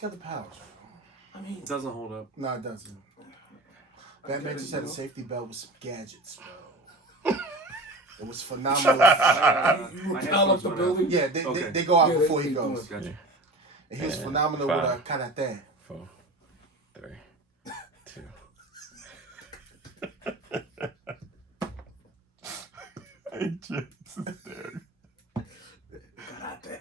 got the powers. I mean, It doesn't hold up. No, it doesn't. Batman just had a safety belt with some gadgets, bro. It was phenomenal. you repel up the building? Yeah, they go out before he goes. Gotcha. And he was phenomenal with karate. 4, 3, 2. Hey, Jenkins is there. Karate.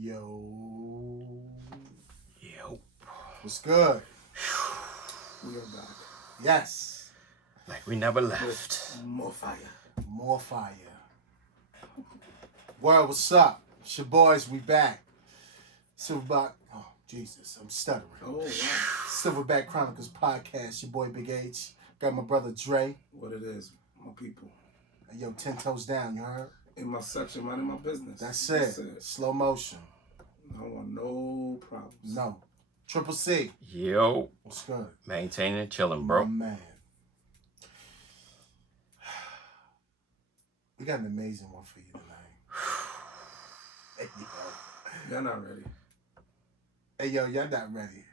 Yo. What's good? We are back. Yes. Like we never left. More fire. More fire. World, what's up? It's your boys, we back. Silverback. Oh, Jesus, I'm stuttering. Oh, wow. Silverback Chronicles podcast. Your boy Big H. Got my brother Dre. What it is, my people. And yo, 10 toes down, you heard? In my section, minding my business. That's it. Slow motion. I don't want no problems. No. Triple C. Yo. What's good? Maintaining and chilling, bro. My man. We got an amazing one for you tonight. Hey, yo. You're not ready. Hey, yo, you're not ready.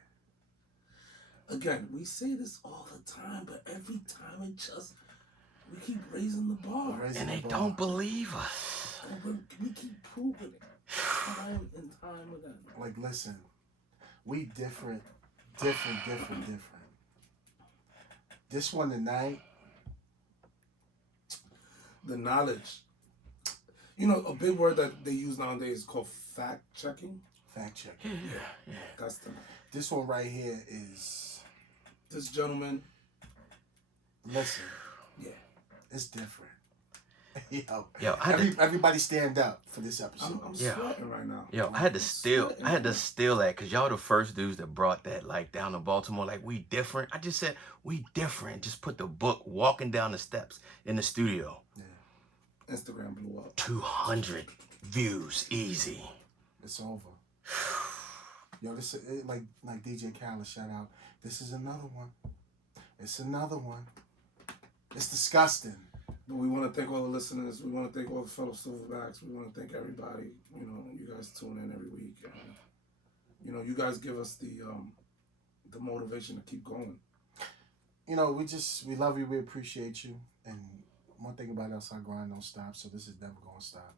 Again, we say this all the time, but every time we keep raising the bar. And they don't believe us. We keep proving it. Time and time again. Like, listen, we different. This one tonight. The knowledge. You know, a big word that they use nowadays is called fact checking. Fact checking. Yeah. That's the. This one right here is. This gentleman. Listen. Yeah. It's different. Yo, everybody stand up for this episode. I'm sweating right now. Yo, I had to steal that because y'all the first dudes that brought that like down to Baltimore. Like, we different. I just said we different. Just put the book walking down the steps in the studio. Yeah. Instagram blew up. 200 views, easy. It's over. Yo, this is like DJ Khaled, shout out. This is another one. It's another one. It's disgusting. But we want to thank all the listeners. We want to thank all the fellow Silverbacks. We want to thank everybody. You know, you guys tune in every week. And, you know, you guys give us the motivation to keep going. You know, we love you. We appreciate you. And one thing about us, our grind don't stop. So this is never going to stop.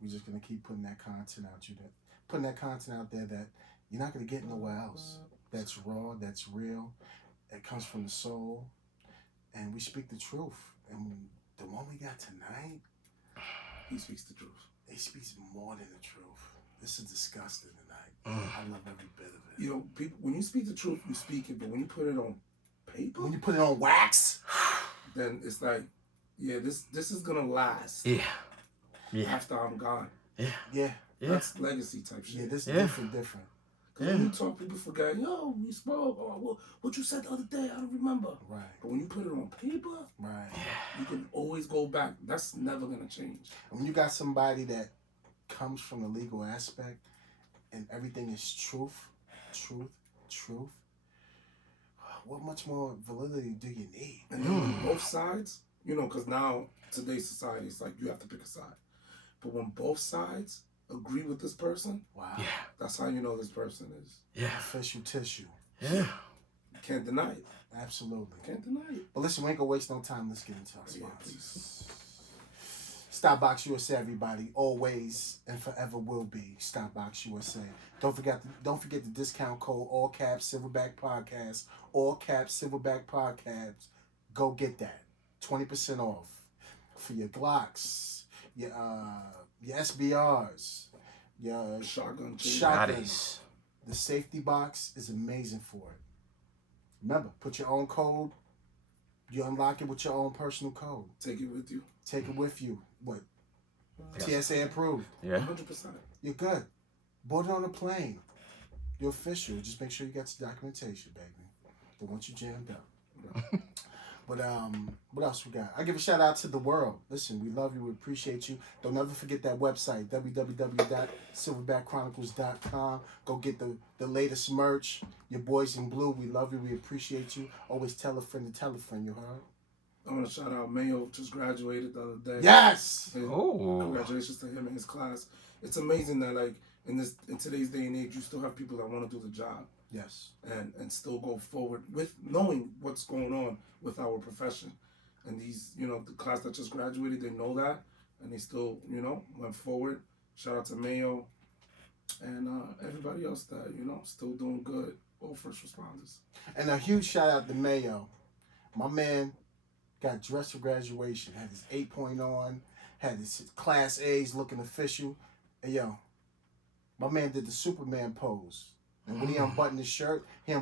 We're just going to keep putting that content out there that you're not going to get nowhere else. That's raw. That's real. It comes from the soul. And we speak the truth. And the one we got tonight, he speaks the truth. He speaks more than the truth. This is disgusting tonight. I love every bit of it. You know, people, when you speak the truth, you speak it. But when you put it on paper, when you put it on wax, then it's like, yeah, this is gonna last. Yeah. After I'm gone. Yeah. That's legacy type shit. Yeah, this is different. Because when you talk, people forget, yo, we spoke, or what you said the other day, I don't remember. Right. But when you put it on paper, you can always go back. That's never going to change. And when you got somebody that comes from the legal aspect and everything is truth, what much more validity do you need? And then on both sides, you know, because now, today's society, it's like you have to pick a side. But when both sides agree with this person, that's how you know this person is official tissue. Yeah. You can't deny it. Absolutely. Can't deny it. But listen, we ain't gonna waste no time. Let's get into our sponsors. Stopbox USA, everybody, always and forever will be Stopbox USA. Don't forget the discount code, all caps Silverback Podcast, all caps Silverback Podcast. Go get that, 20% off for your Glocks, your SBRs, your Shotgun. shotguns. The safety box is amazing for it. Remember, put your own code. You unlock it with your own personal code. Take it with you. Take it with you. What? Yes. TSA approved. Yeah. 100%. You're good. Board it on a plane. You're official. Just make sure you got your documentation, baby. Don't want you jammed up. But what else we got? I give a shout out to the world. Listen, we love you. We appreciate you. Don't ever forget that website, www.silverbackchronicles.com. Go get the latest merch. Your boys in blue, we love you. We appreciate you. Always tell a friend to tell a friend, you heard? I want to shout out Mayo, just graduated the other day. Yes! Oh. Congratulations to him and his class. It's amazing that like in today's day and age, you still have people that want to do the job. Yes. And still go forward with knowing what's going on with our profession. And these, the class that just graduated, they know that, and they still, went forward. Shout out to Mayo and everybody else that, still doing good. All first responders. And a huge shout out to Mayo. My man got dressed for graduation, had his 8-point on, had his class A's looking official. And yo, my man did the Superman pose. And when he unbuttoned his shirt to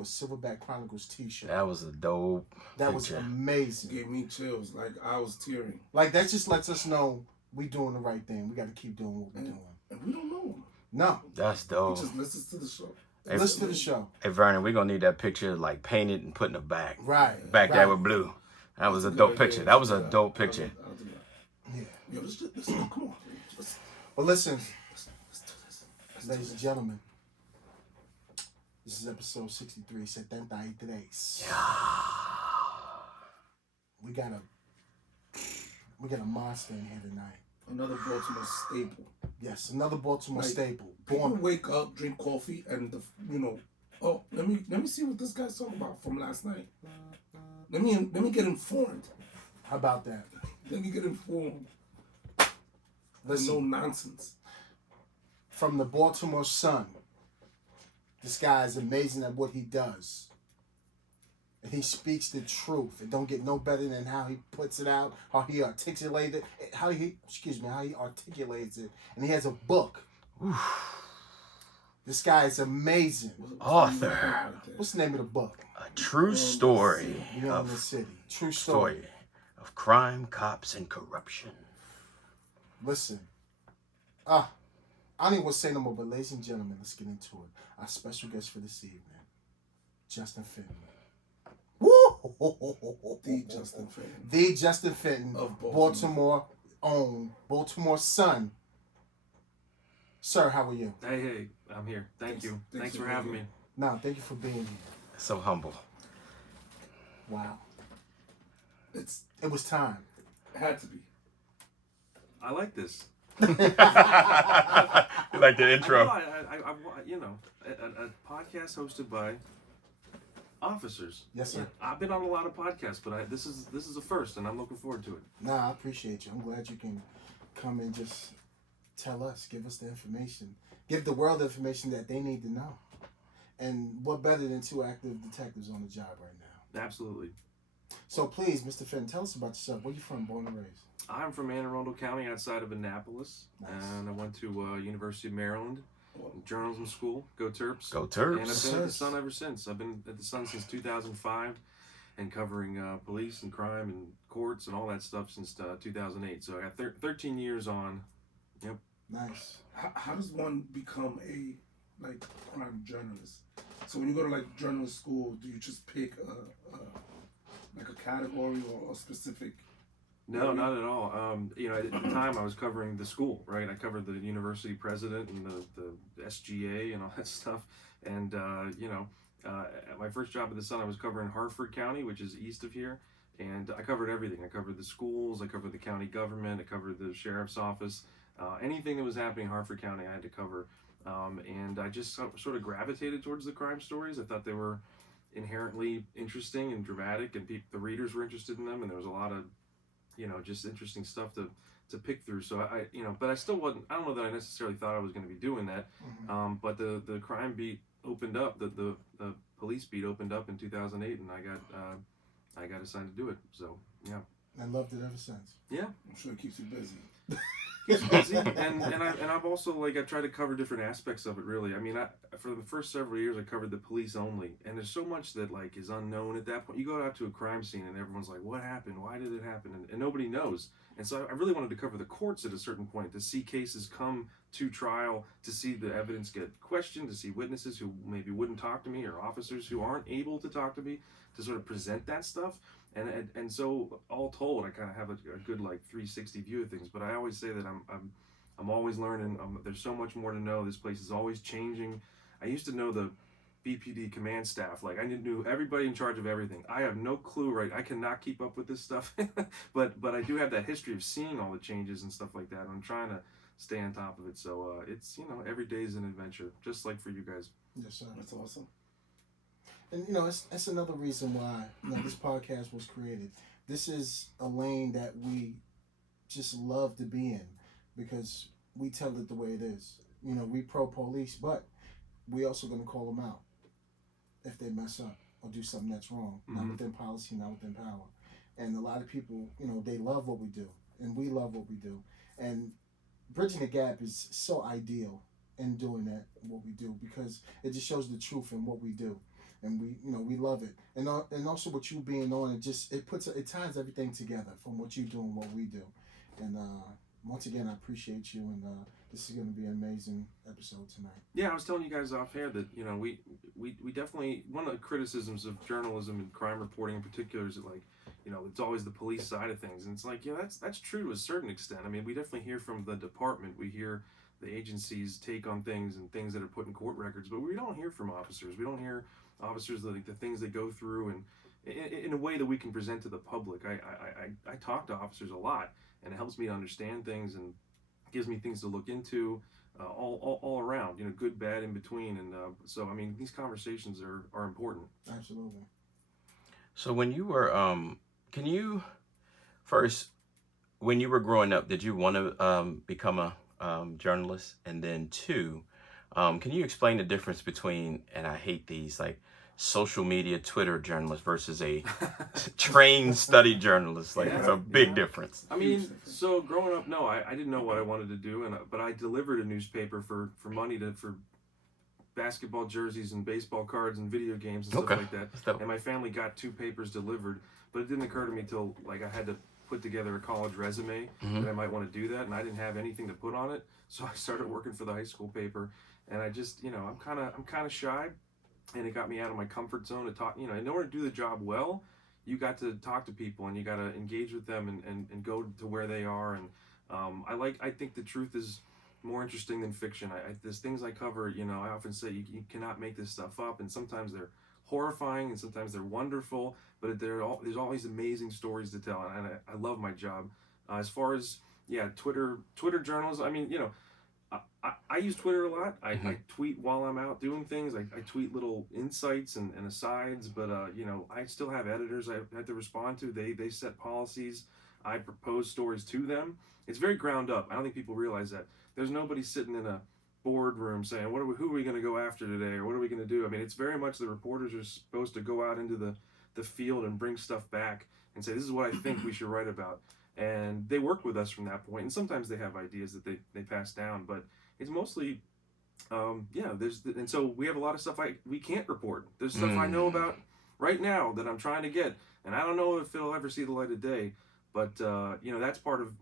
a Silverback Chronicles t-shirt. That was a dope That was picture. amazing. Gave me chills. Like, I was tearing. Like, that just lets us know we doing the right thing. We got to keep doing what we're doing. And we don't know him. No. That's He dope. just listens to the show. Hey, Listen to the show. Hey, Vernon, we're going to need that picture, like, painted and put in the back. Right. Back right. there with blue. That was a dope picture. That was a dope picture. I'll do that. Yeah. Yo, let's come on. Let's But listen, do this. ladies and gentlemen, this is episode 63, 73. We got a monster in here tonight. Another Baltimore staple. Yes, another Baltimore Like, staple. People Born. wake up, drink coffee, and oh, let me see what this guy's talking about from last night. Let me get informed. How about that? Let me get informed. Listen, No nonsense. from the Baltimore Sun, this guy is amazing at what he does. And he speaks the truth. It don't get no better than how he puts it out, how he articulates it, how he articulates it. And he has a book. This guy is amazing. Author. What's the name of the book? A true story Beyond the of City. True story. of crime, cops, and corruption. Listen. I don't even want to say no more, but ladies and gentlemen, let's get into it. Our special guest for this evening, Justin Fenton. The Justin Fenton. The Justin Fenton Of Baltimore own Baltimore Sun. Sir, how are you? Hey, I'm here. Thank you. Thanks for having me. No, thank you for being here. So humble. Wow. It It was time. had to be. I like this. You like the intro? I a podcast hosted by officers. Yes, sir. I've been on a lot of podcasts, but this is a first, and I'm looking forward to it. Nah, I appreciate you. I'm glad you can come and just tell us, give us the information, give the world the information that they need to know. And what better than two active detectives on the job right now? Absolutely. So please, Mr. Fenton, tell us about yourself. Where you from, born and raised? I'm from Anne Arundel County, outside of Annapolis, Nice. and I went to University of Maryland, journalism school. Go Terps. Go And I've Terps. been at the Sun ever since. I've been at the Sun since 2005, and covering police and crime and courts and all that stuff since 2008. So I got 13 years on. Yep. Nice. How does one become a crime journalist? So when you go to journalist school, do you just pick a category or a specific? No, not at all. At the time I was covering the school, right? I covered the university president and the SGA and all that stuff. And, at my first job at the Sun, I was covering Harford County, which is east of here. And I covered everything. I covered the schools, I covered the county government, I covered the sheriff's office. Anything that was happening in Harford County, I had to cover. And I just sort of gravitated towards the crime stories. I thought they were inherently interesting and dramatic, and the readers were interested in them. And there was a lot of just interesting stuff to pick through. So but I still wasn't. I don't know that I necessarily thought I was going to be doing that. But the crime beat opened up. The police beat opened up in 2008, and I got assigned to do it. So yeah. And loved it ever since. Yeah, I'm sure it keeps you busy. It's busy, and I've also I try to cover different aspects of it. Really, I mean, for the first several years I covered the police only, and there's so much that is unknown at that point. You go out to a crime scene and everyone's like, "What happened? Why did it happen?" And nobody knows. And so I really wanted to cover the courts at a certain point, to see cases come to trial, to see the evidence get questioned, to see witnesses who maybe wouldn't talk to me, or officers who aren't able to talk to me, to sort of present that stuff. And so all told, I kind of have a good 360 view of things. But I always say that I'm always learning. There's so much more to know. This place is always changing. I used to know the BPD command staff. I knew everybody in charge of everything. I have no clue, right? I cannot keep up with this stuff. but I do have that history of seeing all the changes and stuff like that. I'm trying to stay on top of it. So it's every day is an adventure, just like for you guys. Yes, sir. That's awesome. And that's another reason why this podcast was created. This is a lane that we just love to be in, because we tell it the way it is. We pro police, but we also going to call them out if they mess up or do something that's wrong, not within policy, not within power. And a lot of people, they love what we do, and we love what we do. And bridging the gap is so ideal in doing that, what we do, because it just shows the truth in what we do. And we love it, and also with you being on, it ties everything together, from what you do and what we do. And once again, I appreciate you, and this is going to be an amazing episode tonight. Yeah, I was telling you guys off air that we definitely, one of the criticisms of journalism and crime reporting in particular is that it's always the police side of things, and it's that's true to a certain extent. I mean, we definitely hear from the department, we hear the agency's take on things and things that are put in court records, but we don't hear from officers. We don't hear officers the things they go through, and in a way that we can present to the public. I talk to officers a lot, and it helps me to understand things and gives me things to look into, all around, good, bad, in between. And so I mean, these conversations are important. Absolutely. So when you were can you first, when you were growing up, did you want to become a journalist? And then two, can you explain the difference between, and I hate these, social media Twitter journalist versus a trained study journalist? It's a big difference. I mean, so growing up, no, I didn't know what I wanted to do, but I delivered a newspaper for money for basketball jerseys and baseball cards and video games and stuff like that. And my family got 2 papers delivered, but it didn't occur to me till I had to put together a college resume that I might want to do that, and I didn't have anything to put on it, so I started working for the high school paper. And I just, I'm kind of shy, and it got me out of my comfort zone to talk. In order to do the job well, you got to talk to people, and you got to engage with them and go to where they are. And I think the truth is more interesting than fiction. There's things I cover, I often say you cannot make this stuff up, and sometimes they're horrifying and sometimes they're wonderful, but there's always amazing stories to tell, and I love my job. As far as Twitter journalism, I mean, I use Twitter a lot. I tweet while I'm out doing things. I tweet little insights and asides, but I still have editors I have to respond to. They set policies. I propose stories to them. It's very ground up. I don't think people realize that. There's nobody sitting in a boardroom saying, who are we going to go after today, or what are we going to do? I mean, it's very much the reporters are supposed to go out into the field and bring stuff back and say, this is what I think we should write about. And they work with us from that point. And sometimes they have ideas that they pass down, but it's mostly, and so we have a lot of stuff we can't report. There's stuff I know about right now that I'm trying to get, and I don't know if it'll ever see the light of day, but that's part of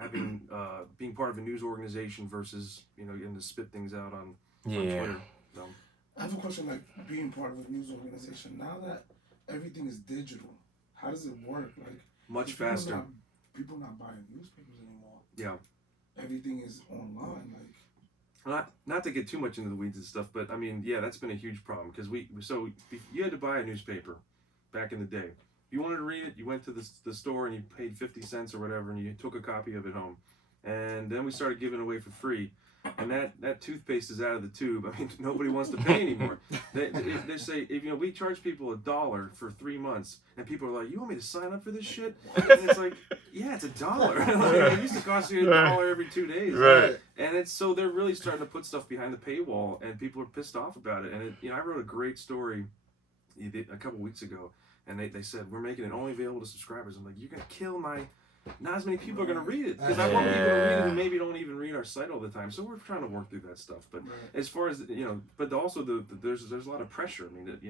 having being part of a news organization versus getting to spit things out on Twitter. So. I have a question, being part of a news organization. Now that everything is digital, how does it work? Much faster. People not buying newspapers anymore. Yeah. Everything is online. Not to get too much into the weeds and stuff, but I mean, that's been a huge problem, because you had to buy a newspaper back in the day. If you wanted to read it, you went to the store and you paid 50 cents or whatever, and you took a copy of it home. and then we started giving away for free. And that toothpaste is out of the tube. I mean, nobody wants to pay anymore. They say, if we charge people $1 for 3 months, and people are like, you want me to sign up for this shit? And it's like, yeah, it's $1. Like, it used to cost you $1 every 2 days. Right. And it's so they're really starting to put stuff behind the paywall, and people are pissed off about it. And I wrote a great story a couple weeks ago, and they said, we're making it only available to subscribers. I'm like, you're gonna kill my. Not as many people are going to read it, because I want people to read it who maybe don't even read our site all the time. So we're trying to work through that stuff. But as far as but also there's a lot of pressure. I mean,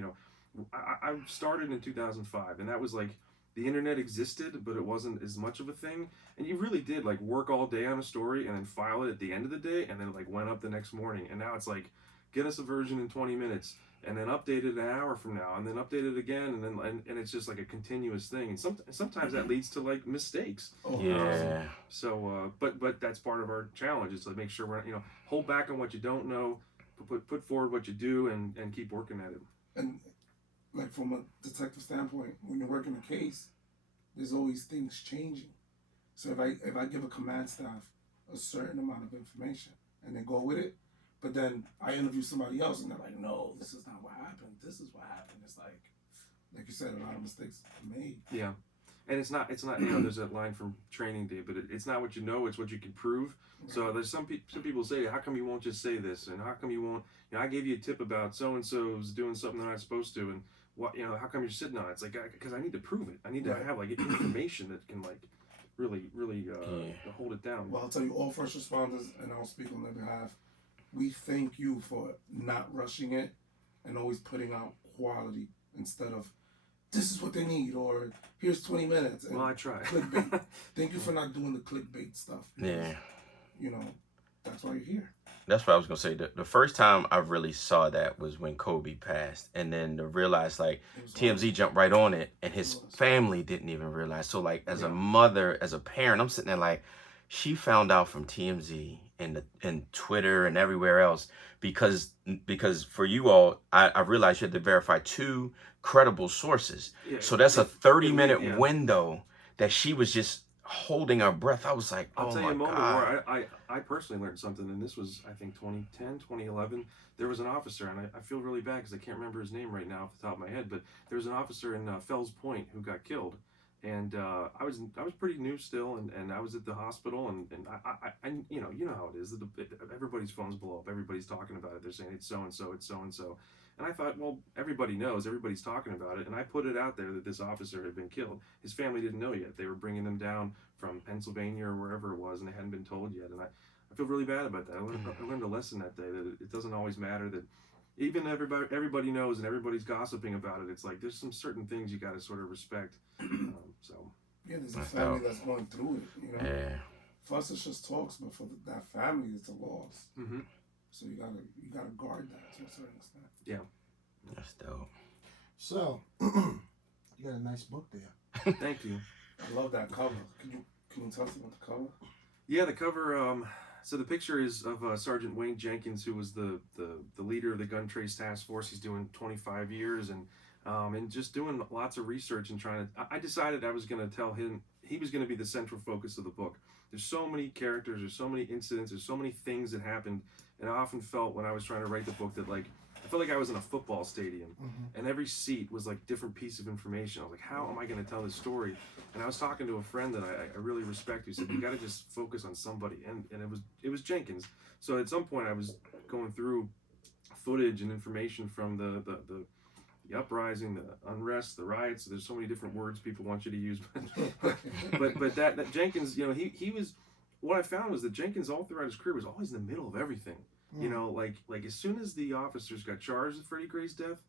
I started in 2005, and that was like the internet existed, but it wasn't as much of a thing. And you really did like work all day on a story and then file it at the end of the day, and then it like went up the next morning. And now it's like, get us a version in 20 minutes. And then update it an hour from now, and then update it again, and it's just like a continuous thing. And sometimes that leads to like mistakes. Yeah. So, but that's part of our challenge is to make sure we're hold back on what you don't know, put forward what you do, and keep working at it. And like from a detective standpoint, when you're working a case, there's always things changing. So if I give a command staff a certain amount of information and they go with it. But then I interview somebody else, and they're like, "No, this is not what happened. This is what happened." It's like you said, a lot of mistakes are made. Yeah, and it's not. There's that line from Training Day, but it's not what you know; it's what you can prove. Right. So there's some people say, "How come you won't just say this?" And how come you won't? I gave you a tip about so and so's doing something they're not supposed to, and what how come you're sitting on it? It's like because I need to prove it. I need to have like information that can like really hold it down. Well, I'll tell you, all first responders, and I'll speak on their behalf. We thank you for not rushing it and always putting out quality instead of this is what they need or here's 20 minutes. And well, I try. Clickbait. Thank you for not doing the clickbait stuff. Yeah. That's why you're here. That's what I was going to say. The first time I really saw that was when Kobe passed. And then to realize, like, TMZ jumped right on it, and his family didn't even realize. So, like, as a mother, as a parent, I'm sitting there like, she found out from TMZ and Twitter and everywhere else because for you all, I realized you had to verify 2 credible sources. Yeah, so that's a 30-minute window that she was just holding her breath. I was like, I'll tell you a moment where I personally learned something, and this was, I think, 2010, 2011. There was an officer, and I feel really bad because I can't remember his name right now off the top of my head, but there was an officer in Fells Point who got killed. And I was pretty new still, and I was at the hospital, and I you know how it is. Everybody's phones blow up. Everybody's talking about it. They're saying it's so and so, it's so and so. And I thought, well, everybody knows. Everybody's talking about it. And I put it out there that this officer had been killed. His family didn't know yet. They were bringing him down from Pennsylvania or wherever it was, and they hadn't been told yet. And I feel really bad about that. I learned a lesson that day that it doesn't always matter that. Even everybody knows and everybody's gossiping about it. It's like there's some certain things you got to sort of respect. So there's a family that's going through it. Yeah. For us, it's just talks, but for that family, it's a loss. Mm-hmm. So you gotta guard that to a certain extent. Yeah, that's dope. So you got a nice book there. Thank you. I love that cover. Can you tell us about the cover? Yeah, the cover. So the picture is of Sergeant Wayne Jenkins, who was the leader of the Gun Trace Task Force. He's doing 25 years and just doing lots of research and trying to. I decided I was going to tell him he was going to be the central focus of the book. There's so many characters, there's so many incidents, there's so many things that happened, and I often felt when I was trying to write the book that like I felt like I was in a football stadium, and every seat was like different piece of information. I was like, how am I going to tell this story? And I was talking to a friend that I really respect who said, you got to just focus on somebody, and it was Jenkins. So at some point I was going through footage and information from the uprising, the unrest, the riots. There's so many different words people want you to use, but that Jenkins, he was. What I found was that Jenkins all throughout his career was always in the middle of everything. Like as soon as the officers got charged with Freddie Gray's death,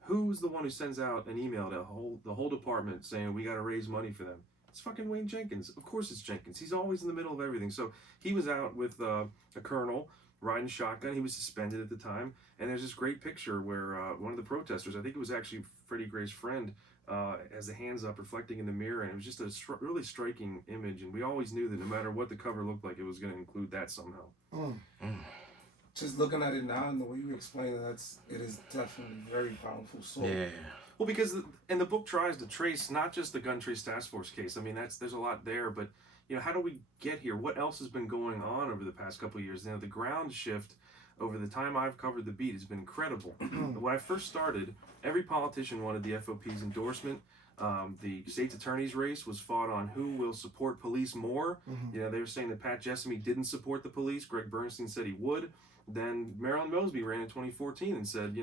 who's the one who sends out an email to the whole department saying we got to raise money for them? It's fucking Wayne Jenkins. Of course it's Jenkins. He's always in the middle of everything. So he was out with a colonel riding shotgun. He was suspended at the time. And there's this great picture where one of the protesters, I think it was actually Freddie Gray's friend, has the hands up reflecting in the mirror. And it was just a really striking image. And we always knew that no matter what the cover looked like, it was going to include that somehow. Just looking at it now and the way you explain it, it is definitely very powerful. So yeah. Well, because the book tries to trace not just the Gun Trace Task Force case. I mean, there's a lot there, but how do we get here? What else has been going on over the past couple of years? The ground shift over the time I've covered the beat has been incredible. When I first started, every politician wanted the FOP's endorsement. The state's attorney's race was fought on who will support police more. They were saying that Pat Jessamy didn't support the police. Greg Bernstein said he would. Then Marilyn Mosby ran in 2014 and said,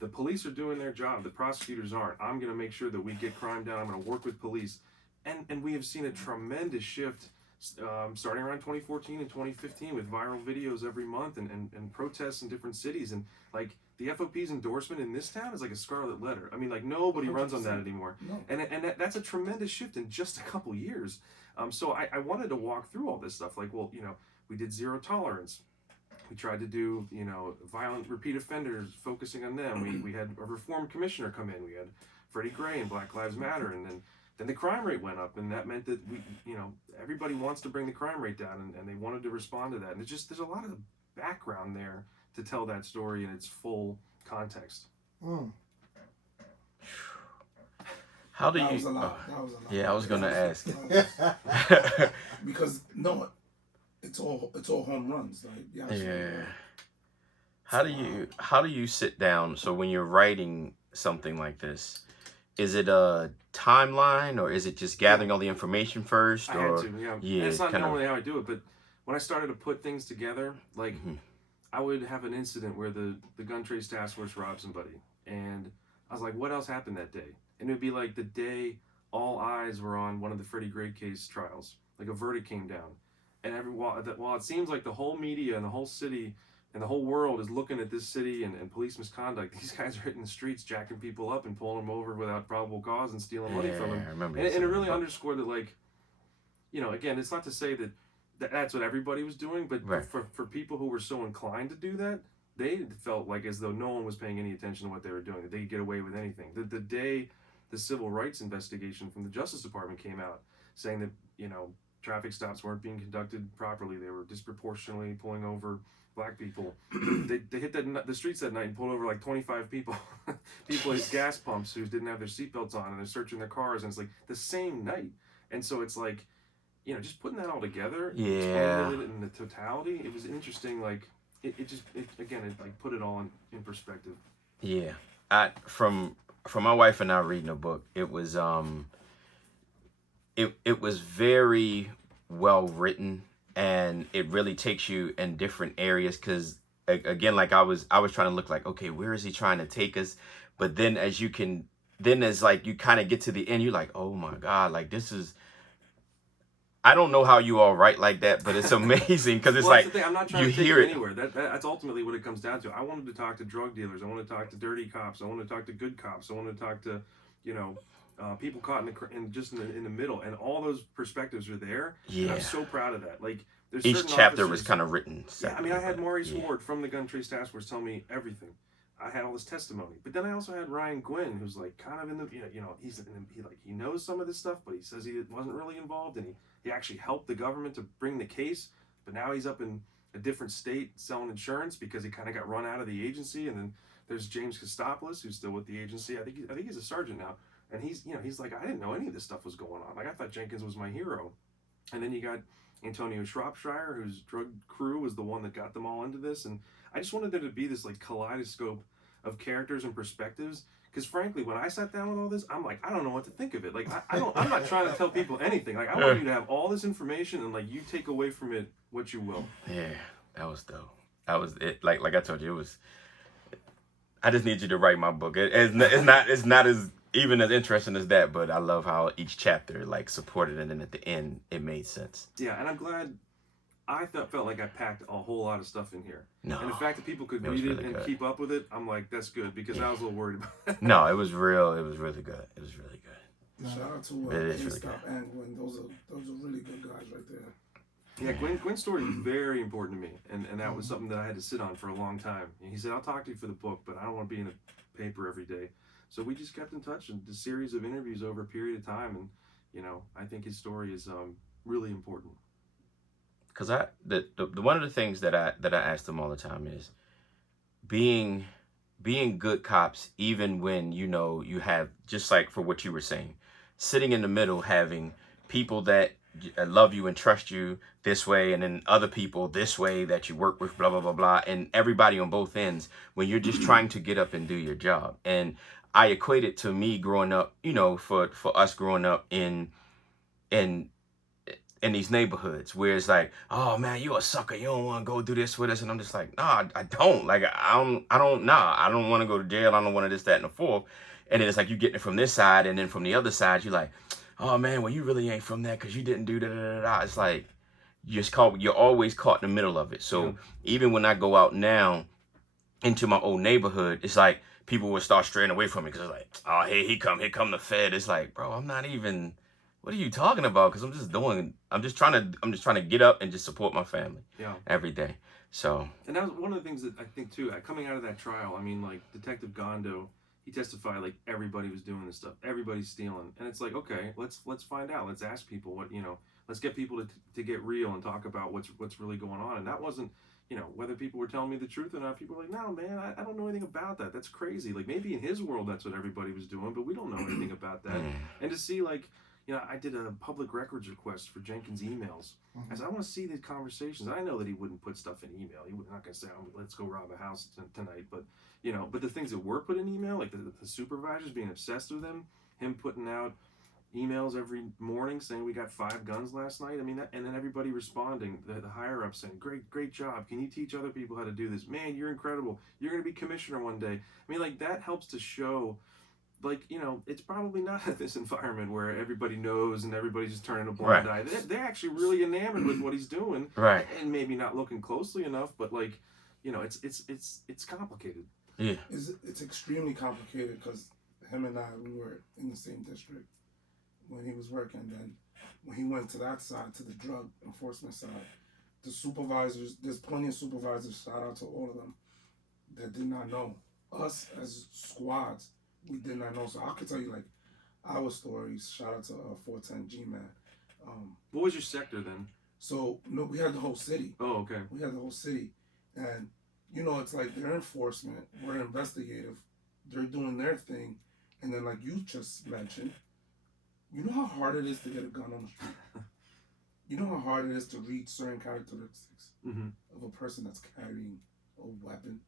the police are doing their job. The prosecutors aren't. I'm going to make sure that we get crime down. I'm going to work with police. And we have seen a tremendous shift starting around 2014 and 2015 with viral videos every month and protests in different cities. And like the FOP's endorsement in this town is like a scarlet letter. I mean, like nobody 100%. Runs on that anymore. No. And that's a tremendous shift in just a couple years. So I wanted to walk through all this stuff. Like, well, we did zero tolerance. We tried to do, violent repeat offenders, focusing on them. We had a reform commissioner come in. We had Freddie Gray and Black Lives Matter. And then the crime rate went up. And that meant that everybody wants to bring the crime rate down. And they wanted to respond to that. And there's a lot of background there to tell that story in its full context. How do that you? Was a lot. That was a lot. Yeah, I was gonna ask. Because no, it's all home runs. Like, yeah. How do you sit down? So when you're writing something like this, is it a timeline or is it just gathering all the information first? I had to, yeah. It's not normally how I do it, but when I started to put things together, like I would have an incident where the gun trace task force robbed somebody, and I was like, what else happened that day? And it would be like the day all eyes were on one of the Freddie Gray case trials, like a verdict came down, and while it seems like the whole media and the whole city and the whole world is looking at this city and police misconduct, these guys are hitting the streets, jacking people up and pulling them over without probable cause and stealing money from them. I remember and it really underscored that, like, again, it's not to say that that's what everybody was doing, but right. for people who were so inclined to do that, they felt like as though no one was paying any attention to what they were doing, that they could get away with anything. The day the civil rights investigation from the Justice Department came out saying that, traffic stops weren't being conducted properly, they were disproportionately pulling over black people. They hit the streets that night and pulled over like 25 people. People at gas pumps who didn't have their seatbelts on, and they're searching their cars, and it's like the same night. And so it's like, just putting that all together, explaining it in the totality, it was interesting. Like it like put it all in perspective. Yeah, from my wife and I reading a book, it was it was very well written, and it really takes you in different areas. Because again, like I was trying to look like, okay, where is he trying to take us? But then as you kind of get to the end, you're like, oh my God, like this is. I don't know how you all write like that, but it's amazing because it's that's the thing. I'm not trying to take you anywhere. That's ultimately what it comes down to. I wanted to talk to drug dealers. I want to talk to dirty cops. I want to talk to good cops. I want to talk to, people caught in the middle, and all those perspectives are there. Yeah, and I'm so proud of that. Like there's each chapter was kind of written. Yeah, I mean, I had Maurice Ward from the Gun Trace Task Force tell me everything. I had all this testimony, but then I also had Ryan Gwynn, who's like kind of in the, he knows some of this stuff, but he says he wasn't really involved, and he actually helped the government to bring the case, but now he's up in a different state selling insurance because he kind of got run out of the agency. And then there's James Costopoulos, who's still with the agency. I think he's a sergeant now, and he's like, I didn't know any of this stuff was going on. Like I thought Jenkins was my hero. And then you got Antonio Shropshire, whose drug crew was the one that got them all into this. And I just wanted there to be this like kaleidoscope of characters and perspectives. Because frankly, when I sat down with all this, I'm like, I don't know what to think of it. Like, I'm not trying to tell people anything. Like, I want you to have all this information, and like, you take away from it what you will. Yeah, that was dope. That was it. Like I told you, it was. I just need you to write my book. It's not as even as interesting as that, but I love how each chapter like supported it, and then at the end, it made sense. Yeah, and I'm glad. I felt like I packed a whole lot of stuff in here. No, and the fact that people could read it and keep up with it, I'm like, that's good, because I was a little worried about it. No, it was real. It was really good. It was really good. Shout out to Stop and Gwen. Those are really good guys right there. Yeah, Gwen's story was very important to me, and that was something that I had to sit on for a long time. And he said, I'll talk to you for the book, but I don't want to be in a paper every day. So we just kept in touch, and a series of interviews over a period of time, and I think his story is really important. Because the one of the things that I ask them all the time is being good cops, even when you have, just like for what you were saying, sitting in the middle, having people that love you and trust you this way, and then other people this way that you work with, blah blah blah blah, and everybody on both ends, when you're just trying to get up and do your job. And I equate it to me growing up, for us growing up in these neighborhoods where it's like, oh man, you a sucker, you don't want to go do this with us. And I'm just like, nah, I don't. Like, I don't want to go to jail. I don't want to this, that, and the fourth. And then it's like you getting it from this side, and then from the other side, you're like, oh man, well, you really ain't from that because you didn't do da da da da. It's like you're always caught in the middle of it. So even when I go out now into my old neighborhood, it's like people will start straying away from me because it's like, oh, here come the Fed. It's like, bro, I'm not even. What are you talking about? Because I'm just trying to get up and just support my family every day. So. And that was one of the things that I think too, coming out of that trial, I mean, like Detective Gondo, he testified like everybody was doing this stuff. Everybody's stealing. And it's like, okay, let's find out. Let's ask people what, let's get people to get real and talk about what's really going on. And that wasn't, whether people were telling me the truth or not, people were like, no, man, I don't know anything about that. That's crazy. Like maybe in his world, that's what everybody was doing, but we don't know anything about that. And to see like, I did a public records request for Jenkins emails. I said, I want to see these conversations. I know that he wouldn't put stuff in email. He was not going to say, let's go rob a house tonight. But, but the things that were put in email, like the supervisors being obsessed with him putting out emails every morning saying we got 5 guns last night. I mean, and then everybody responding, the higher ups saying, great job. Can you teach other people how to do this? Man, you're incredible. You're going to be commissioner one day. I mean, like that helps to show, like, it's probably not this environment where everybody knows and everybody's just turning a blind eye. They're actually really enamored with what he's doing, right? And maybe not looking closely enough, but like, it's complicated. Yeah, it's extremely complicated because him and we were in the same district when he was working. Then when he went to that side, to the drug enforcement side, the supervisors, there's plenty of supervisors, shout out to all of them, that did not know. Us as squads, we did not know. So I could tell you like our stories. Shout out to 410 G-Man. What was your sector then? So no, we had the whole city. Oh, okay. We had the whole city, and it's like they're enforcement, we're investigative, they're doing their thing, and then like you just mentioned, you know how hard it is to get a gun on the street. You know how hard it is to read certain characteristics of a person that's carrying a weapon.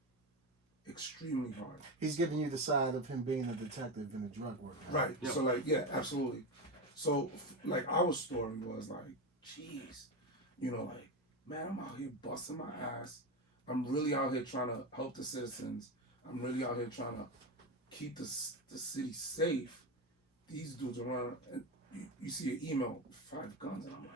Extremely hard. He's giving you the side of him being a detective in the drug work. Right. Yep. So like, yeah, absolutely. So like our story was like, geez, like, man, I'm out here busting my ass. I'm really out here trying to help the citizens. I'm really out here trying to keep the city safe. These dudes are running, and you see an email with 5 guns, and I'm like,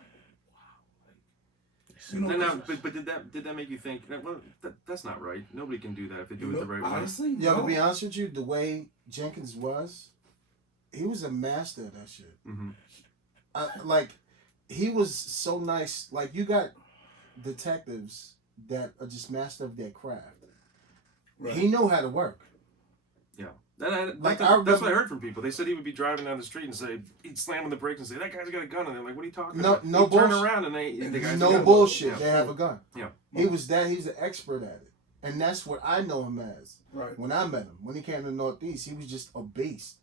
but did that make you think? Well, that's not right. Nobody can do that if they do it the right honestly, way. Yeah, to be honest with you, the way Jenkins was, he was a master of that shit. Like, he was so nice. Like, you got detectives that are just master of their craft. Right. He knew how to work. Yeah. That's what I heard from people. They said he would be driving down the street and he'd slam on the brakes and say, that guy's got a gun. And they're like, what are you talking about? No bullshit. Turn around and the guy's no bullshit. Yeah. They have a gun. Yeah. He's an expert at it. And that's what I know him as. Right. When I met him, when he came to the Northeast, he was just a beast.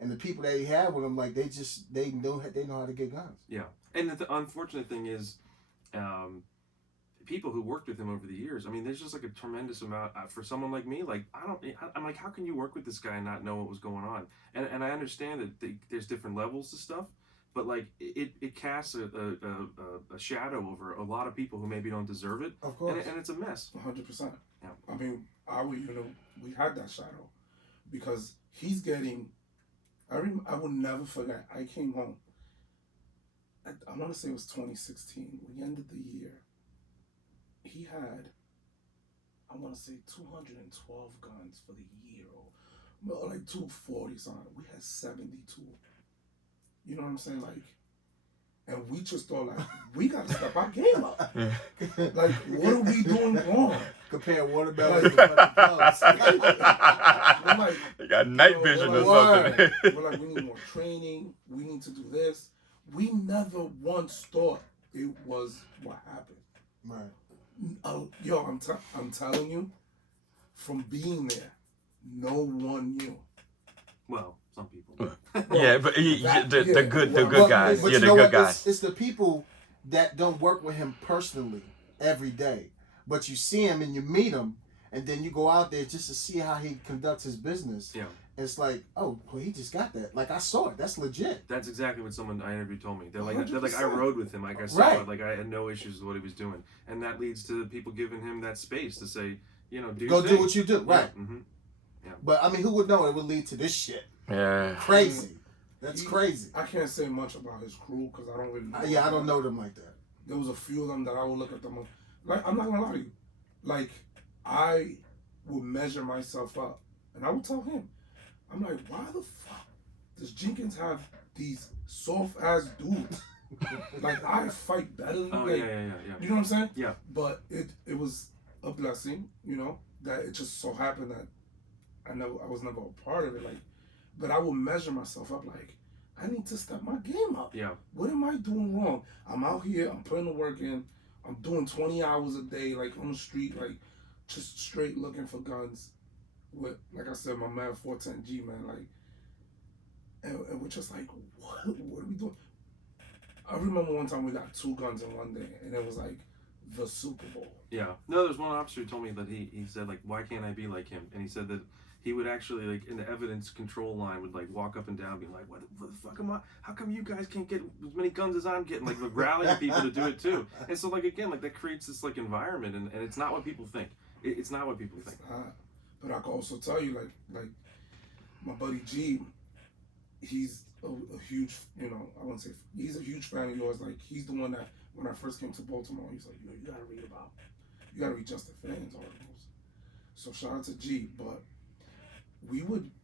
And the people that he had with him, like, they know how to get guns. Yeah. And the unfortunate thing is, people who worked with him over the years, I mean, there's just like a tremendous amount for someone like me. Like, I'm like, how can you work with this guy and not know what was going on? And I understand that there's different levels to stuff, but like it casts a shadow over a lot of people who maybe don't deserve it. Of course. And it's a mess. 100%. Yeah. I mean, we had that shadow because he's getting. I will never forget. I came home. I want to say it was 2016. We ended the year. He had, I want to say, 212 guns for the year, or like 240 something. We had 72. You know what I'm saying? Like, and we just thought, like, we got to step our game up. Like, what are we doing wrong? Compare watermelon to fucking clothes. We're like, they got night vision or something. We're like, we need more training. We need to do this. We never once thought it was what happened. Right. Yo, I'm telling you, from being there, no one knew. Well, some people. Yeah, but the good guys. But Yeah, you the know good what? guys. It's the people that don't work with him personally every day, but you see him and you meet him, and then you go out there just to see how he conducts his business. Yeah. It's like, oh, well, he just got that. Like, I saw it. That's legit. That's exactly what someone I interviewed told me. They're like, 100%. I rode with him. Like, I saw it. Like, I had no issues with what he was doing. And that leads to people giving him that space to say, you know, Go do what you do. Right. Mm-hmm. Yeah. But, I mean, who would know it would lead to this shit? Yeah. Crazy. That's crazy. I can't say much about his crew because I don't really know. Yeah, I don't know them like that. There was a few of them that I would look at them like, I'm not gonna lie to you. Like, I would measure myself up and I would tell him, I'm like, why the fuck does Jenkins have these soft ass dudes? Like, I fight better than Oh, like, yeah. You know what I'm saying? Yeah. But it was a blessing, you know, that it just so happened that I was never a part of it. Like, but I will measure myself up like, I need to step my game up. Yeah. What am I doing wrong? I'm out here, I'm putting the work in, I'm doing 20 hours a day, like on the street, like just straight looking for guns with, like I said, my man 410G, man, like, and we're just like, what are we doing? I remember one time we got 2 guns in one day, and it was like the Super Bowl. Yeah. No, there's one officer who told me that he said, like, why can't I be like him? And he said that he would actually, like, in the evidence control line, would, like, walk up and down being like, what the fuck am I? How come you guys can't get as many guns as I'm getting? Like, rallying people to do it, too. And so, like, again, like, that creates this, like, environment, and it's not what people think. It's not what people think. But I can also tell you, like my buddy G, he's a huge, you know, I wouldn't say, he's a huge fan of yours. Like, he's the one that, when I first came to Baltimore, he's like, yo, you gotta read Justin Fenton's articles. So shout out to G, but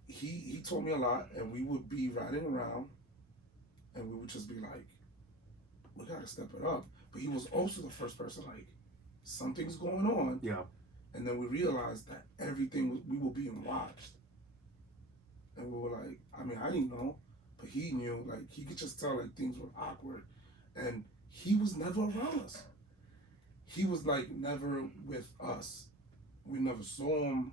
he taught me a lot, and we would be riding around, and we would just be like, we gotta step it up. But he was also the first person, like, something's going on. Yeah. And then we realized that we were being watched. And we were like, I mean, I didn't know, but he knew, like, he could just tell, like, things were awkward. And he was never around us. He was, like, never with us. We never saw him.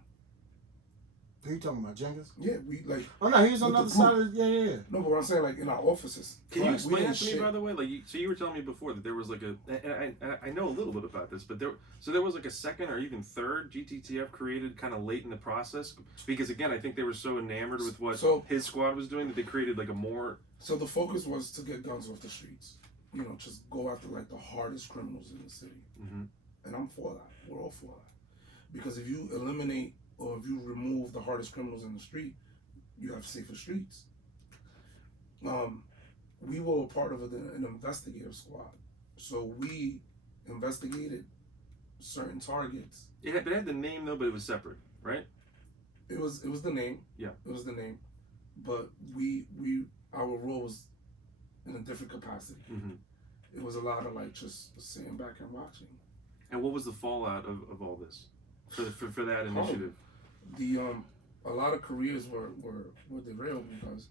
Who you talking about, Jenkins? Yeah, we, like... Oh, no, he was on the with other the side of... Yeah. No, but what I'm saying, like, in our offices. Can you explain we that to me, didn't by the way? Like, so you were telling me before that there was like and I know a little bit about this, but there was like a second or even third GTTF created kind of late in the process, because again, I think they were so enamored with what his squad was doing that they created like a more. So the focus was to get guns off the streets. You know, just go after like the hardest criminals in the city. Mm-hmm. And I'm for that. We're all for that. Because if you eliminate or if you remove the hardest criminals in the street, you have safer streets. We were a part of an investigative squad. So we investigated certain targets. It had the name though, but it was separate, right? It was the name. Yeah. It was the name. But our role was in a different capacity. Mm-hmm. It was a lot of like just sitting back and watching. And what was the fallout of all this for that initiative? A lot of careers were derailed because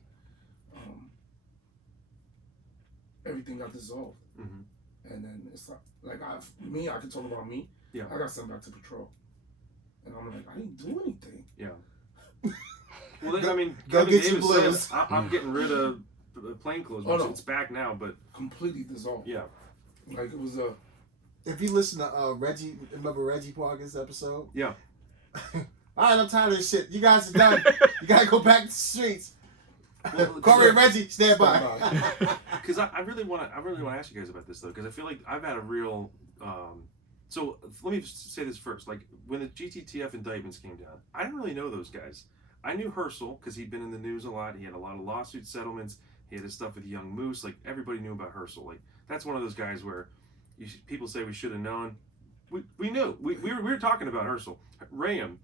everything got dissolved. Mm-hmm. And then it's like I can talk about me. Yeah. I got sent back to patrol, and I'm like, I didn't do anything. Yeah. Well, I mean, go Kevin get your Davis blues. said, I'm getting rid of plainclothes. Oh, no. It's back now, but Completely dissolved. yeah. Like it was a. If you listen to Reggie, remember Reggie Parker's episode? Yeah. All right, I'm tired of this shit. You guys are done. You gotta go back to the streets. Well, Corey and Reggie, stand by. Because I really want to ask you guys about this though, because I feel like I've had a real. So let me just say this first. Like when the GTTF indictments came down, I didn't really know those guys. I knew Herschel because he'd been in the news a lot. He had a lot of lawsuit settlements. He had his stuff with Young Moose. Like everybody knew about Herschel. Like that's one of those guys where people say we should have known. We knew. We were talking about Herschel. Rayham.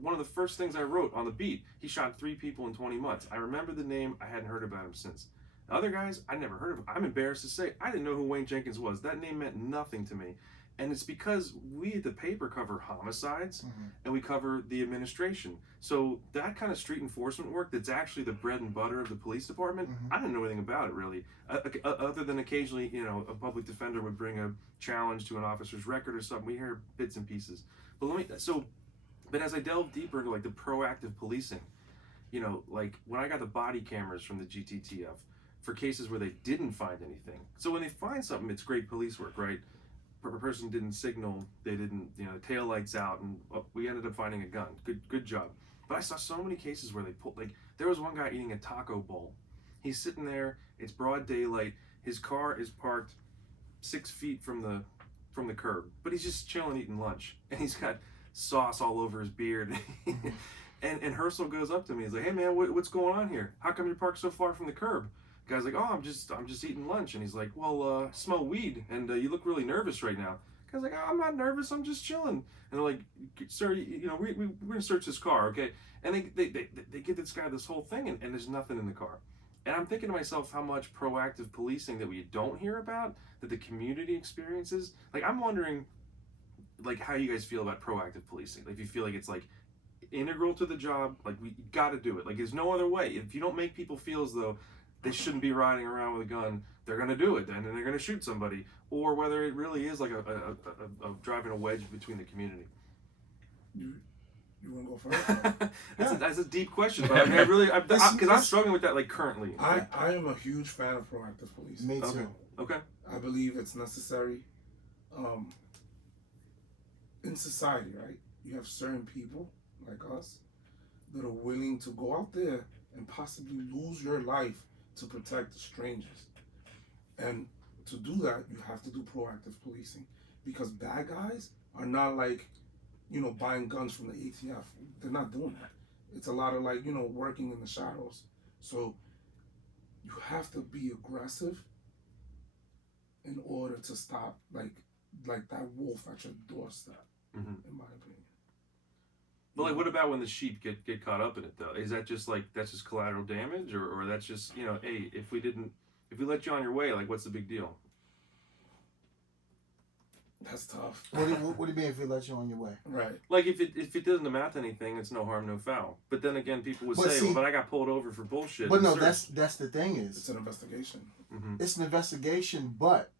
One of the first things I wrote on the beat, he shot 3 people in 20 months. I remember the name. I hadn't heard about him since. The other guys, I never heard of him. I'm embarrassed to say, I didn't know who Wayne Jenkins was. That name meant nothing to me. And it's because we at the paper cover homicides and we cover the administration. So that kind of street enforcement work that's actually the bread and butter of the police department, I didn't know anything about it really. Other than occasionally, you know, a public defender would bring a challenge to an officer's record or something. We hear bits and pieces. But as I delve deeper into like the proactive policing, you know, like when I got the body cameras from the GTTF for cases where they didn't find anything. So when they find something, it's great police work, right? A person didn't signal, they didn't, you know, tail lights out, and we ended up finding a gun. Good job. But I saw so many cases where they pulled, like, there was one guy eating a taco bowl. He's sitting there, it's broad daylight, his car is parked 6 feet from the curb, but he's just chilling eating lunch, and he's got sauce all over his beard. and Herschel goes up to me, he's like, hey man, what's going on here? How come you're parked so far from the curb? The guy's like, oh, I'm just eating lunch. And he's like, well, I smell weed, and you look really nervous right now. The guy's like, oh, I'm not nervous, I'm just chilling. And they're like, sir, you know, we're gonna search this car, okay? And they give this guy this whole thing, and there's nothing in the car. And I'm thinking to myself how much proactive policing that we don't hear about, that the community experiences. Like, I'm wondering, like, how you guys feel about proactive policing. Like, if you feel like it's like integral to the job, like we got to do it. Like, there's no other way. If you don't make people feel as though they shouldn't be riding around with a gun, they're gonna do it, and then they're gonna shoot somebody. Or whether it really is like a driving a wedge between the community. You want to go first? That's a deep question, but I mean, because I'm struggling with that, like, currently. I am a huge fan of proactive policing. Me too. Okay. I believe it's necessary. In society, right? You have certain people like us that are willing to go out there and possibly lose your life to protect strangers. And to do that, you have to do proactive policing, because bad guys are not like, you know, buying guns from the ATF. They're not doing that. It's a lot of, like, you know, working in the shadows. So you have to be aggressive in order to stop like that wolf at your doorstep, in my opinion. But, like, what about when the sheep get caught up in it, though? Is that just like, that's just collateral damage, or that's just, you know, hey, if we let you on your way, like, what's the big deal? That's tough. What do you mean if we let you on your way? Right. Like, if it doesn't amount to anything, it's no harm, no foul. But then again, people would say, well, but I got pulled over for bullshit. But no, that's the thing is, It's an investigation. it's an investigation. But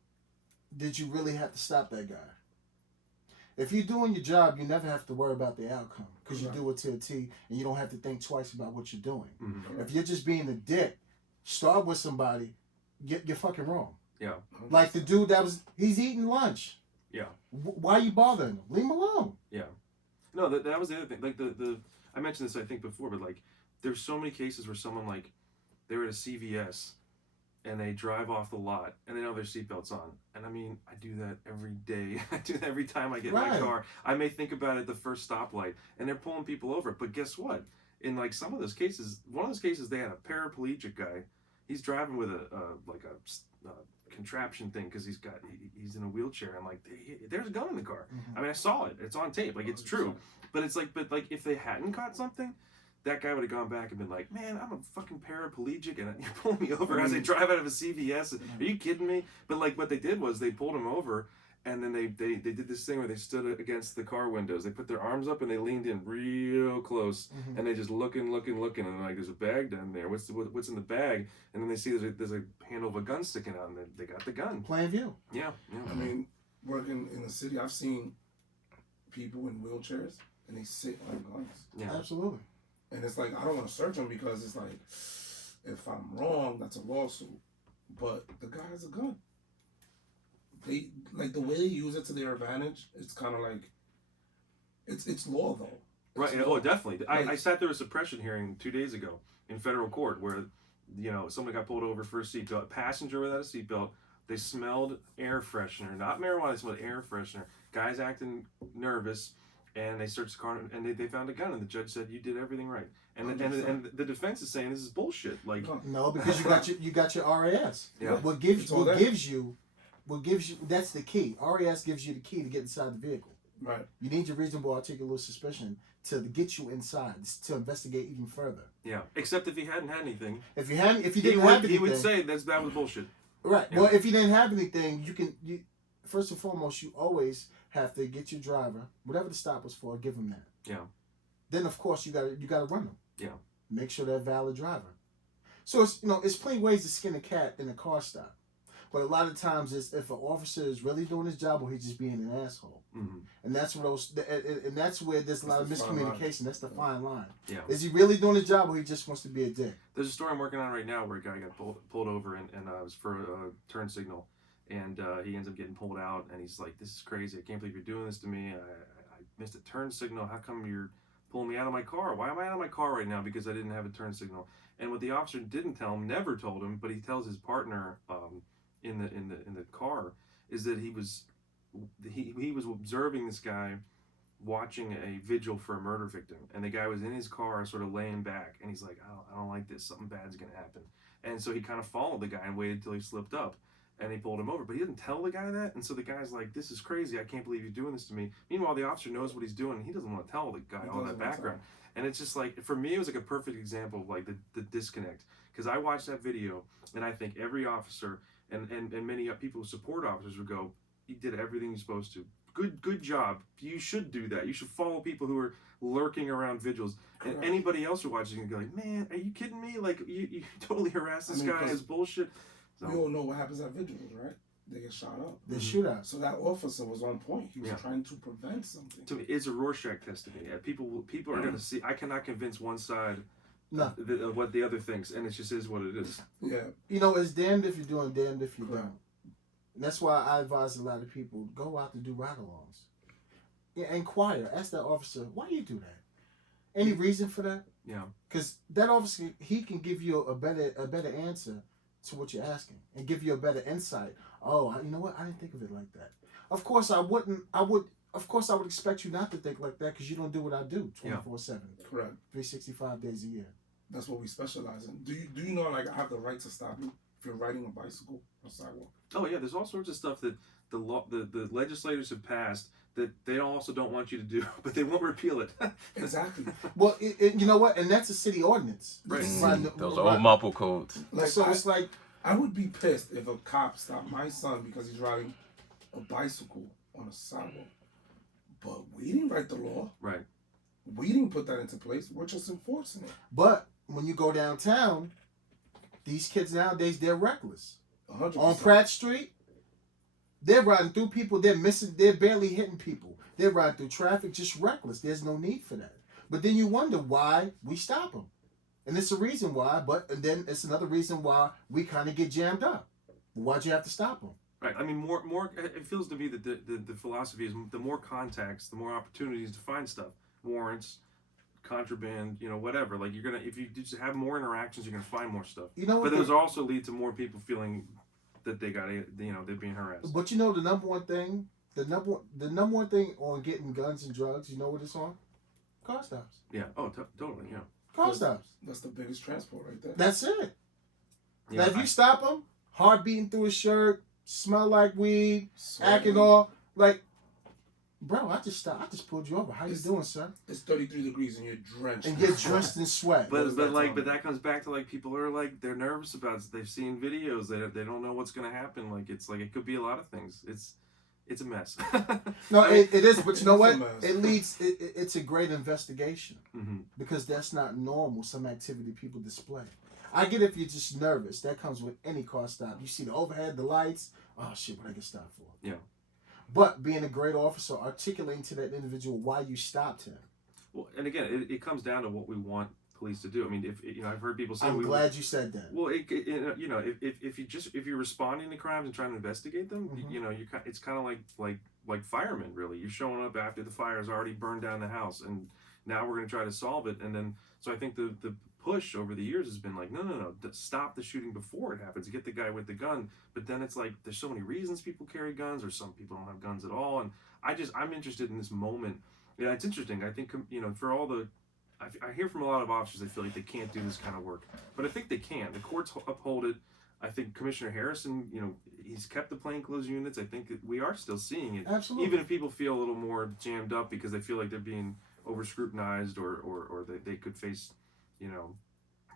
did you really have to stop that guy? If you're doing your job, you never have to worry about the outcome, because you do it to a T, and you don't have to think twice about what you're doing. If you're just being a dick, start with somebody, you're fucking wrong. Yeah. Like the dude he's eating lunch. Yeah. Why are you bothering him? Leave him alone. Yeah. No, that was the other thing. Like, I mentioned this, I think, before, but, like, there's so many cases where someone, like, they're at a CVS and they drive off the lot and they know their seatbelt's on. And I mean, I do that every day. I do that every time I get in my car. I may think about it at the first stoplight, and they're pulling people over. But guess what? In, like, some of those cases, one of those cases, they had a paraplegic guy. He's driving with a contraption thing, because he's in a wheelchair, and, like, there's a gun in the car. I mean, I saw it. It's on tape. Like, it's true. But it's like, if they hadn't caught something, that guy would have gone back and been like, man, I'm a fucking paraplegic, and you're pulling me over as I drive out of a CVS. Are you kidding me? But, like, what they did was they pulled him over, and then they did this thing where they stood against the car windows. They put their arms up and they leaned in real close, and they just looking, and they're like, there's a bag down there. What's in the bag? And then they see there's a handle of a gun sticking out, and they got the gun. Plain view. Yeah. I mean, working in the city, I've seen people in wheelchairs and they sit on guns. Yeah. Absolutely. And it's like, I don't want to search them, because it's like, if I'm wrong, that's a lawsuit. But the guy has a gun. They, like, the way they use it to their advantage, it's kind of like, it's law, though. Right. Oh, definitely. I sat through a suppression hearing 2 days ago in federal court where, you know, somebody got pulled over for a seatbelt, passenger without a seatbelt. They smelled air freshener, not marijuana. They smelled air freshener. Guy's acting nervous, and they searched the car, and they found a gun. And the judge said, "You did everything right." And the defense is saying this is bullshit. Like, no, because you got your RAS. Yeah. What gives you that's the key. RAS gives you the key to get inside the vehicle. Right. You need your reasonable articulable suspicion to get you inside, to investigate even further. Yeah. Except if he hadn't had anything. If you didn't have anything, he would say that was bullshit. Right. Yeah. Well, if you didn't have anything, you first and foremost, you always have to get your driver, whatever the stop was for, give him that. Yeah. Then of course you gotta run them. Yeah. Make sure they're a valid driver. So it's plenty ways to skin a cat in a car stop. But a lot of times, it's if an officer is really doing his job or he's just being an asshole, and that's where and that's where there's a lot of miscommunication. That's the fine line. Yeah. Is he really doing his job or he just wants to be a dick? There's a story I'm working on right now where a guy got pulled over and it was for a turn signal, and he ends up getting pulled out, and he's like, "This is crazy. I can't believe you're doing this to me. I missed a turn signal. How come you're pulling me out of my car? Why am I out of my car right now? Because I didn't have a turn signal." And what the officer didn't tell him, never told him, but he tells his partner in the car, is that he was observing this guy watching a vigil for a murder victim, and the guy was in his car sort of laying back, and he's like, I don't like this, something bad's gonna happen. And so he kind of followed the guy and waited till he slipped up, and they pulled him over, but he didn't tell the guy that. And so the guy's like, this is crazy, I can't believe you're doing this to me. Meanwhile, the officer knows what he's doing, and he doesn't want to tell the guy all that background. And it's just like, for me, it was like a perfect example of like the disconnect, because I watched that video and I think every officer and many people who support officers would go, you did everything you're supposed to. Good job. You should do that. You should follow people who are lurking around vigils. And anybody else who watches can go like, man, are you kidding me? Like, you totally harassed this guy. It's bullshit. So, we all know what happens at vigils, right? They get shot up. They shoot out. So that officer was on point. He was trying to prevent something. To me, it's a Rorschach test to me. People are going to see. I cannot convince one side of what the other thinks, and it just is what it is. Yeah. You know, it's damned if you're doing, damned if you don't. And that's why I advise a lot of people, go out to do ride-alongs. Yeah, inquire. Ask that officer, why do you do that? Any reason for that? Yeah. Because that officer, he can give you a better answer to what you're asking and give you a better insight. Oh, you know what? I didn't think of it like that. Of course, I would expect you not to think like that because you don't do what I do 24/7. Correct. 365 days a year. That's what we specialize in. Do you know, like, I have the right to stop you if you're riding a bicycle on sidewalk? Oh yeah, there's all sorts of stuff that the legislators have passed that they also don't want you to do, but they won't repeal it. Exactly. Well, you know what? And that's a city ordinance. Right. Those old Maple codes. Like, so it's like, I would be pissed if a cop stopped my son because he's riding a bicycle on a sidewalk. But we didn't write the law. Right. We didn't put that into place. We're just enforcing it. But when you go downtown, these kids nowadays, they're reckless. 100%. On Pratt Street, they're riding through people. They're barely hitting people. They're riding through traffic, just reckless. There's no need for that. But then you wonder why we stop them. And it's a reason why, and then it's another reason why we kind of get jammed up. Why'd you have to stop them? Right. I mean, more. It feels to me that the philosophy is the more contacts, the more opportunities to find stuff, warrants, contraband, whatever. Like if you just have more interactions, you're gonna find more stuff. But those also lead to more people feeling that they got, they're being harassed. But the number one thing, the number one thing on getting guns and drugs, you know what it's on? Car stops. Yeah. Oh, totally. Yeah. Car stops. That's the biggest transport right there. That's it. Yeah, now, if you stop him, heart beating through his shirt, smell like weed, acting all like, bro, I just pulled you over. How you doing, sir? It's 33 degrees and you're drenched. And you're drenched in sweat. But that comes back to like people are like they're nervous about it. They've seen videos. They don't know what's gonna happen. Like it could be a lot of things. It's a mess. No, it is. But you know what? It's a great investigation because that's not normal. Some activity people display. I get if you're just nervous. That comes with any car stop. You see the overhead, the lights. Oh shit! What I get stopped for? Yeah. But being a great officer, articulating to that individual why you stopped him. Well, and again, it comes down to what we want police to do. I mean, if I've heard people say, I'm glad you said that. Well, if you're responding to crimes and trying to investigate them, it's kind of like firemen. Really, you're showing up after the fire has already burned down the house, and now we're going to try to solve it. And then, so I think the push over the years has been like, no, stop the shooting before it happens. Get the guy with the gun. But then it's like there's so many reasons people carry guns, or some people don't have guns at all. And I'm interested in this moment. Yeah, it's interesting. I think for all the, I hear from a lot of officers they feel like they can't do this kind of work, but I think they can. The courts uphold it. I think Commissioner Harrison, he's kept the plainclothes units. I think that we are still seeing it. Absolutely. Even if people feel a little more jammed up because they feel like they're being over scrutinized or they could face,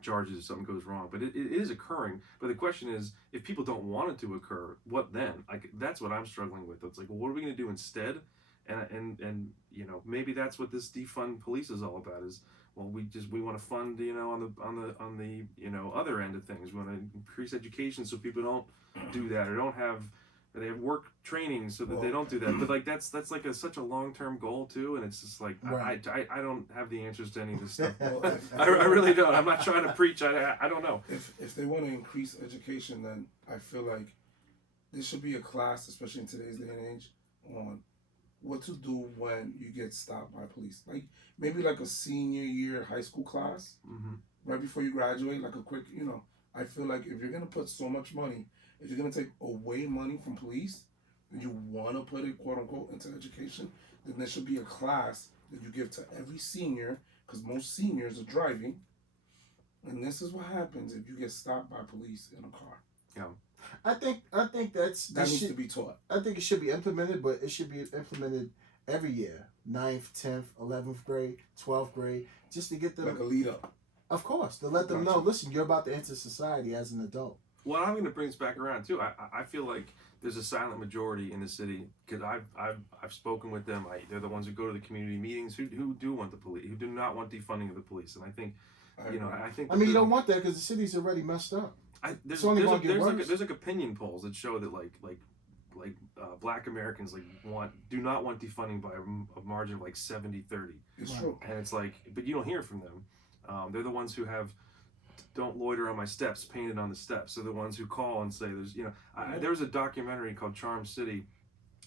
charges if something goes wrong. But it is occurring. But the question is, if people don't want it to occur, what then? Like, that's what I'm struggling with. It's like, well, what are we going to do instead? And maybe that's what this defund police is all about, is well, we want to fund, on the other end of things. We want to increase education so people don't do that, or don't have, or they have work training so that they don't do that. But like that's like such a long-term goal too, and it's just like Right. I don't have the answers to any of this stuff. Well, I really don't. I'm not trying to preach. I don't know. If they want to increase education, then I feel like there should be a class, especially in today's day and age, on what to do when you get stopped by police. Like maybe like a senior year high school class, right before you graduate, like a quick, I feel like if you're gonna put so much money, if you're gonna take away money from police, and you want to put it quote unquote into education, then there should be a class that you give to every senior, because most seniors are driving, and this is what happens if you get stopped by police in a car. Yeah. I think That needs to be taught. I think it should be implemented, but it should be implemented every year. 9th, 10th, 11th grade, 12th grade, just to get them, Like a lead up. of course, to let them know, listen, you're about to enter society as an adult. Well, I'm going to bring this back around too. I feel like there's a silent majority in the city, because I've spoken with them. They're the ones who go to the community meetings who do want the police, who do not want defunding of the police. And I think, I mean, you don't want that because the city's already messed up. There's only gonna get worse. there's opinion polls that show that Black Americans do not want defunding by a margin of like 70-30. It's true. And it's like, but you don't hear from them. They're the ones who have "Don't loiter on my steps" painted on the steps. They're the ones who call and say there was a documentary called Charm City,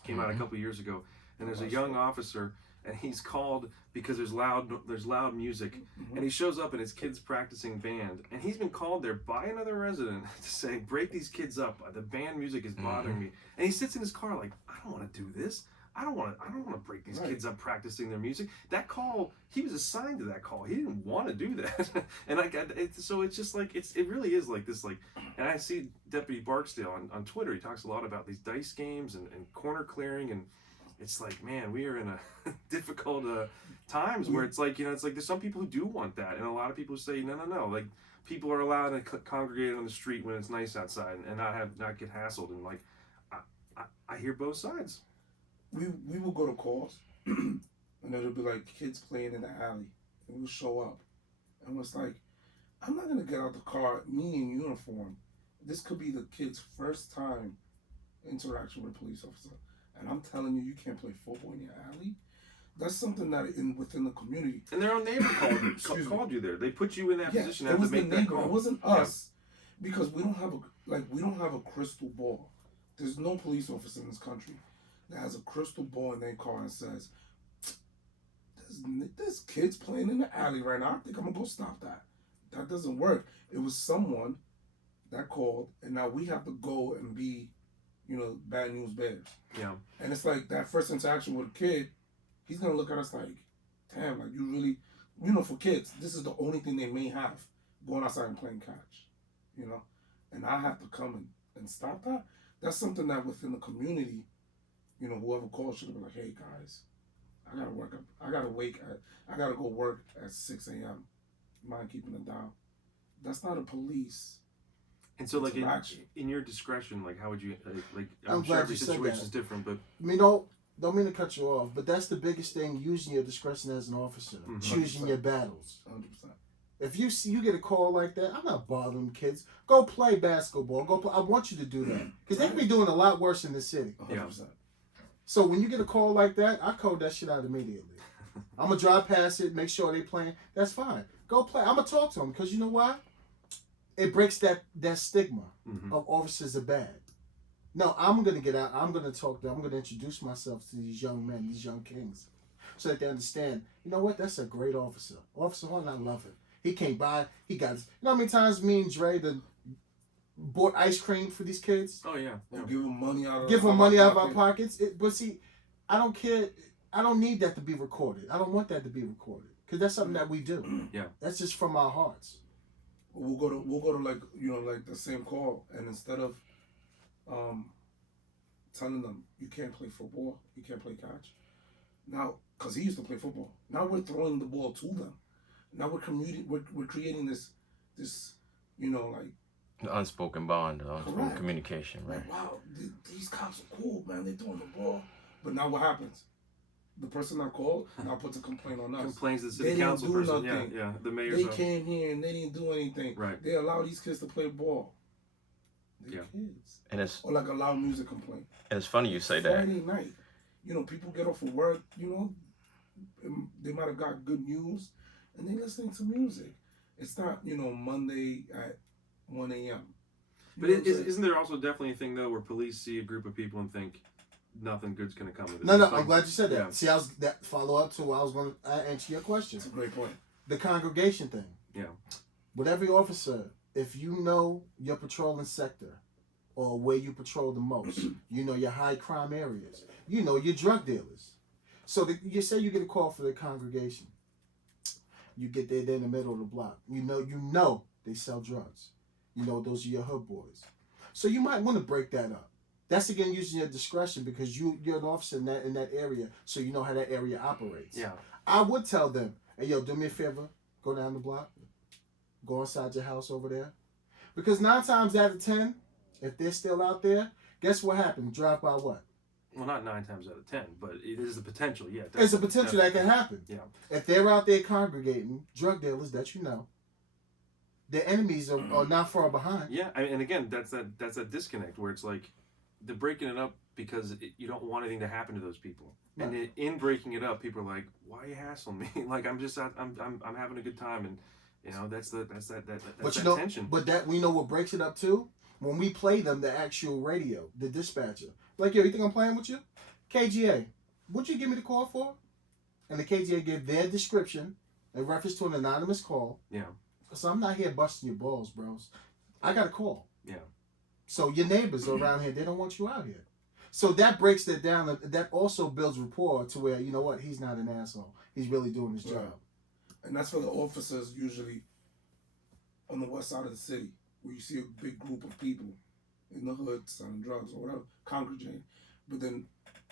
came out a couple years ago, and there's a young officer, and he's called because there's loud music, and he shows up and his kid's practicing band, and he's been called there by another resident to say, break these kids up, the band music is bothering me. And he sits in his car like, I don't want to do this. I don't want to break these kids up practicing their music. That call, he was assigned to that call. He didn't want to do that. And so it's just like, it really is like this, like, and I see Deputy Barksdale on Twitter. He talks a lot about these dice games and corner clearing, and it's like, man, we are in a difficult times where it's like, it's like there's some people who do want that, and a lot of people say no. Like, people are allowed to congregate on the street when it's nice outside and not get hassled. And like, I hear both sides. We will go to calls, and it'll be like kids playing in the alley, and we'll show up, and it's like, I'm not gonna get out the car, me in uniform. This could be the kid's first time interaction with a police officer, and I'm telling you, you can't play football in your alley. That's something that within the community. And their own neighbor called you there. They put you in that position. It was the neighbor. It wasn't us, because we don't have a crystal ball. There's no police officer in this country that has a crystal ball in their car and says, "There's kids playing in the alley right now. I think I'm gonna go stop that." That doesn't work. It was someone that called, and now we have to go and be, bad news bears. Yeah. And it's like that first interaction with a kid, he's gonna look at us like, damn, like you really, for kids, this is the only thing they may have, going outside and playing catch, and I have to come and stop that. That's something that within the community, whoever calls should be like, hey guys, I gotta go work at 6 a.m. Mind keeping it down. That's not a police. And so, like, in your discretion, like, how would you, I'm sure glad every you said situation that. is different, but I mean, don't mean to cut you off, but that's the biggest thing, using your discretion as an officer, choosing 100%. your battles. 100%. If you get a call like that, I'm not bothering kids. Go play basketball. Go play. I want you to do that, because they can be doing a lot worse in the city. 100%. So when you get a call like that, I code that shit out immediately. I'm gonna drive past it, make sure they playing. That's fine. Go play. I'm gonna talk to them, because you know why? It breaks that stigma of officers are bad. No, I'm gonna get out. I'm gonna talk to them. I'm gonna introduce myself to these young men, these young kings, so that they understand. You know what? That's a great officer. Officer Horn, I love him. He came by. He got. You know how many times me and Dre bought ice cream for these kids? oh yeah. Give them money out of Give them money out of our pockets. But see, I don't care. I don't need that to be recorded. I don't want that to be recorded, because that's something that we do. Yeah. That's just from our hearts. We'll go to like the same call, and instead of telling them you can't play football, you can't play catch, now, because he used to play football, now we're throwing the ball to them. Now we're creating this like unspoken bond, unspoken communication, right? Like, wow, these cops are cool, man. They're throwing the ball, but now what happens? the person that called now puts a complaint on us. Complains to the They city didn't council do person. nothing. Yeah, the mayor's They office. came here and they didn't do anything. Right. They allow these kids to play ball. They're kids. And it's Or like a loud music complaint. and it's funny you say that. Friday night, you know, people get off of work, you know, they might have got good news and they listening to music. It's not, you know, Monday at 1 a.m. But isn't there also definitely a thing though where police see a group of people and think nothing good's going to come of it? No, Like, I'm glad you said that. Yeah. See, I was that follow up to what I was going to answer your question. It's a great point. The congregation thing. Yeah. With every officer, if you know your patrolling sector or where you patrol the most, you know your high crime areas, you know your drug dealers. So you say you get a call for the congregation. You get there, they're in the middle of the block. You know they sell drugs. You know those are your hood boys. So you might want to break that up. That's again using your discretion because you're an officer in that area, so you know how that area operates. Yeah. I would tell them, hey, yo, do me a favor, go down the block, go inside your house over there. Because 9 times out of 10, if they're still out there, guess what happens? Drive by what? Well, not 9 times out of 10, but it is a potential. Yeah. There's a potential that can happen. Yeah. If they're out there congregating, drug dealers that you know, their enemies are not far behind. Yeah, and again, that's that disconnect where it's like they're breaking it up because you don't want anything to happen to those people. Right. And in breaking it up, people are like, "Why are you hassling me? Like I'm having a good time." And you know, that's that tension. But that we know what breaks it up too. When we play them, the actual radio, the dispatcher, like, yo, you think I'm playing with you? KGA, what'd you give me the call for? And the KGA give their description in reference to an anonymous call. Yeah. So I'm not here busting your balls, bros. I got a call. Yeah. So your neighbors are around here. They don't want you out here. So that breaks that down. That also builds rapport to where, you know what, he's not an asshole. He's really doing his job. And that's for the officers usually on the west side of the city, where you see a big group of people in the hood selling drugs or whatever, congregating. But then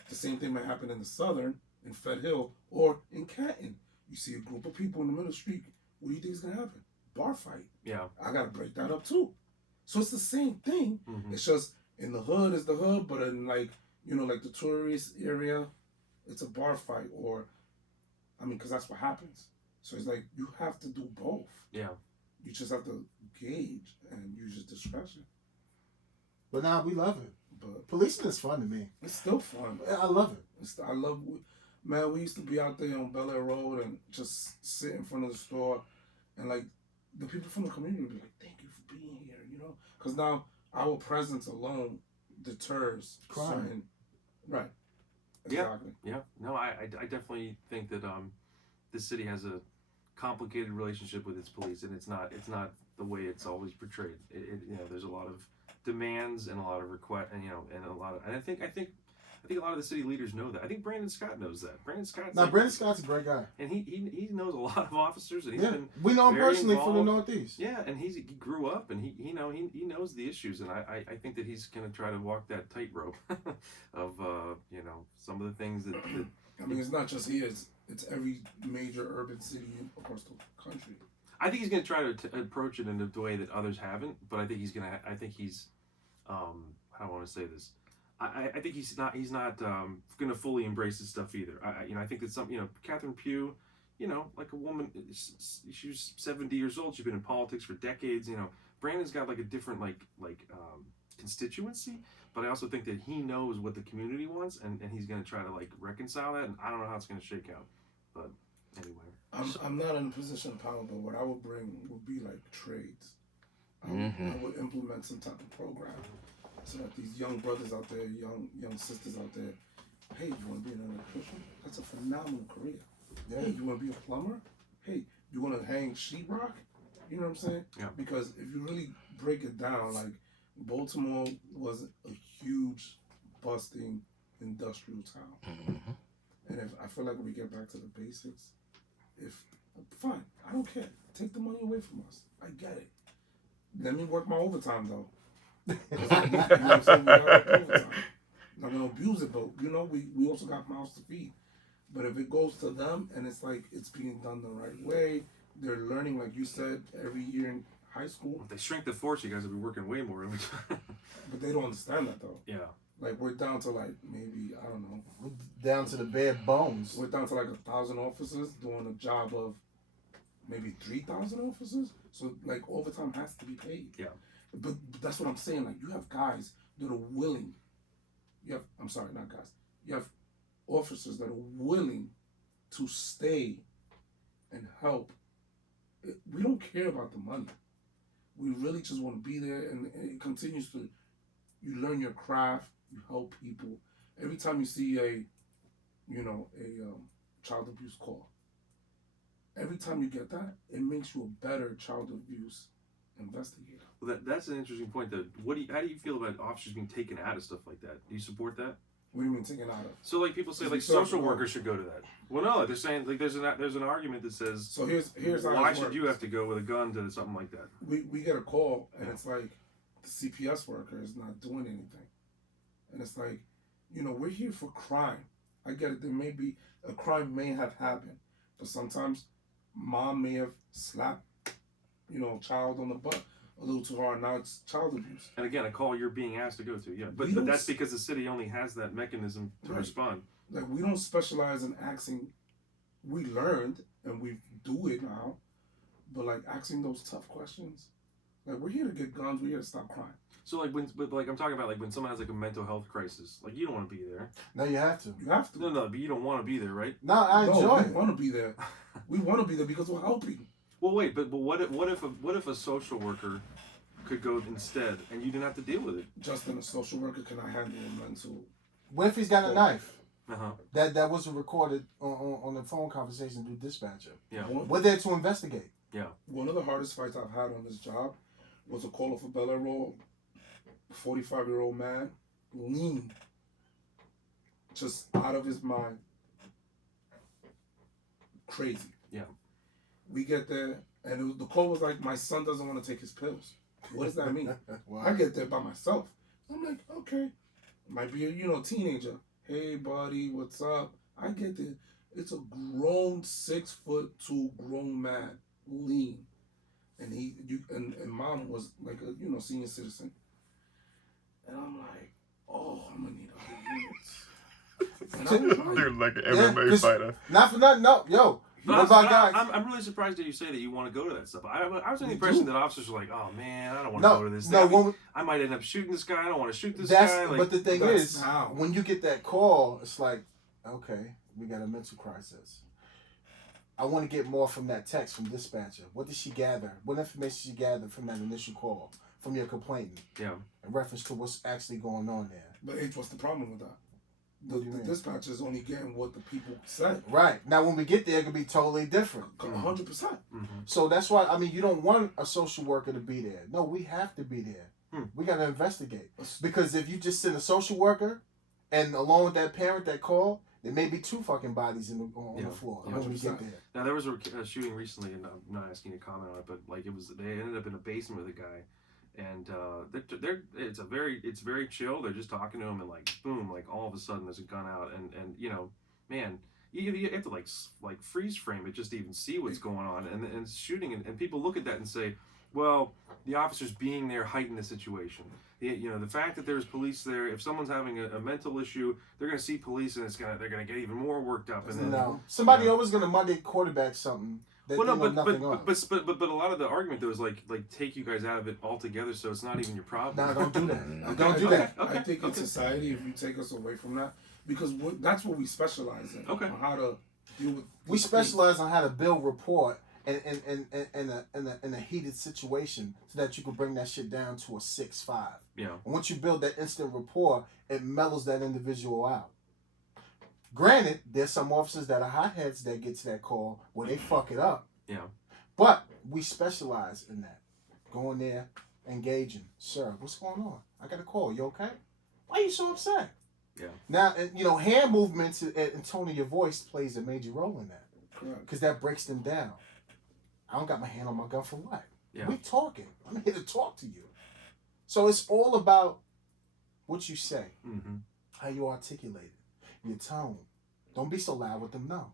the same thing might happen in the southern, in Fed Hill, or in Canton. You see a group of people in the middle of the street. What do you think is going to happen? Bar fight. Yeah. I got to break that up too. So it's the same thing. Mm-hmm. It's just in the hood is the hood, but in like, you know, like the tourist area, it's a bar fight because that's what happens. So it's like you have to do both. Yeah. You just have to gauge and use your discretion. But now we love it. But policing is fun to me. It's still fun. I love it. Man, we used to be out there on Bel Air Road and just sit in front of the store, and like the people from the community would be like, "Thank you for being here," you know, because now our presence alone deters crime. Right. Exactly. Yeah. No, I definitely think that the city has a complicated relationship with its police, and it's not the way it's always portrayed. There's a lot of demands and a lot of requests, and I think a lot of the city leaders know that. I think Brandon Scott knows that. Brandon Scott's a great guy, and he knows a lot of officers, and he's been we know him personally involved. from the Northeast. Yeah, and he grew up, and he knows the issues, and I think that he's going to try to walk that tightrope of some of the things that I mean, it's not just here; it's every major urban city across the country. I think he's going to try to approach it in a way that others haven't, but I think he's how do I want to say this? I think he's not going to fully embrace this stuff either. I think that Catherine Pugh, like a woman, she was 70 years old. She's been in politics for decades. Brandon's got like a different constituency, but I also think that he knows what the community wants, and he's going to try to like reconcile that. And I don't know how it's going to shake out, but anyway. I'm not in a position of power, but what I would bring would be like trades. I would implement some type of program so that these young brothers out there, young sisters out there, hey, you want to be an electrician? That's a phenomenal career. Yeah. Hey, you want to be a plumber? Hey, you want to hang sheetrock? You know what I'm saying? Yeah. Because if you really break it down, like Baltimore was a huge busting industrial town. Mm-hmm. And if I feel like we get back to the basics, fine, I don't care. Take the money away from us. I get it. Let me work my overtime though. You know what I'm saying? We gotta work overtime. Not gonna abuse it, but we also got mouths to feed. But if it goes to them and it's like it's being done the right way, they're learning, like you said, every year in high school. If they shrink the force, you guys will be working way more overtime. But they don't understand that though. Yeah. Like we're down to like maybe I don't know. We're down to the bare bones. We're down to like 1,000 officers doing a job of maybe 3,000 officers. So like overtime has to be paid. Yeah. But that's what I'm saying. Like you have guys that are willing. I'm sorry, not guys. You have officers that are willing to stay and help. We don't care about the money. We really just want to be there, and it continues to. You learn your craft. You help people. Every time you see a child abuse call, every time you get that, it makes you a better child abuse investigator. Well, that's an interesting point. Though, how do you feel about officers being taken out of stuff like that? Do you support that? What do you mean taken out of? So like people say like social workers should go to that. Well, no, they're saying like there's an argument that says so here's how why this should works. you have to go with a gun to something like that? We get a call and it's like the CPS worker is not doing anything, and it's like, we're here for crime. I get it. There may be a crime may have happened, but sometimes mom may have slapped child on the butt a little too hard. Now it's child abuse. And again, a call you're being asked to go to, yeah. But that's because the city only has that mechanism to respond. Like we don't specialize in asking. We learned and we do it now, but like asking those tough questions. Like we're here to get guns. We're here to stop crime. So like I'm talking about like when someone has like a mental health crisis, like you don't want to be there. No, you have to. You have to. No, but you don't want to be there, right? No, I enjoy it. We want to be there. We want to be there because we're helping. Well, wait, but what if a social worker could go instead, and you didn't have to deal with it? Justin, a social worker cannot handle a mental. What if he's got a knife? Uh-huh. That wasn't recorded on the phone conversation through dispatcher. Yeah. We're there to investigate. Yeah. One of the hardest fights I've had on this job was a call for Bel Air role. 45-year-old man, lean, just out of his mind, crazy. Yeah. We get there, and the call was like, my son doesn't want to take his pills. What does that mean? Wow. I get there by myself. I'm like, okay. Might be a teenager. Hey, buddy, what's up? I get there. It's a grown 6'2" grown man, lean, and and mom was like a senior citizen. And I'm like, oh, I'm gonna need 100 units. And Dude, like an MMA fighter. Not for nothing, no, yo. What about guys? I'm really surprised that you say that you want to go to that stuff. I was under the impression that officers were like, oh man, I don't want to go to this. I might end up shooting this guy. I don't want to shoot this guy. But the thing is, when you get that call, it's like, okay, we got a mental crisis. I want to get more from that text from dispatcher. What did she gather? What information she gathered from that initial call? From your complainant, yeah, in reference to what's actually going on there. But H, what's the problem with that? The dispatcher is only getting what the people said. Right. Now, when we get there, it could be totally different. 100%. Mm-hmm. So that's why, you don't want a social worker to be there. No, we have to be there. We got to investigate. Because if you just send a social worker, and along with that parent that called, there may be 2 fucking bodies on the floor when we get there. Now, there was a shooting recently, and I'm not asking you to comment on it, but like they ended up in a basement with a guy. And it's very chill. They're just talking to him, and like boom, like all of a sudden there's a gun out, and man, you have to like freeze frame it just to even see what's going on, and shooting, and people look at that and say, well, the officers being there heightened the situation. The fact that there's police there, if someone's having a mental issue, they're gonna see police, and they're gonna get even more worked up. And then somebody always gonna Monday quarterback something. But a lot of the argument though is like take you guys out of it altogether, so it's not even your problem. No, don't do that. Don't do that. I think in society, if you take us away from that, because that's what we specialize in. Okay. On how to deal with. We specialize on how to build rapport in a heated situation, so that you can bring that shit down to a 6-5. Yeah. And once you build that instant rapport, it mellows that individual out. Granted, there's some officers that are hotheads that get to that call where they fuck it up. Yeah. But we specialize in that. Going there, engaging. Sir, what's going on? I got a call. You okay? Why are you so upset? Yeah. Now, hand movements and tone of your voice plays a major role in that. Correct. Because that breaks them down. I don't got my hand on my gun for what? Yeah. We talking. I'm here to talk to you. So it's all about what you say, how you articulate it. Your tone. Don't be so loud with them, no.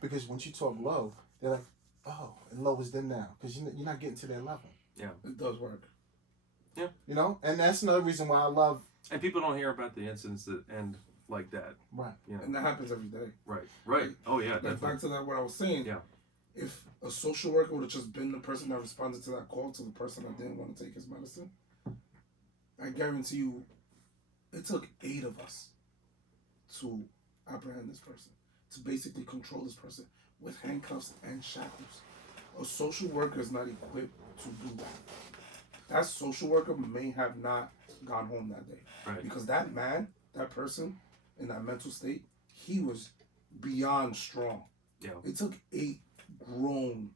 Because once you talk low, they're like, oh, it lowers them down. Because you're not getting to their level. Yeah. It does work. Yeah. You know, and that's another reason why I love. And people don't hear about the incidents that end like that. Right. You know? And that happens every day. Right. Right. Oh yeah. Like Definitely. back to that, what I was saying. Yeah. If a social worker would have just been the person that responded to that call to the person that didn't want to take his medicine, I guarantee you, it took 8 of us to apprehend this person, to basically control this person with handcuffs and shackles. A social worker is not equipped to do that. That social worker may have not gone home that day. Right. Because that man, that person, in that mental state, he was beyond strong. Yeah. It took 8 grown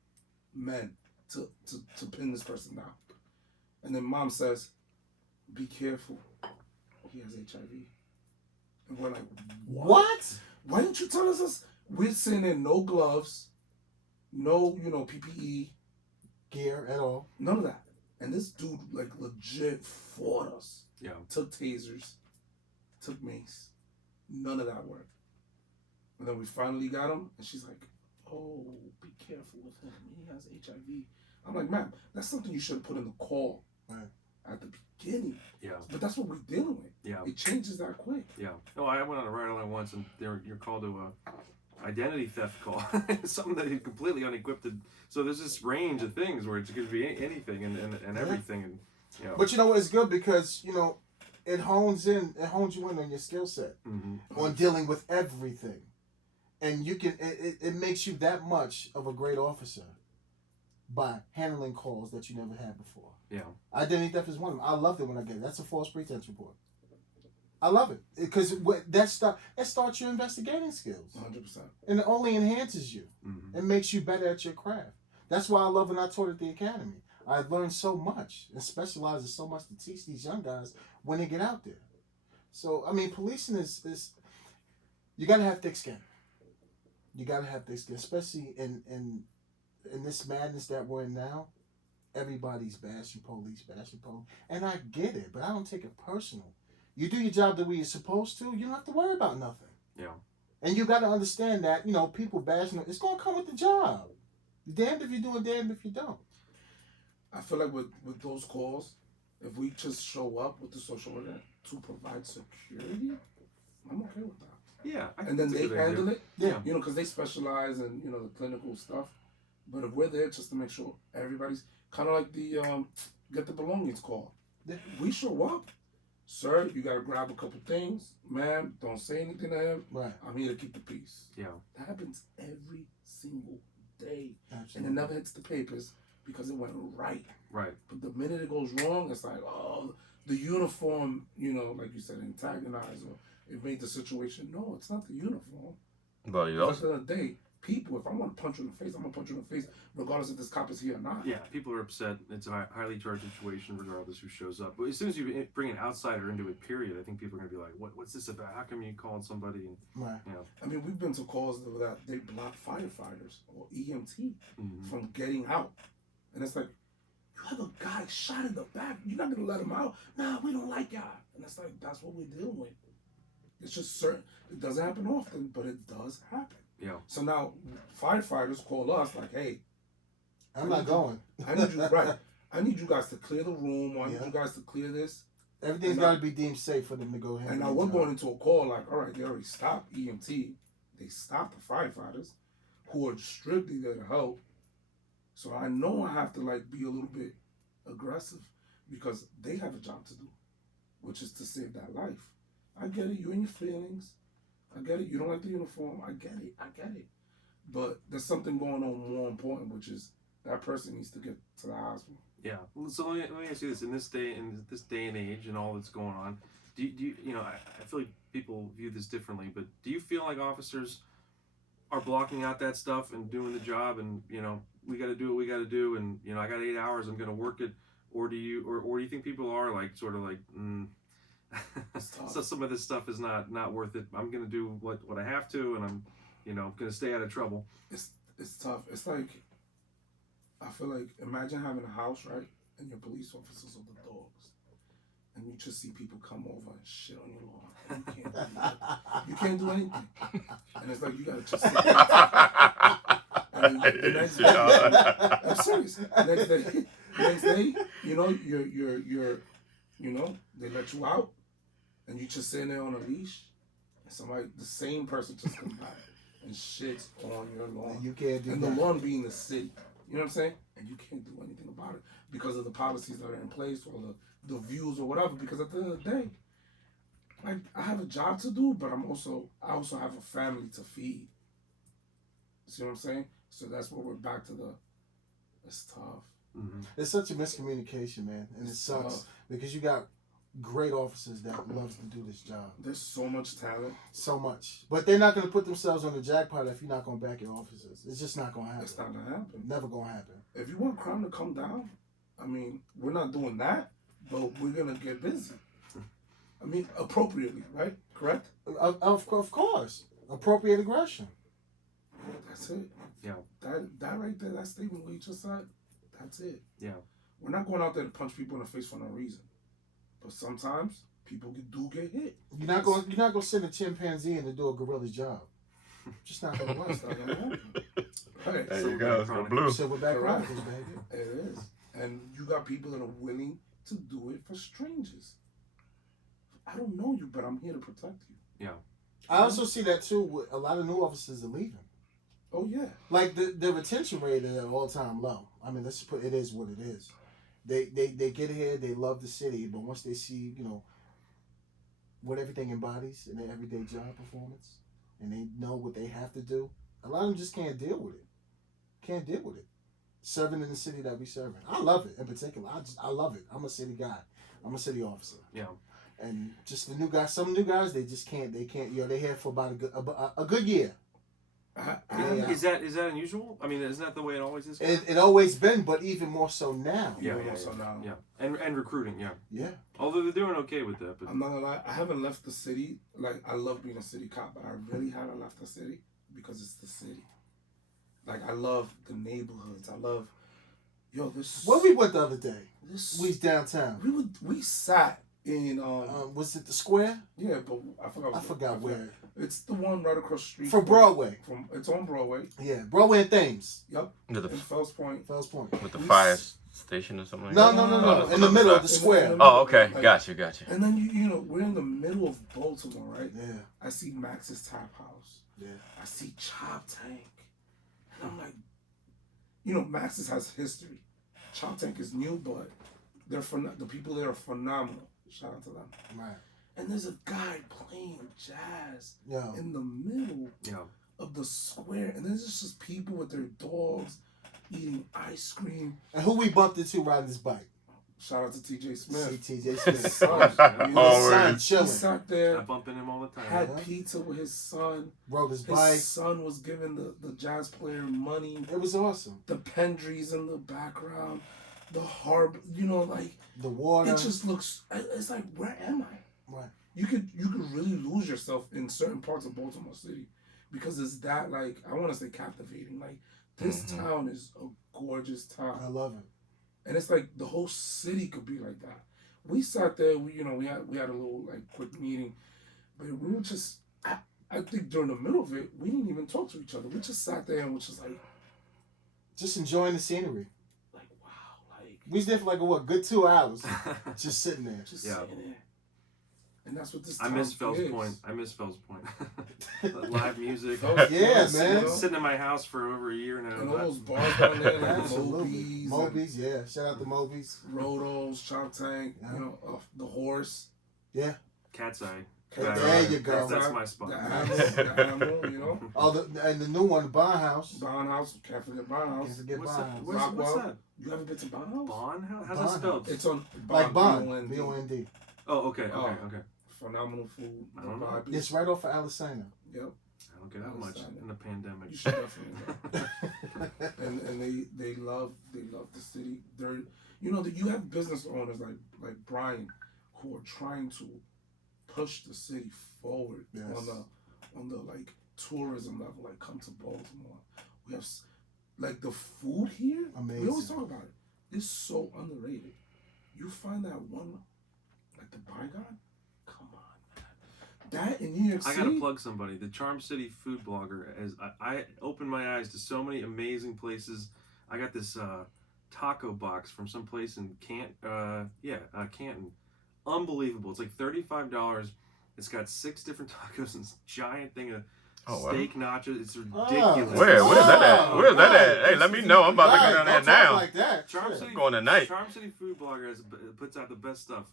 men to pin this person down. And then mom says, be careful. He has HIV. And we're like, What? why didn't you tell us this? We're sitting in no gloves, no, PPE, Gear at all. none of that. And this dude, like, legit fought us. Yeah. Took tasers, took mace. None of that worked. And then we finally got him, and she's like, oh, be careful with him. He has HIV. I'm like, ma'am, that's something you should have put in the call at the beginning. Yeah. But that's what we're dealing with. Yeah. It changes that quick. Yeah. No, I went on a ride line once, and you're called to a identity theft call. Something that is completely unequipped. So there's this range of things where it's going to be anything and everything, and you know. But you know what? It's good because it hones you in on your skill set on dealing with everything, and you can. It makes you that much of a great officer by handling calls that you never had before. Yeah. Identity theft is one of them. I loved it when I get it. That's a false pretense report. I love it because that starts your investigating skills. 100%. And it only enhances you. Mm-hmm. It makes you better at your craft. That's why I love when I taught at the academy. I learned so much and specialized in so much to teach these young guys when they get out there. So, I mean, policing is you got to have thick skin. You got to have thick skin, especially in this madness that we're in now. Everybody's bashing police. And I get it, but I don't take it personal. You do your job the way you're supposed to, you don't have to worry about nothing. Yeah. And you got to understand that, people bashing, it's going to come with the job. You're damned if you do and damned if you don't. I feel like with those calls, if we just show up with the social worker to provide security, I'm okay with that. Yeah. And then they handle it, Yeah. because they specialize in, the clinical stuff. But if we're there just to make sure everybody's kind of like the get the belongings call. Yeah. We show up. Sir, you got to grab a couple things. Ma'am, don't say anything to him. Right. I'm here to keep the peace. Yeah. That happens every single day. Absolutely. And it never hits the papers because it went right. Right. But the minute it goes wrong, it's like, oh, the uniform, like you said, antagonized or it made the situation. No, it's not the uniform. Well, you At the also end of the day, people, if I want to punch you in the face, I'm going to punch you in the face, regardless if this cop is here or not. Yeah, people are upset. It's a highly charged situation, regardless who shows up. But as soon as you bring an outsider into it, period, I think people are going to be like, "What's this about? How come you called somebody?" And, Right. I mean, we've been to calls that they block firefighters or EMT from getting out. And it's like, you have a guy shot in the back. You're not going to let him out? Nah, we don't like y'all. And it's like, that's what we're dealing with. It's just certain. It doesn't happen often, but it does happen. Yeah. So now firefighters call us like, hey, I'm not going. I need you, right. I need you guys to clear the room, or I need Yeah. you guys to clear this. Everything's got to be deemed safe for them to go ahead. And now we're going into a call like, all right, they already stopped EMT. They stopped the firefighters who are strictly there to help. So I know I have to be a little bit aggressive because they have a job to do, which is to save that life. I get it. You're in your feelings. I get it. You don't like the uniform. I get it. But there's something going on more important, which is that person needs to get to the hospital. Yeah. So let me ask you this: in this day and age, and all that's going on, do you I feel like people view this differently, but do you feel like officers are blocking out that stuff and doing the job, and we got to do what we got to do, and I got 8 hours, I'm gonna work it, or do you think people are sort of so some of this stuff is not worth it. I'm gonna do what I have to, and I'm gonna stay out of trouble. It's tough. It's like, I feel like, imagine having a house, right, and your police officers are the dogs, and you just see people come over and shit on your lawn, and you can't do nothing. You can't do anything, and it's like you gotta just sit there. And the next day, I'm serious. The next day, you know, you know, they let you out, and you just sitting there on a leash, and somebody, the same person, just comes by and shits on your lawn. And you can't do and that. the lawn being the city, you know what I'm saying? And you can't do anything about it because of the policies that are in place or the views or whatever. Because at the end of the day, like, I have a job to do, but I also have a family to feed. See what I'm saying? So that's where we're back to it's tough. Mm-hmm. It's such a miscommunication, man, and it sucks because you got great officers that loves to do this job. There's so much talent. So much. But they're not going to put themselves on the jackpot if you're not going to back your officers. It's just not going to happen. It's not gonna happen. Never going to happen. If you want crime to come down, I mean, we're not doing that, but we're gonna get busy. I mean, appropriately, right? Correct? Of course. Appropriate aggression. That's it. Yeah. That right there, that statement we just said, that's it. Yeah. We're not going out there to punch people in the face for no reason. But sometimes people do get hit. You're not going to send a chimpanzee in to do a gorilla's job. Just not going to work. It's not gonna happen. Right. There you go. It's go blue. Silverback Correct. Chronicles, baby. It is. And you got people that are willing to do it for strangers. I don't know you, but I'm here to protect you. Yeah. I also see that too. With a lot of new officers are leaving. Oh yeah. Like the retention rate is at an all-time low. I mean, let's just put it is what it is. They get here, they love the city, but once they see, you know, what everything embodies in their everyday job performance, and they know what they have to do, a lot of them just can't deal with it. Can't deal with it. Serving in the city that we serve in. I love it in particular. I love it. I'm a city guy. I'm a city officer. Yeah. And just the new guys, some new guys, they just can't. They can't. You know, they're here for about a good year. Is that unusual? I mean, isn't that the way it always is? It always been, but even more so now. Yeah, Even yeah, more so now. yeah. And recruiting, yeah. Yeah. Although they're doing okay with that, but I'm not gonna lie, I haven't left the city. Like, I love being a city cop, but I really haven't left the city because it's the city. Like, I love the neighborhoods. I love, this. Where we went the other day? This. We was downtown. We sat in Was it the square? yeah, but I forgot where. It's the one right across the street From Broadway. It's on Broadway. Yeah, Broadway and Thames. Yep. To the, In Fells Point. Fells Point. with the fire station or something like No, that? no. In the middle of the square. Oh, okay. Like, Gotcha. And then you know, we're in the middle of Baltimore, right? Yeah. I see Max's Tap House. Yeah. I see Chop Tank. And I'm like, you know, Max's has history. Chop Tank is new, but the people there are phenomenal. Shout out to them. Right. And there's a guy playing jazz Yeah. in the middle of the square. And there's just people with their dogs eating ice cream. And who we bumped into riding this bike? Shout out to TJ Smith. See TJ Smith. His son. His son Always. He chilling. sat I there, bump into him all the time. had pizza with his son. Rode his His bike. son was giving the jazz player money. It was awesome. The Pendries in the background. The harbor, you know, like, The water. it just looks, it's like, where am I? Right. You could really lose yourself in certain parts of Baltimore City because it's that, like, I want to say captivating. Like, this town is a gorgeous town. I love it. And it's like the whole city could be like that. We sat there, we had a little, like, quick meeting, but we were just, I think during the middle of it, we didn't even talk to each other. We just sat there and was just like Just enjoying the scenery. wow, like, We was there for like a good 2 hours. Just sitting there. just Yeah. sitting there. And that's what this I town miss Fells is. Point. Live music. Yeah, man. Sitting in my house for over a year now. And all those bars down there, like Absolutely. Moby's, Moby's, yeah. Shout out to Moby's. Rotos, Chop Tank, Yeah. you know, the horse. Yeah. Cat's Eye. There you go. That's my spot. The animal, you know. Oh, and the new one, the Bond House. Bond House, can't forget Bond Can't House. forget What's Bond that? House. What's that? You haven't been to Bond House? Bond House? How's Bond that spelled? It's on Like Bond. B-O-N-D. B-O-N-D. Oh, okay. Oh. Phenomenal food. I don't know. Vibe. It's right off of Alisana. Yep. I don't get out much in the pandemic. You should definitely go. and they love the city. They're, you know, you have business owners like Brian who are trying to push the city forward Yes. on the like tourism level. Like, come to Baltimore. We have like the food here. Amazing. We always talk about it. It's so underrated. You find that one, like the Bygone. Come on, man. That in New York I City. gotta plug somebody. The Charm City food blogger. As I opened my eyes to so many amazing places. I got this taco box from some place in Canton. Unbelievable. It's like $35. It's got 6 different tacos and this giant thing of steak nachos. It's ridiculous. Where's that at? Where's that at? Hey, let me know. I'm about to go down there now. Like that. Charm City, going tonight. Charm City Food Blogger puts out the best stuff.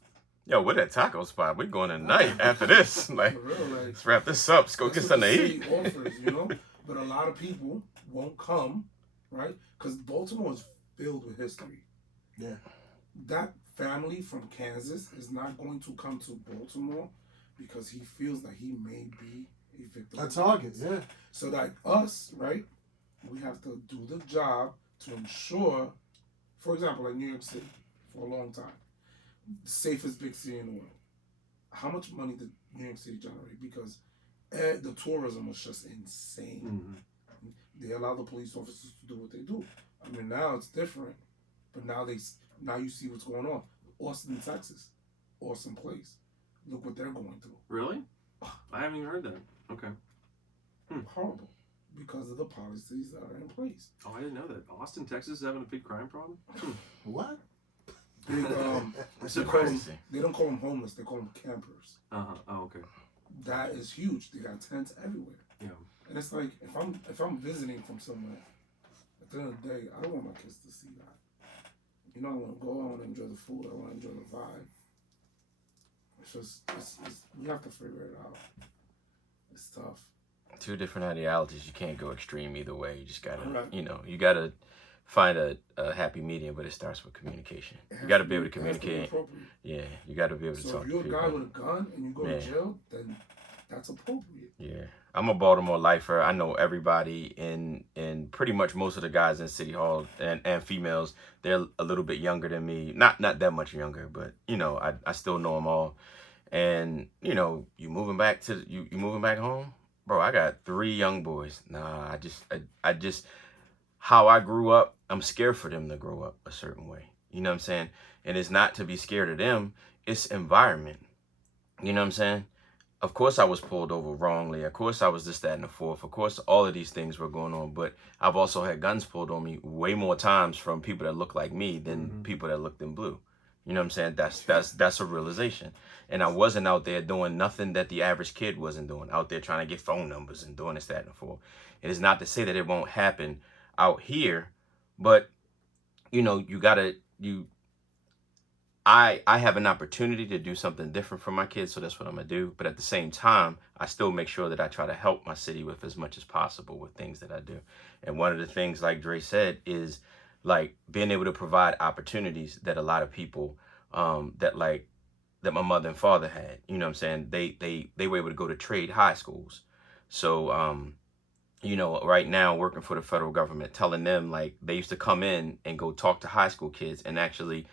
Yo, where that taco spot? We going tonight after this. Like, For real, like, let's wrap this up. Let's go get something to eat. Offers, you know? But a lot of people won't come, right? Because Baltimore is filled with history. Yeah. That family from Kansas is not going to come to Baltimore because he feels that he may be a victim. A target, yeah. So like us, right? We have to do the job to ensure, for example, like New York City, for a long time, the safest big city in the world. How much money did New York City generate? Because the tourism was just insane. Mm-hmm. They allow the police officers to do what they do. I mean, now it's different, but now you see what's going on. Austin, Texas, awesome place. Look what they're going through. Really? I haven't even heard that. Okay. Horrible, because of the policies that are in place. Oh, I didn't know that. Austin, Texas is having a big crime problem? What? Big, they don't call them homeless, they call them campers. Oh, okay. That is huge. They got tents everywhere. Yeah. And it's like, if I'm visiting from somewhere, at the end of the day, I don't want my kids to see that. You know, I want to go, I want to enjoy the food, I want to enjoy the vibe. It's just, you have to figure it out. It's tough. 2 different ideologies. You can't go extreme either way. You just gotta, Correct. you gotta find a happy medium, but it starts with communication. You gotta be able to communicate. Yeah, you gotta be able to talk to people. So if you're a guy with a gun and you go to jail, then that's appropriate. Yeah. I'm a Baltimore lifer. I know everybody in pretty much most of the guys in City Hall and females. They're a little bit younger than me. Not that much younger, but I still know them all. And you moving back home, bro. I got 3 young boys. Nah, I just how I grew up. I'm scared for them to grow up a certain way. You know what I'm saying? And it's not to be scared of them. It's environment. You know what I'm saying? Of course I was pulled over wrongly. Of course I was this, that, and the fourth. Of course all of these things were going on. But I've also had guns pulled on me way more times from people that look like me than people that looked in blue. You know what I'm saying? That's a realization. And I wasn't out there doing nothing that the average kid wasn't doing. Out there trying to get phone numbers and doing this, that, and the fourth. It is not to say that it won't happen out here. But, I have an opportunity to do something different for my kids, so that's what I'm going to do. But at the same time, I still make sure that I try to help my city with as much as possible with things that I do. And one of the things, like Dre said, is like being able to provide opportunities that a lot of people that my mother and father had. You know what I'm saying? They were able to go to trade high schools. So, right now working for the federal government, telling them like they used to come in and go talk to high school kids and actually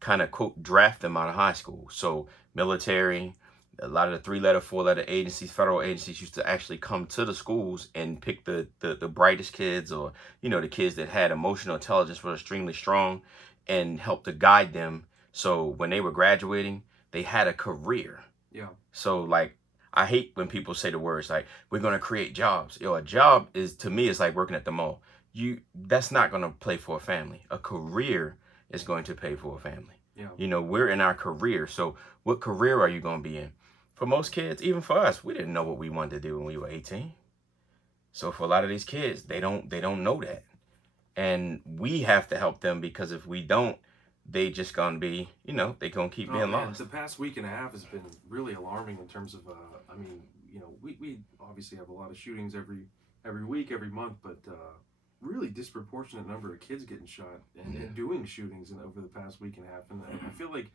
kind of quote draft them out of high school. So military, a lot of the 3-letter, 4-letter agencies, federal agencies used to actually come to the schools and pick the brightest kids, or the kids that had emotional intelligence, were extremely strong, and help to guide them. So when they were graduating, they had a career. Yeah. So like, I hate when people say the words like, we're going to create jobs. A job to me is like working at the mall. That's not going to pay for a family. A career is going to pay for a family. Yeah. We're in our career. So what career are you going to be in? For most kids, even for us, we didn't know what we wanted to do when we were 18. So for a lot of these kids, they don't know that. And we have to help them, because if we don't, they just gonna be, they gonna keep being lost. The past week and a half has been really alarming in terms of, we obviously have a lot of shootings every week, every month, but really disproportionate number of kids getting shot and doing shootings over the past week and a half. And I feel like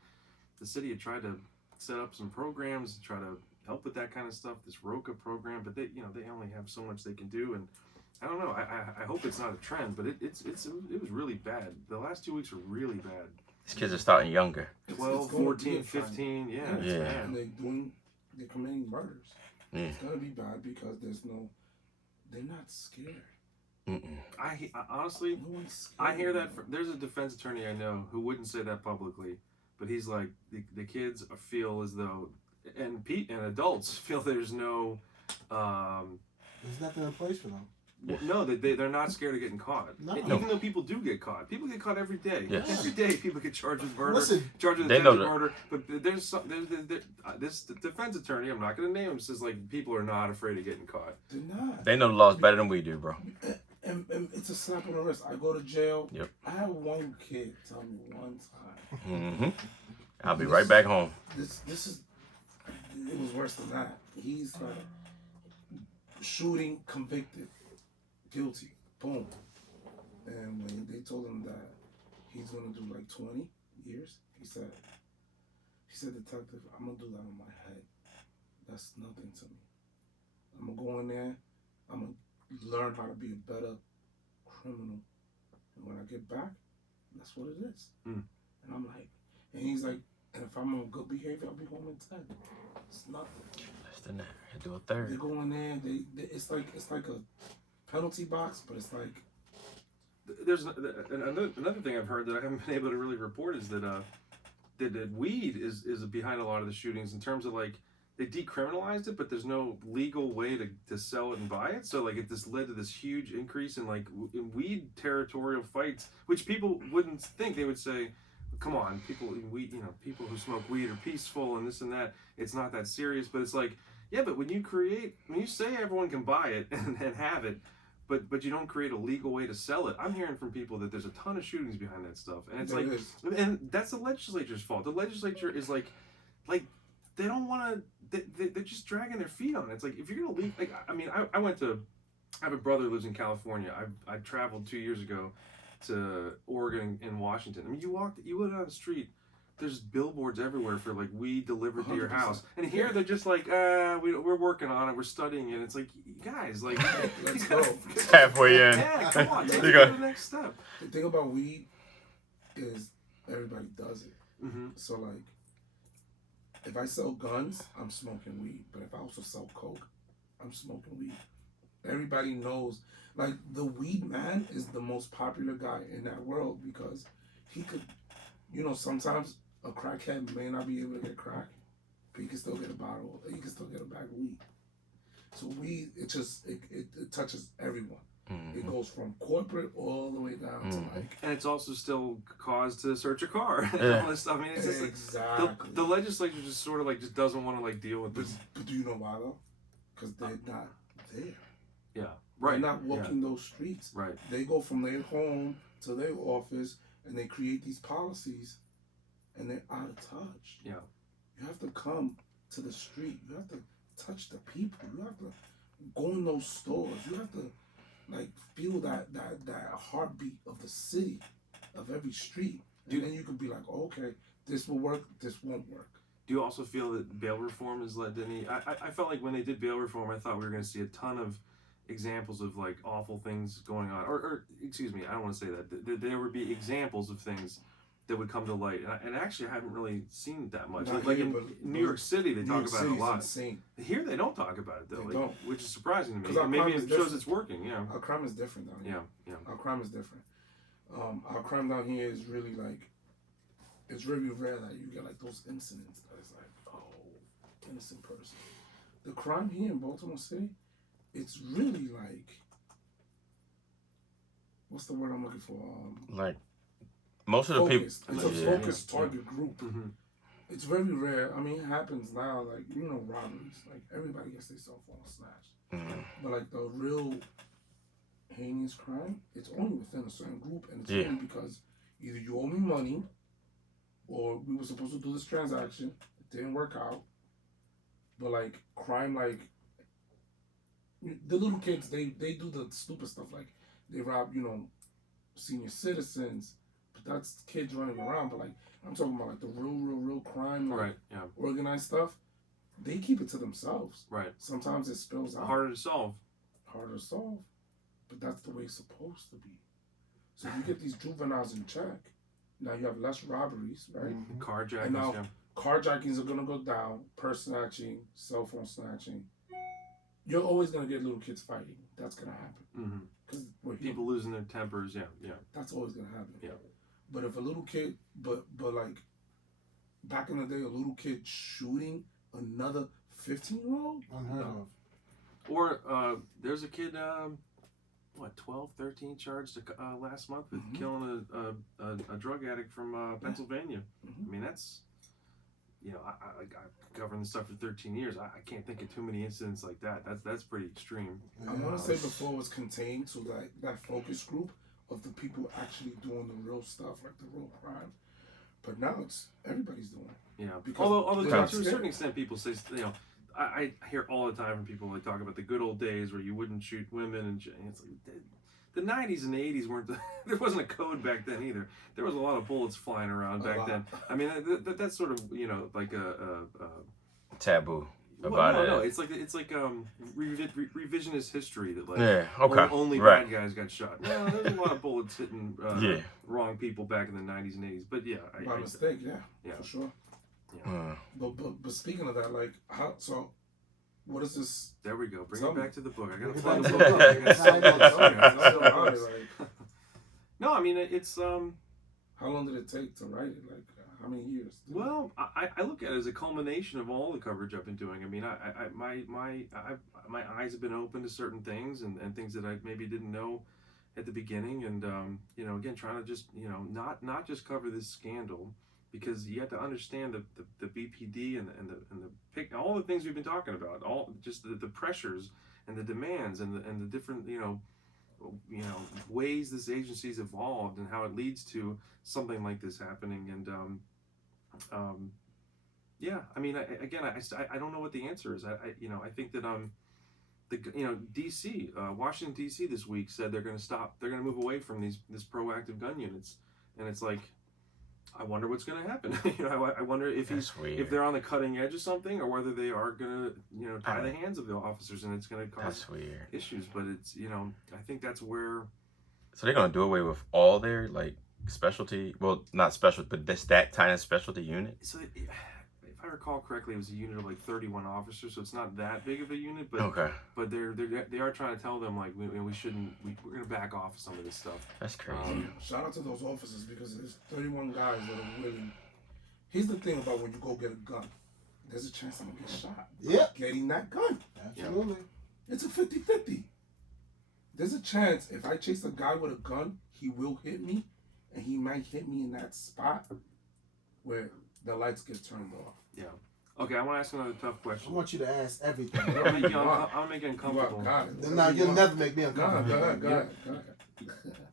the city had tried to set up some programs to try to help with that kind of stuff, this ROCA program, but they only have so much they can do. And I don't know. I hope it's not a trend, but it was really bad. The last 2 weeks were really bad. These kids are starting younger. 12, 14, 15, yeah. And they're committing murders. Yeah. It's gonna be bad because they're not scared. I honestly, no one's scared. I hear that. There's a defense attorney I know who wouldn't say that publicly, but he's like, the kids feel as though, and adults feel there's no, there's nothing in place for them. No, they're not scared of getting caught. No. Even though people do get caught. People get caught every day. Yes. Every day people get charged with murder, Listen, charged with they know attempted that. murder. But this defense attorney, I'm not going to name him, says like people are not afraid of getting caught. They're not. They know the laws better than we do, bro. And it's a slap on the wrist. I go to jail. Yep. I had one kid tell me one time. Mm-hmm. I'll be right back home. This is. It was worse than that. He's like shooting, convicted, guilty, boom. And when they told him that he's gonna do like 20 years, he said, detective, I'm gonna do that on my head. That's nothing to me. I'm gonna go in there. I'm gonna learn how to be a better criminal. And when I get back, that's what it is. Mm. And I'm like, and he's like, and if I'm on good behavior, I'll be home in 10. It's nothing. Less than that. I do a They third. go in there. It's like a penalty box, but it's like There's another thing I've heard that I haven't been able to really report is that that weed is behind a lot of the shootings in terms of like they decriminalized it, but there's no legal way to sell it and buy it. So like this led to this huge increase in like in weed territorial fights, which people wouldn't think. They would say, come on, people who smoke weed are peaceful and this and that. It's not that serious, but it's like, yeah, but when you say everyone can buy it and have it, but you don't create a legal way to sell it. I'm hearing from people that there's a ton of shootings behind that stuff, and it's and that's the legislature's fault. The legislature is like they don't want to. They're just dragging their feet on it. It's like if you're gonna leave, like I mean, I have a brother who lives in California. I traveled 2 years ago to Oregon and Washington. I mean, you went down the street, there's billboards everywhere for like weed delivered to your 100%. house. And here they're just like, we're working on it, we're studying it. It's like, guys, like, let's go. It's halfway in. Yeah, come on, take You it go. to the next step. The thing about weed is everybody does it. Mm-hmm. So like, if I sell guns, I'm smoking weed. But if I also sell coke, I'm smoking weed. Everybody knows. Like the weed man is the most popular guy in that world because he could, sometimes a crackhead may not be able to get crack, but he can still get a bottle. He can still get a bag of weed. So weed, it touches everyone. Mm-hmm. It goes from corporate all the way down to like. And it's also still cause to search a car. And Yeah. all this stuff. I mean, it's just Exactly. like, the legislature just sort of like just doesn't want to like deal with this. But do you know why though? Because they're not there. Yeah, right. They're not walking those streets. Right. They go from their home to their office and they create these policies and they're out of touch. Yeah. You have to come to the street. You have to touch the people. You have to go in those stores. You have to like feel that heartbeat of the city, of every street. And then you can be like, oh, okay, this will work, this won't work. Do you also feel that bail reform has led to any? I felt like when they did bail reform, I thought we were going to see a ton of examples of like awful things going on, or excuse me, I don't want to say that. There would be examples of things that would come to light, and actually I haven't really seen that much. Not Like here, in but New York City, they New talk York about it a City's lot. insane. Here they don't talk about it though, They don't. which is surprising to me. 'Cause our Maybe crime it is shows different. it's working. Yeah, Our crime is different down here. yeah. Our crime is different. Our crime down here is really like, it's really rare that you get like those incidents that is like, oh, innocent person. The crime here in Baltimore City, it's really like, what's the word I'm looking for? Like most of the people. Focused. It's a Yeah. focused target group. Mm-hmm. It's very rare. I mean, it happens now. Like robberies. Like everybody gets their cell phone snatched. Mhm. But like the real heinous crime, it's only within a certain group, and it's Yeah. only because either you owe me money, or we were supposed to do this transaction, it didn't work out. But like crime, like the little kids, they do the stupid stuff. Like they rob, senior citizens, but that's kids running around. But like I'm talking about like the real crime, like Right. Yeah. organized stuff. They keep it to themselves. Right. Sometimes it spills out. Harder to solve. Harder to solve. But that's the way it's supposed to be. So if you get these juveniles in check, now you have less robberies, right? Mm-hmm. Carjackings. And now Yeah. carjackings are gonna go down, purse snatching, cell phone snatching. You're always gonna get little kids fighting. That's gonna happen. Mm-hmm. Because we're People losing their tempers. Yeah. Yeah. That's always gonna happen. Yeah. But if a little kid, but like back in the day, a little kid shooting another 15-year-old, Unheard of. Or there's a kid 12, 13 charged last month with killing a drug addict from Pennsylvania. I mean, that's, I've governed this stuff for 13 years. I can't think of too many incidents like that. That's pretty extreme. I want to say before it was contained to that focus group of the people actually doing the real stuff, like the real crime. But now it's everybody's doing it. Yeah. Because Although to a certain extent, people say, I hear all the time from people like talk about the good old days where you wouldn't shoot women, and it's like the 90s and the 80s weren't. There wasn't a code back then either. There was a lot of bullets flying around back then. I mean, that's sort of like a taboo about it. No, it's like revisionist history that only right. bad guys got shot. No, there's a lot of bullets hitting wrong people back in the 90s and 80s. But by mistake, for sure. Yeah. But speaking of that, like what is this? There we go. Bring Tell it me. back to the book. I Bring gotta it find back the to book. the book. No, I mean it's How long did it take to write it? Like how many years? Well, I look at it as a culmination of all the coverage I've been doing. I mean, my eyes have been open to certain things and things that I maybe didn't know at the beginning, and again, trying to just not just cover this scandal, because you have to understand the BPD and the all the things we've been talking about, all just the pressures and the demands and the different ways this agency's evolved and how it leads to something like this happening. And I mean, I don't know what the answer is. I think that DC, Washington DC this week said they're going to move away from this proactive gun units, and it's like, I wonder what's going to happen. I wonder if they're on the cutting edge of something, or whether they are going to tie the hands of the officers, and it's going to cause issues. But it's I think that's where. So they're going to do away with all their specialty, well, not special, but that kind of specialty unit. So if I recall correctly, it was a unit of 31 officers, so it's not that big of a unit. But but they are trying to tell them we shouldn't. We're going to back off some of this stuff. That's crazy. Shout out to those officers, because there's 31 guys that are willing. Here's the thing about when you go get a gun, there's a chance I'm gonna get shot. Yeah, getting that gun. Absolutely. It's a 50-50. There's a chance if I chase a guy with a gun, he will hit me, and he might hit me in that spot where the lights get turned off. Yeah. Okay, I want to ask another tough question. I want you to ask everything. I'll make you uncomfortable. No, you'll never make me uncomfortable. Go ahead.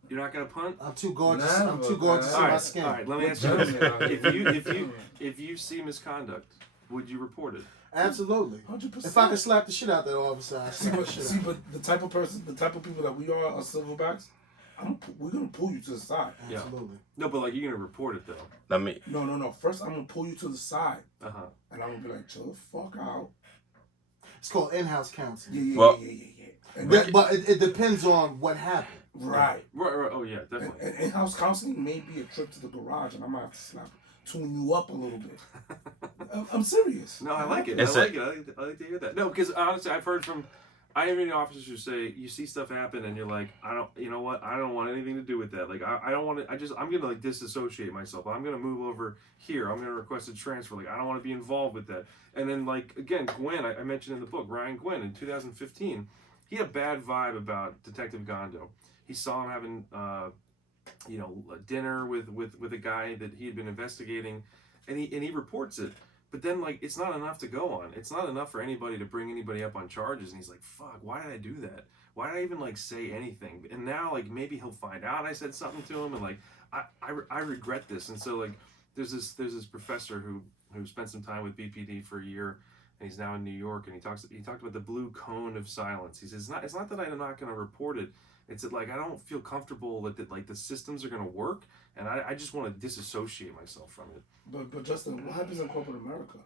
You're not gonna punt? I'm too gorgeous. I'm too gorgeous in my skin. All right. Let me ask you this: if you see misconduct, would you report it? Absolutely. 100%. If I could slap the shit out that officer, I'd slap the shit out. See, but the type of people that we are silverbacks, we're gonna pull you to the side. Absolutely. No, but you're gonna report it though. No. First, I'm gonna pull you to the side, and I'm gonna be like, chill the fuck out. It's called in-house counseling. Yeah. But it depends on what happened. Right. Oh yeah, definitely. And in-house counseling may be a trip to the garage, and I might have to tune you up a little bit. I'm serious. No, I like it. I like to hear that. No, because honestly, I've heard from interviewing officers who say you see stuff happen and you're like, I don't want anything to do with that. I don't want to. I'm gonna disassociate myself. I'm gonna move over here. I'm gonna request a transfer. I don't want to be involved with that. And then again, Gwynn, I mentioned in the book, Ryan Gwynn in 2015, he had a bad vibe about Detective Gondo. He saw him having dinner with a guy that he had been investigating, and he reports it. But then it's not enough to go on. It's not enough for anybody to bring anybody up on charges. And he's like, fuck, why did I do that? Why did I even say anything? And now maybe he'll find out I said something to him, and I regret this. And so there's this professor who spent some time with BPD for a year, and he's now in New York, and he talked about the blue cone of silence. He says it's not that I'm not going to report it. It's that I don't feel comfortable that the systems are going to work, and I just want to disassociate myself from it. But Justin, what happens in corporate America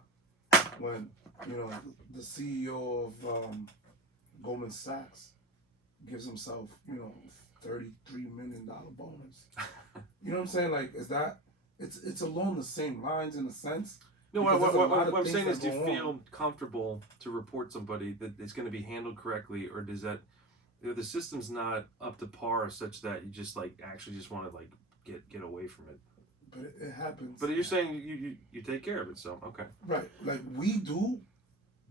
when the CEO of Goldman Sachs gives himself $33 million bonus? You know what I'm saying? Is that it's along the same lines in a sense? No, what I'm saying is, do you feel comfortable to report somebody that it's going to be handled correctly, or does that the system's not up to par such that you just actually just want to get away from it? But it happens. But you're saying you take care of it, so okay. Right, we do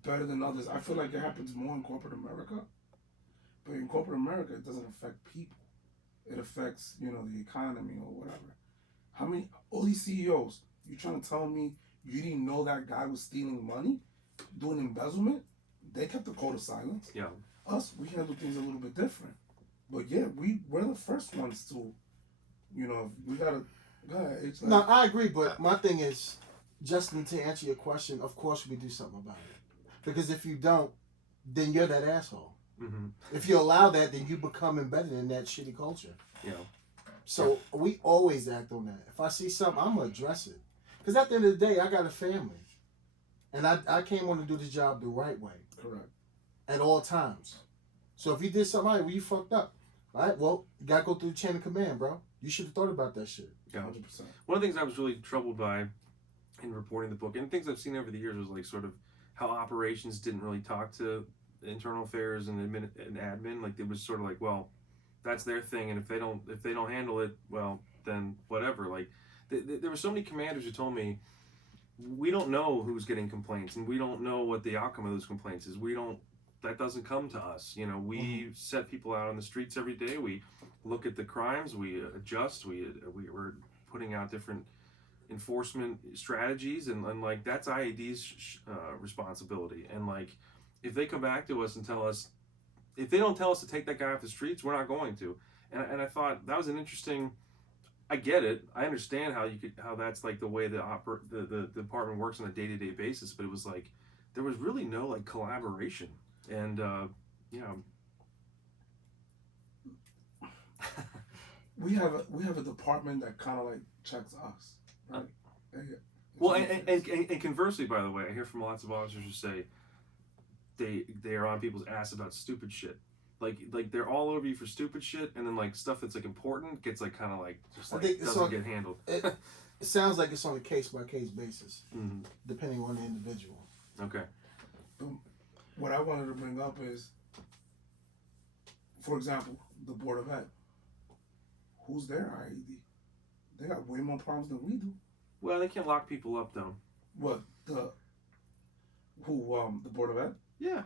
better than others. I feel like it happens more in corporate America But in corporate America, it doesn't affect people. It affects, you know, the economy or whatever. How many, all these CEOs, you trying to tell me you didn't know that guy was stealing money, doing embezzlement? They kept the code of silence. Yeah. Us, we handle things a little bit different. But yeah, we're the first ones to, you know, we gotta, it's like, No, I agree, but my thing is, Justin, to answer your question, of course we do something about it. Because if you don't, then you're that asshole. Mm-hmm. If you allow that, then you become embedded in that shitty culture. Yeah. So we always act on that. If I see something, I'm going to address it. Because at the end of the day, I got a family. And I came on to do this job the right way. correct. At all times. So if you did something right, well, you fucked up. All right, well, you got to go through the chain of command, bro. You should have thought about that shit. Yeah. 100%. One of the things I was really troubled by in reporting the book, and things I've seen over the years, was like sort of how operations didn't really talk to internal affairs and admin. Like it was sort of like, well, that's their thing, and if they don't handle it, well, then whatever. Like there were so many commanders who told me, we don't know who's getting complaints, and we don't know what the outcome of those complaints is. That doesn't come to us. You know, we set people out on the streets every day. We look at the crimes. We adjust. We're putting out different enforcement strategies, and like that's IAD's responsibility. And like if they come back to us and tell us, if they don't tell us to take that guy off the streets, we're not going to. And I thought that was an interesting. I get it. I understand how that's like the way the department works on a day-to-day basis. But it was like there was really no like collaboration. And you know, we have a department that kind of like checks us, right? Well, and conversely, by the way, I hear from lots of officers who say they are on people's ass about stupid shit. Like they're all over you for stupid shit, and then like stuff that's like important gets like kind of like just like doesn't get handled. It sounds like it's on a case-by-case basis, Mm-hmm. depending on the individual. Okay. What I wanted to bring up is, for example, the Board of Ed. Who's their IED? They got way more problems than we do. Well, they can't lock people up though. What the Board of Ed? Yeah.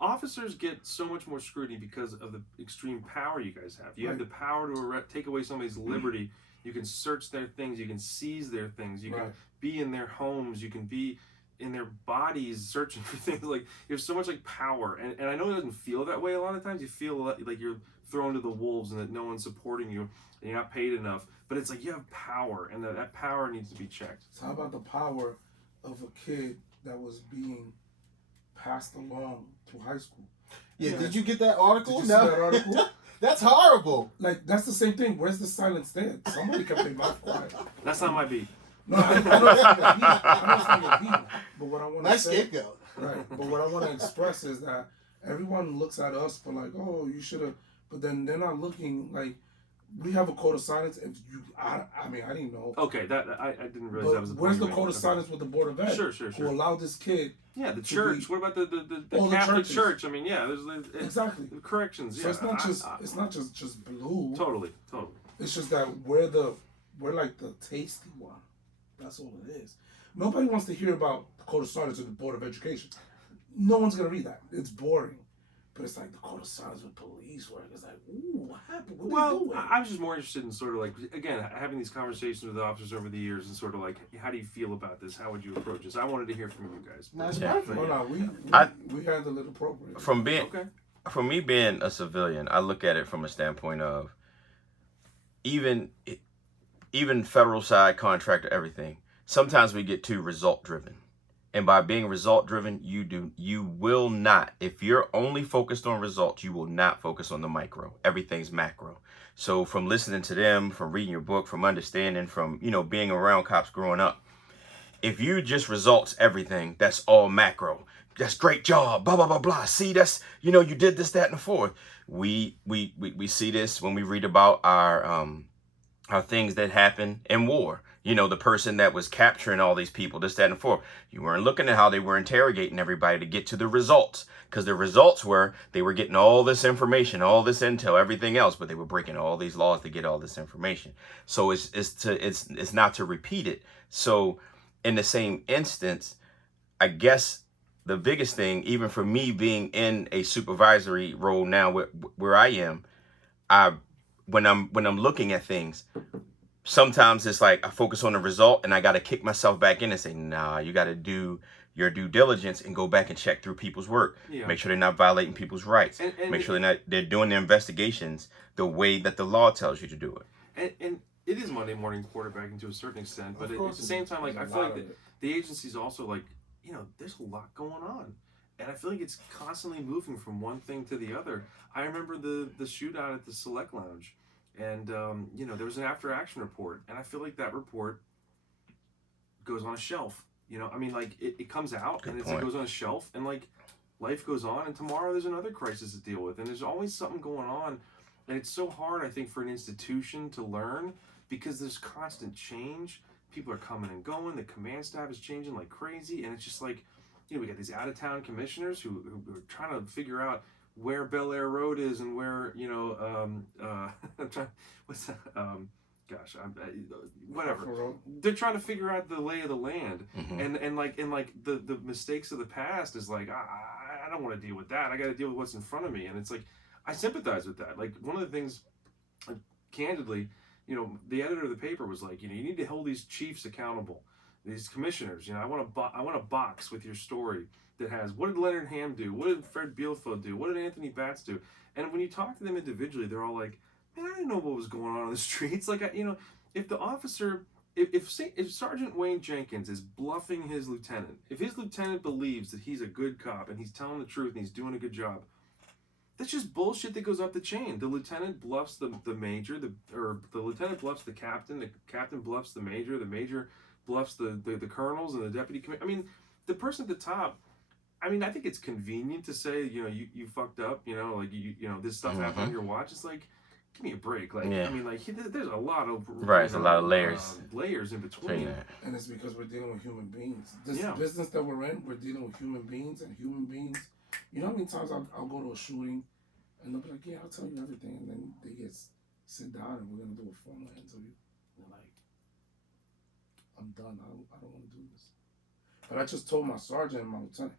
Officers get so much more scrutiny because of the extreme power you guys have. You have the power to take away somebody's liberty. You can search their things. You can seize their things. You can be in their homes. You can be in their bodies searching for things. Like you have so much like power. And I know it doesn't feel that way a lot of times. You feel like you're thrown to the wolves and that no one's supporting you and you're not paid enough. But it's like you have power, and that power needs to be checked. So how about the power of a kid that was being passed along through high school? Yeah, did you get that article? Did you see that article? That's horrible. Like, that's the same thing. Where's the silence there? Somebody kept their mouth quiet. That's not my beat. No, I know it's not your beat. I know it's not your beat. But what I want to Nice say... scapegoat. Right. But what I want to express is that everyone looks at us for like, oh, you should have... But then they're not looking like... We have a code of silence. If you, I mean, I didn't know. Okay, that I didn't realize that was the point. Where's the code of silence with the Board of Ed? Sure. Who allowed this kid? Yeah, the church. What about the all the Catholic churches. Church? I mean, yeah, there's Exactly. corrections. So Yeah, it's not just blue. Totally. It's just that we're like the tasty one. That's all it is. Nobody wants to hear about the Code of Silence with the Board of Education. No one's gonna read that. It's boring. But it's like the Code of Silence with police work. It's like, ooh, what happened? What Well, they doing? I was just more interested in sort of like, again, having these conversations with the officers over the years and sort of like, how do you feel about this? How would you approach this? I wanted to hear from you guys. Nice Yeah. perfect. Oh, no, we handle it appropriately. From me being a civilian, I look at it from a standpoint of even federal side contractor, everything. Sometimes we get too result driven. And by being result driven, you will not, if you're only focused on results, you will not focus on the micro. Everything's macro. So from listening to them, from reading your book, from understanding, from, being around cops growing up, if you just results everything, that's all macro. That's great job, blah, blah, blah, blah. See, that's, you did this, that, and the fourth. We see this when we read about our things that happen in war. The person that was capturing all these people, this, that, and the fourth. You weren't looking at how they were interrogating everybody to get to the results. Because the results were, they were getting all this information, all this intel, everything else, but they were breaking all these laws to get all this information. So it's not to repeat it. So in the same instance, I guess the biggest thing, even for me being in a supervisory role now where I am, when I'm looking at things, sometimes it's like I focus on the result and I got to kick myself back in and say, nah, you got to do your due diligence and go back and check through people's work. Yeah. Make sure they're not violating people's rights. And Make sure they're doing their investigations the way that the law tells you to do it. And it is Monday morning quarterbacking to a certain extent, but at the same time, like, I feel like the agency's also like, you know, there's a lot going on, and I feel like it's constantly moving from one thing to the other. I remember the shootout at the Select Lounge, and you know, there was an after action report, and I feel like that report goes on a shelf. You know, I mean, like, it comes out and it goes on a shelf, and like, life goes on, and tomorrow there's another crisis to deal with, and there's always something going on. And it's so hard, I think, for an institution to learn because there's constant change. People are coming and going. The command staff is changing like crazy. And it's just like, you know, we got these out-of-town commissioners who are trying to figure out where Bel Air Road is and where, you know, I'm trying, what's that? Whatever. They're trying to figure out the lay of the land. Mm-hmm. And like the mistakes of the past is like, I don't want to deal with that. I got to deal with what's in front of me. And it's like, I sympathize with that. Like, one of the things, candidly, you know, the editor of the paper was like, you know, you need to hold these chiefs accountable, these commissioners. You know, I want a box with your story that has, what did Leonard Ham do? What did Fred Bielefeld do? What did Anthony Batts do? And when you talk to them individually, they're all like, man, I didn't know what was going on the streets. Like, you know, if the officer, if Sergeant Wayne Jenkins is bluffing his lieutenant, if his lieutenant believes that he's a good cop and he's telling the truth and he's doing a good job, that's just bullshit that goes up the chain. The lieutenant bluffs the major, the lieutenant bluffs the captain bluffs the major bluffs the colonels and the deputy commander. I mean, the person at the top, I mean, I think it's convenient to say, you know, you fucked up, you know, like, you know, this stuff happened on your watch. It's like, give me a break. Like, I mean, like, there's a lot of it's a lot of layers in between. And it's because we're dealing with human beings. This business that we're in, we're dealing with human beings, and human beings. You know how many times I'll go to a shooting and they'll be like, yeah, I'll tell you everything, and then they get sit down and we're gonna do a formal interview. They're like, I'm done. I don't want to do this. But I just told my sergeant and my lieutenant,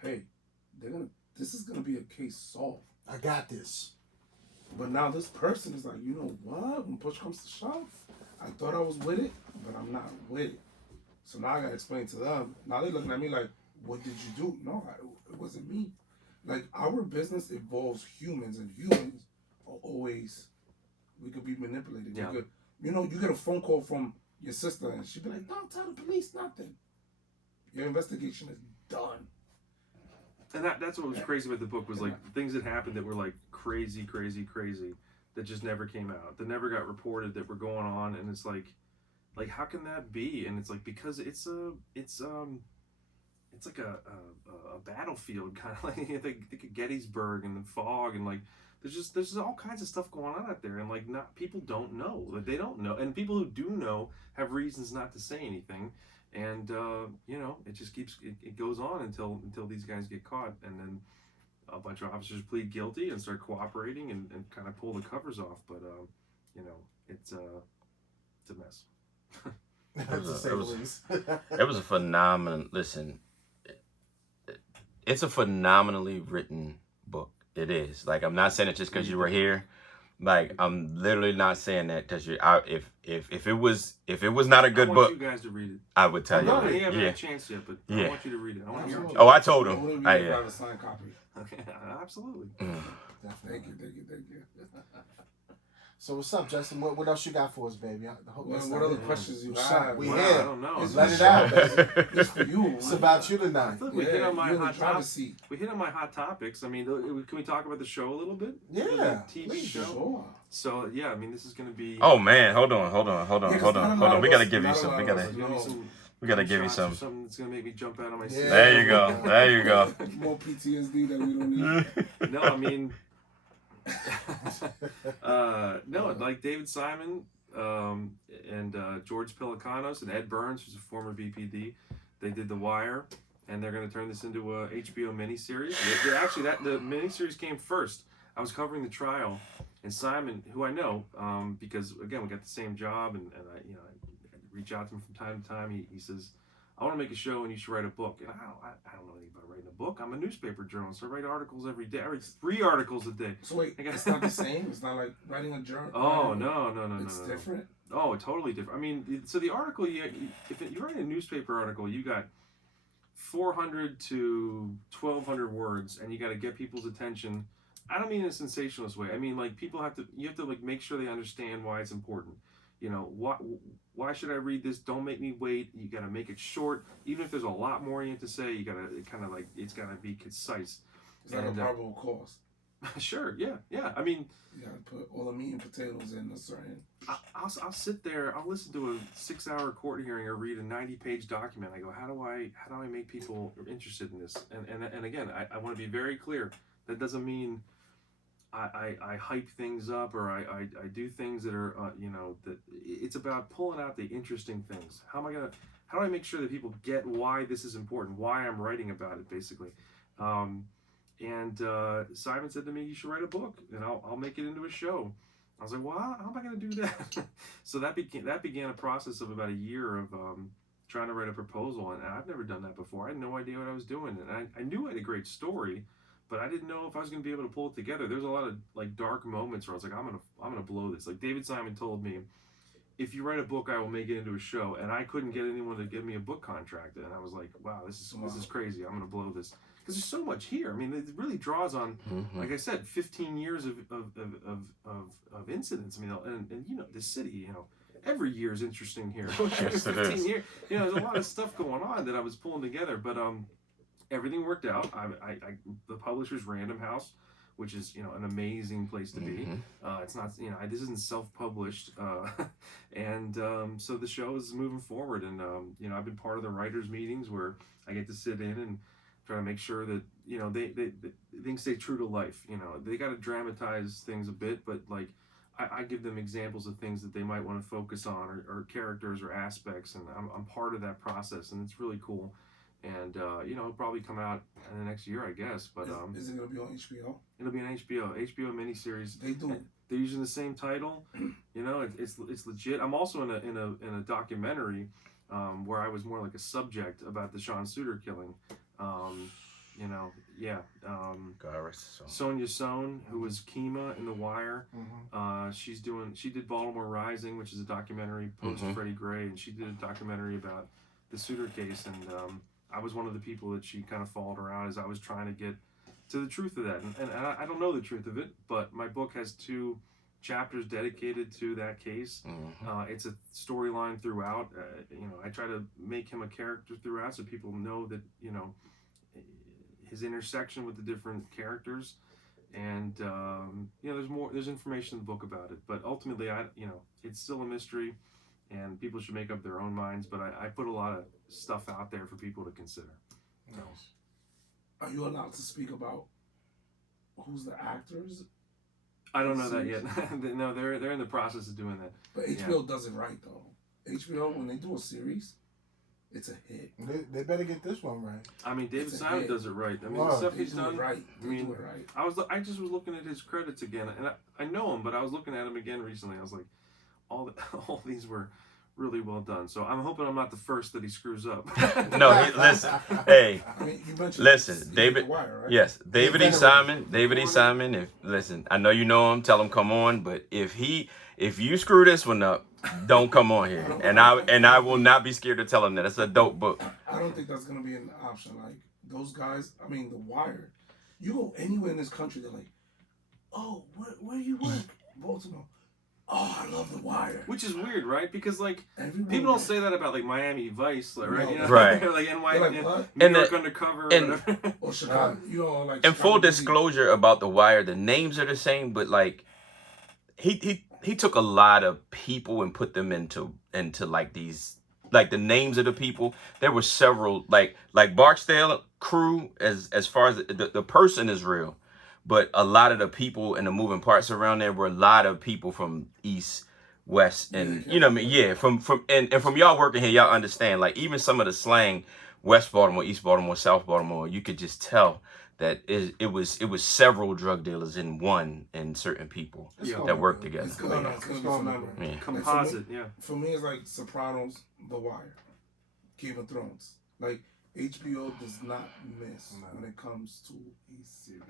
hey, this is gonna be a case solved. I got this. But now this person is like, you know what? When push comes to shove, I thought I was with it, but I'm not with it. So now I gotta explain to them. Now they're looking at me like, what did you do? No, it wasn't me. Like, our business involves humans, and humans are always, we could be manipulated. Yeah. We could, you know, you get a phone call from your sister and she'd be like, don't tell the police nothing. Your investigation is done. And that's what was crazy about the book was like things that happened that were like crazy that just never came out, that never got reported, that were going on, and it's like how can that be? And it's like, because it's like a battlefield, kind of like you think of Gettysburg and the fog, and like there's all kinds of stuff going on out there, and like people don't know, like they don't know, and people who do know have reasons not to say anything, and you know, it just it goes on until these guys get caught, and then a bunch of officers plead guilty and start cooperating and kind of pull the covers off, but you know, it's a mess. It was a phenomenal, listen, it's a phenomenally written book. It is. Like, I'm not saying it just because you were here. Like, I'm literally not saying that because you. If it was not a good book, I want you guys to read it. I would tell you. I haven't had a chance yet, but I want you to read it. I want you to I told him. I have a signed copy. Okay, absolutely. Thank you. So what's up, Justin? What else you got for us, baby? What other questions you have? We here. I don't know. Let it out. It's for you. It's about you tonight. I feel like we hit on my hot topics. We hit on my hot topics. I mean, can we talk about the show a little bit? Yeah. The TV please, show. Sure. So yeah, I mean, this is going to be. Oh man, hold on. We gotta give you some. We gotta give you some. Something that's going to make me jump out of my seat. There you go. More PTSD that we don't need. No, I mean. No, like David Simon and George Pelecanos and Ed Burns, who's a former BPD, they did The Wire, and they're going to turn this into a HBO miniseries. Actually, the miniseries came first. I was covering the trial, and Simon, who I know, because again we got the same job, and I reach out to him from time to time. He says, I want to make a show and you should write a book. And I don't know anything about writing a book. I'm a newspaper journalist. I write articles every day. I write 3 articles a day. So wait, it's not the same? It's not like writing a journal? Oh, no. It's different? Oh, totally different. I mean, so the article, if you write a newspaper article, you got 400 to 1,200 words, and you got to get people's attention. I don't mean in a sensationalist way. I mean, like, you have to like make sure they understand why it's important. You know, why should I read this? Don't make me wait. You got to make it short. Even if there's a lot more you have to say, you got to kind of like, it's got to be concise. Is that a probable cause? Sure, yeah. I mean, you gotta put all the meat and potatoes in a certain. I'll sit there. I'll listen to a 6-hour court hearing or read a 90-page document. I go, how do I make people interested in this? And again, I want to be very clear. That doesn't mean I hype things up or I do things that are that it's about pulling out the interesting things. How do I make sure that people get why this is important? Why I'm writing about it, basically. And Simon said to me, you should write a book and I'll make it into a show. I was like, well, how am I going to do that? So that began a process of about a year of trying to write a proposal. And I've never done that before. I had no idea what I was doing. And I knew I had a great story, but I didn't know if I was going to be able to pull it together. There's a lot of like dark moments where I was like, I'm going to blow this. Like David Simon told me, if you write a book, I will make it into a show. And I couldn't get anyone to give me a book contract. And I was like, wow, this is crazy. I'm going to blow this. Because there's so much here. I mean, it really draws on, like I said, 15 years of incidents. I mean, and this city, every year is interesting here. 15 years, there's a lot of stuff going on that I was pulling together. But everything worked out. The publisher's Random House, which is an amazing place to be. It's not this isn't self-published, and so the show is moving forward. And I've been part of the writers' meetings where I get to sit in and try to make sure that they things stay true to life. They got to dramatize things a bit, but like I give them examples of things that they might want to focus on or characters or aspects, and I'm part of that process, and it's really cool. And it'll probably come out in the next year, I guess. But is it gonna be on HBO? It'll be on HBO miniseries. They're using the same title. It's legit. I'm also in a documentary where I was more like a subject about the Sean Suiter killing. Sonia Sohn, who was Kima in The Wire. She did Baltimore Rising, which is a documentary post Freddie Gray, and she did a documentary about the Suiter case, and I was one of the people that she kind of followed around as I was trying to get to the truth of that. And I don't know the truth of it, but my book has 2 chapters dedicated to that case. It's a storyline throughout. I try to make him a character throughout so people know that, his intersection with the different characters. And, there's information in the book about it. But ultimately, it's still a mystery. And people should make up their own minds, but I put a lot of stuff out there for people to consider. Nice. Are you allowed to speak about who's the actors? I don't know that yet. No, they're in the process of doing that. But HBO does it right though. HBO, when they do a series, it's a hit. They better get this one right. I mean, David Simon does it right. I mean, the stuff he's done. Right. They do it right. I just was looking at his credits again, and I know him, but I was looking at him again recently. I was like, all these were really well done. So I'm hoping I'm not the first that he screws up. No, listen. Hey, I mean, you mentioned listen, David. Wire, right? Yes, David E. Simon. David E. Simon. Listen, I know you know him. Tell him come on. But if you screw this one up, don't come on here. And I will not be scared to tell him that. It's a dope book. I don't think that's gonna be an option. Like those guys. I mean, The Wire. You go anywhere in this country, they're like, oh, where do you work? Baltimore. Oh, I love The Wire. Which is weird, right? Because like people don't say that about like Miami Vice, like, right? No. Right. Like NY, what? New York Undercover, whatever. Or Chicago. Like. And full disclosure about The Wire, the names are the same, but like he took a lot of people and put them into like these, like the names of the people. There were several like Barksdale crew as far as the person is real. But a lot of the people and the moving parts around there were a lot of people from East, West, and you know what I mean? Yeah, from y'all working here, y'all understand. Like even some of the slang, West Baltimore, East Baltimore, South Baltimore, you could just tell that it was several drug dealers in certain people that worked together. It's gonna be phenomenal. Composite, For me, it's like Sopranos, The Wire. Game of Thrones. Like, HBO does not miss when it comes to a series.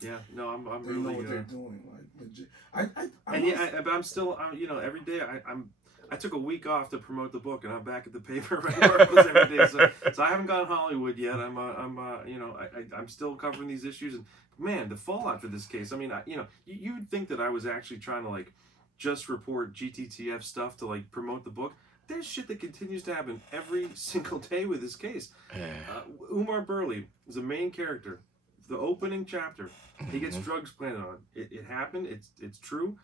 Yeah, no, I'm They really know what they're doing, like legit. But I'm still, you know, every day I took a week off to promote the book, and I'm back at the paper right where I was every day. So I haven't gone Hollywood yet. You know, I'm still covering these issues, and man, the fallout for this case. I mean, you know, you'd think that I was actually trying to like just report GTTF stuff to like promote the book. There's shit that continues to happen every single day with this case. Umar Burley is the main character. The opening chapter, he gets drugs planted on. It happened. It's true.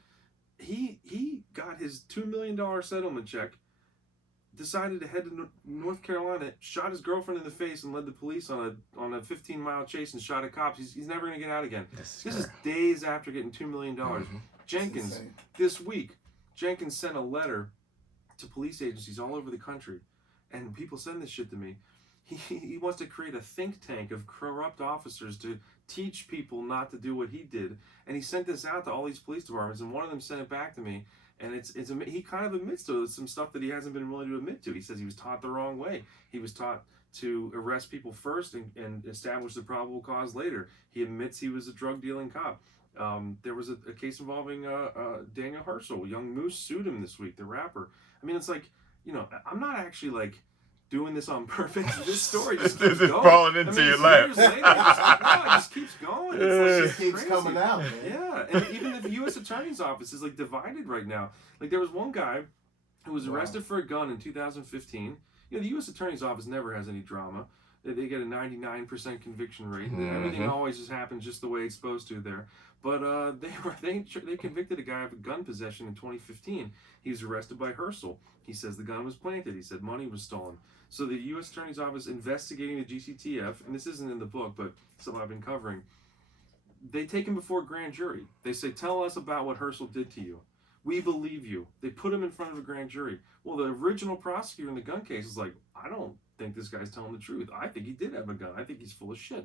He got his $2 million settlement check, decided to head to North Carolina, shot his girlfriend in the face, and led the police on a 15-mile chase and shot at cops. He's never going to get out again. This is days after getting $2 million. Jenkins, this week, Jenkins sent a letter to police agencies all over the country, and people send this shit to me. He wants to create a think tank of corrupt officers to teach people not to do what he did, and he sent this out to all these police departments, and one of them sent it back to me, and he kind of admits to some stuff that he hasn't been willing to admit to. He says he was taught the wrong way. He was taught to arrest people first and establish the probable cause later. He admits he was a drug dealing cop. There was a case involving Daniel Herschel. Young Moose sued him this week, the rapper. I mean, it's like, you know, I'm not actually like doing this on purpose. This story just keeps going. Falling into your lap. Later, it just keeps going. It's like, It keeps coming out, man. Yeah, and even the U.S. Attorney's Office is like divided right now. Like there was one guy who was arrested for a gun in 2015. You know, the U.S. Attorney's Office never has any drama. They get a 99% conviction rate. Everything always just happens just the way it's supposed to there. But they convicted a guy of a gun possession in 2015. He was arrested by Herschel. He says the gun was planted. He said money was stolen. So the U.S. Attorney's Office investigating the GCTF, and this isn't in the book, but something I've been covering, they take him before a grand jury. They say, tell us about what Herschel did to you. We believe you. They put him in front of a grand jury. Well, the original prosecutor in the gun case is like, I don't think this guy's telling the truth. I think he did have a gun. I think he's full of shit.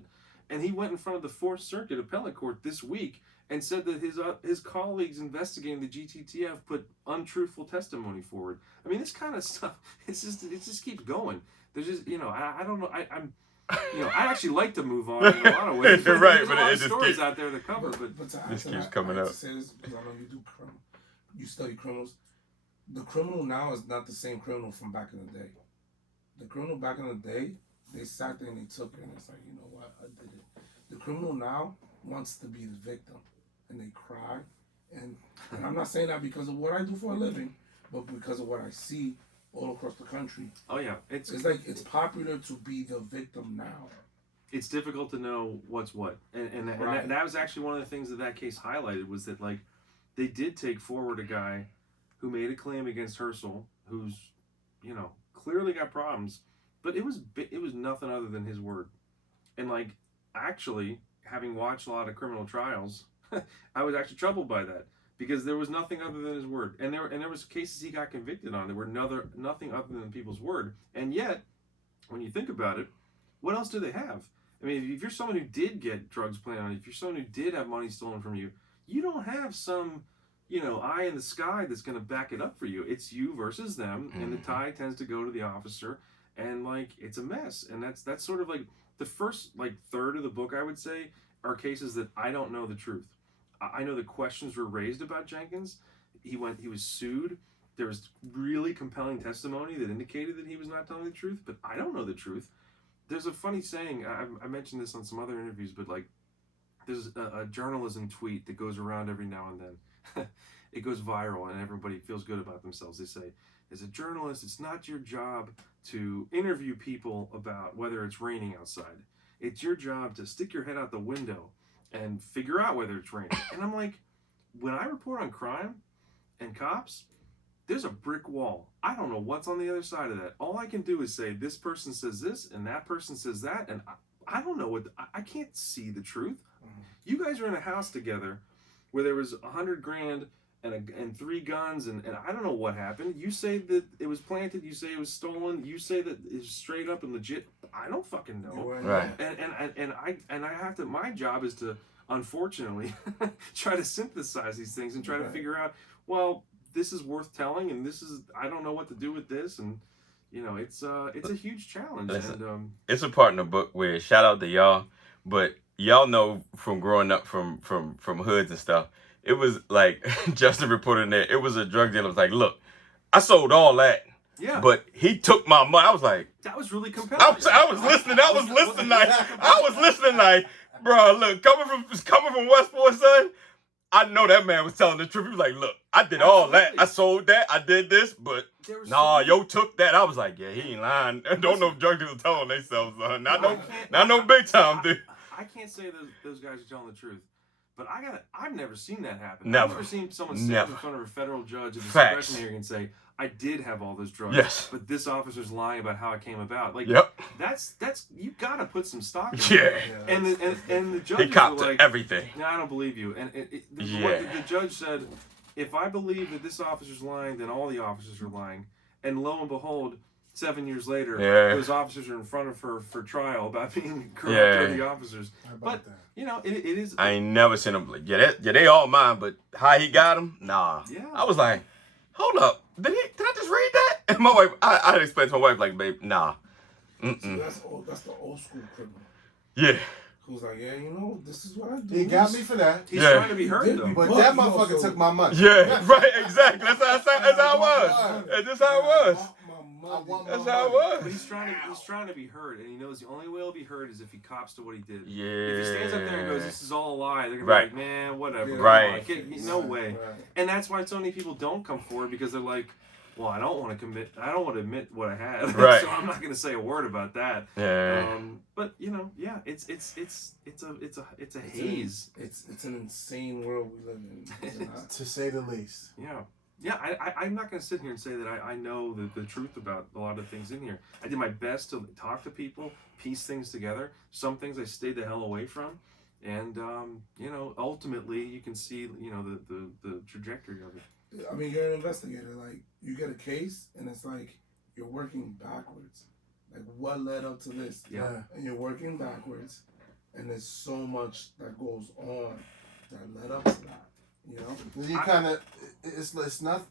And he went in front of the Fourth Circuit Appellate Court this week and said that his colleagues investigating the GTTF put untruthful testimony forward. I mean, this kind of stuff, it just keeps going. There's just, you know, I don't know, I'm you know, I actually like to move on in a lot of ways. You're right, there's but a lot it of just stories keeps, out there to cover. But this keeps coming up. I say this because I know you study criminals. The criminal now is not the same criminal from back in the day. The criminal back in the day, they sat there and they took it, and it's like, you know what, I did it. The criminal now wants to be the victim, and they cry. And I'm not saying that because of what I do for a living, but because of what I see all across the country. Oh yeah, it's like it's popular to be the victim now. It's difficult to know what's what, and that was actually one of the things that case highlighted was that like they did take forward a guy who made a claim against Herschel, who's, you know, clearly got problems, but it was nothing other than his word. And like actually having watched a lot of criminal trials, I was actually troubled by that because there was nothing other than his word, and there was cases he got convicted on. There were nothing other than people's word, and yet when you think about it, what else do they have? I mean, if you're someone who did get drugs planted on you, if you're someone who did have money stolen from you, you don't have some, you know, eye in the sky that's going to back it up for you. It's you versus them, and the tie tends to go to the officer, and like it's a mess. And that's sort of like the first like third of the book, I would say, are cases that I don't know the truth. I know the questions were raised about Jenkins. He was sued. There was really compelling testimony that indicated that he was not telling the truth, but I don't know the truth. There's a funny saying, I mentioned this on some other interviews, but like there's a journalism tweet that goes around every now and then. It goes viral and everybody feels good about themselves. They say, as a journalist, it's not your job to interview people about whether it's raining outside. It's your job to stick your head out the window and figure out whether it's raining. And I'm like, when I report on crime and cops, there's a brick wall. I don't know what's on the other side of that. All I can do is say, this person says this and that person says that, and I don't know what, I can't see the truth. You guys are in a house together where there was $100,000 and 3 guns, and I don't know what happened. You say that it was planted, you say it was stolen, you say that it's straight up and legit. I don't fucking know. Right. And I have to, my job is to, unfortunately, try to synthesize these things and try to figure out, well, this is worth telling, and this is, I don't know what to do with this, and you know, it's a huge challenge. Listen, And it's a part in the book where shout out to y'all, but y'all know from growing up from hoods and stuff, it was like Justin reported in there, it was a drug dealer was like, look, I sold all that. yeah, But he took my money. I was like, that was really compelling. I was listening. I was listening like, bro, look, coming from Westport, son, I know that man was telling the truth. He was like, look, I did all that. I sold that. I did this, but nah, yo took that. I was like, yeah, he ain't lying. Don't know if drug dealers telling themselves, son. Not no big time, dude. I can't say those guys are telling the truth. But I've never seen that happen. Never. I've never seen someone stand in front of a federal judge at a Facts. suppression hearing and say, I did have all those drugs, Yes. but this officer's lying about how it came about. Like, Yep. that's you gotta put some stock in Yeah. that. And the judges He copped were to like, everything. no, I don't believe you. And Yeah. the judge said, if I believe that this officer's lying, then all the officers are lying. And lo and behold, 7 years later, those officers are in front of her for trial about being corrupt dirty officers. But you know, it is. I ain't never seen him. Yeah, they all mine. But how he got them? Nah. Yeah. I was like, hold up. Did I just read that? And my wife, I had explained to my wife like, babe, nah. So that's the old school criminal. Yeah. Who's like, yeah, you know, this is what I do. He got me for that. He's trying to be heard though. But that motherfucker took my money. Yeah. Right. Exactly. That's how it was. That's how it was. That's how it But was. he's trying to be heard, and he knows the only way he'll be heard is if he cops to what he did. Yeah. If he stands up there and goes, "This is all a lie," they're gonna Right. be like, "Man, whatever." Yeah. Right. No way. Right. And that's why so many people don't come forward because they're like, "Well, I don't want to admit what I had, Right. so I'm not gonna say a word about that." Yeah. But you know, yeah, it's a haze. It's an insane world we live in. Is it not? To say the least. Yeah, I'm not going to sit here and say that I know the truth about a lot of things in here. I did my best to talk to people, piece things together. Some things I stayed the hell away from. And, you know, ultimately you can see, you know, the trajectory of it. I mean, you're an investigator. Like, you get a case, and it's like you're working backwards. Like, what led up to this? Yeah. And you're working backwards, and there's so much that goes on that led up to that. You know, You kind of, it's not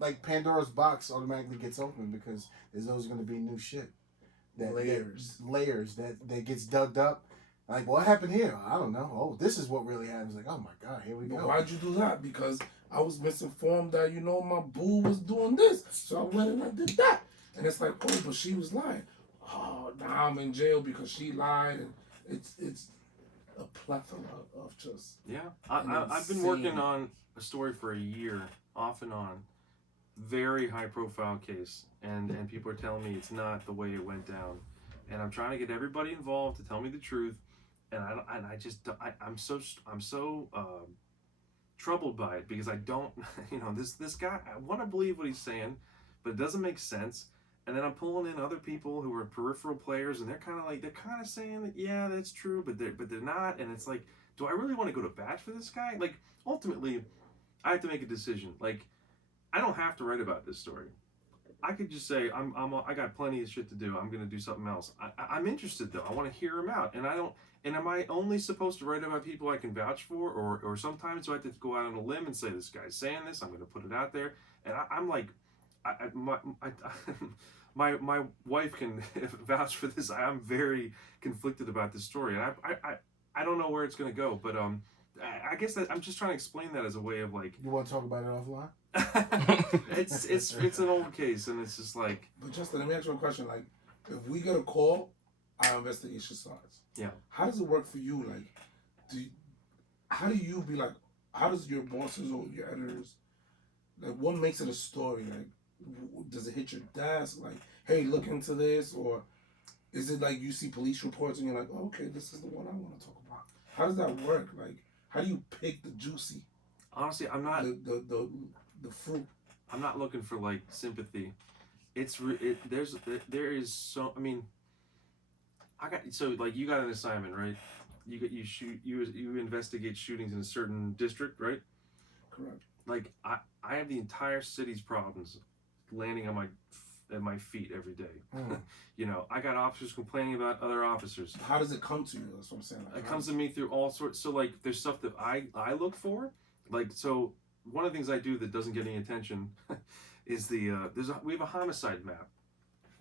like Pandora's box automatically gets open because there's always going to be new shit. Layers that gets dug up. Like, what happened here? I don't know. Oh, this is what really happened. It's like, oh my God, here we go. Why'd you do that? Because I was misinformed that, you know, my boo was doing this. So I went and I did that. And it's like, oh, but she was lying. Oh, now I'm in jail because she lied. And it's a plethora of just... Yeah. I've been working on a story for a year, off and on. Very high profile case. And people are telling me it's not the way it went down. And I'm trying to get everybody involved to tell me the truth. And I'm so troubled by it because I don't, you know, this guy, I want to believe what he's saying, but it doesn't make sense. And then I'm pulling in other people who are peripheral players, and they're kind of saying that, yeah, that's true, but they're not. And it's like, do I really want to go to bat for this guy? Like, ultimately, I have to make a decision. Like, I don't have to write about this story. I could just say I got plenty of shit to do. I'm gonna do something else. I'm interested though. I want to hear him out, and I don't. And am I only supposed to write about people I can vouch for, or sometimes do I have to go out on a limb and say this guy's saying this? I'm gonna put it out there, and I'm like, my wife can vouch for this. I'm very conflicted about this story, and I don't know where it's gonna go, but I guess that I'm just trying to explain that as a way of like. You want to talk about it offline? it's an old case, and it's just like. But Justin, let me ask you a question. Like, if we get a call, our investigation starts. Yeah. How does it work for you? Like, how do you be like? How does your bosses or your editors, like, what makes it a story? Like, does it hit your desk? Like, hey, look into this, or is it like you see police reports and you're like, oh, okay, this is the one I want to talk about? How does that work? Like, how do you pick the juicy? Honestly, I'm not the fruit. I'm not looking for like sympathy. There is so. I mean, you got an assignment, right? You investigate shootings in a certain district, right? Correct. Like I have the entire city's problems landing at my feet every day. You know, I got officers complaining about other officers. How does it come to you? That's what I'm saying. Like, it comes to me through all sorts. So like, there's stuff that I look for. Like, so one of the things I do that doesn't get any attention is we have a homicide map,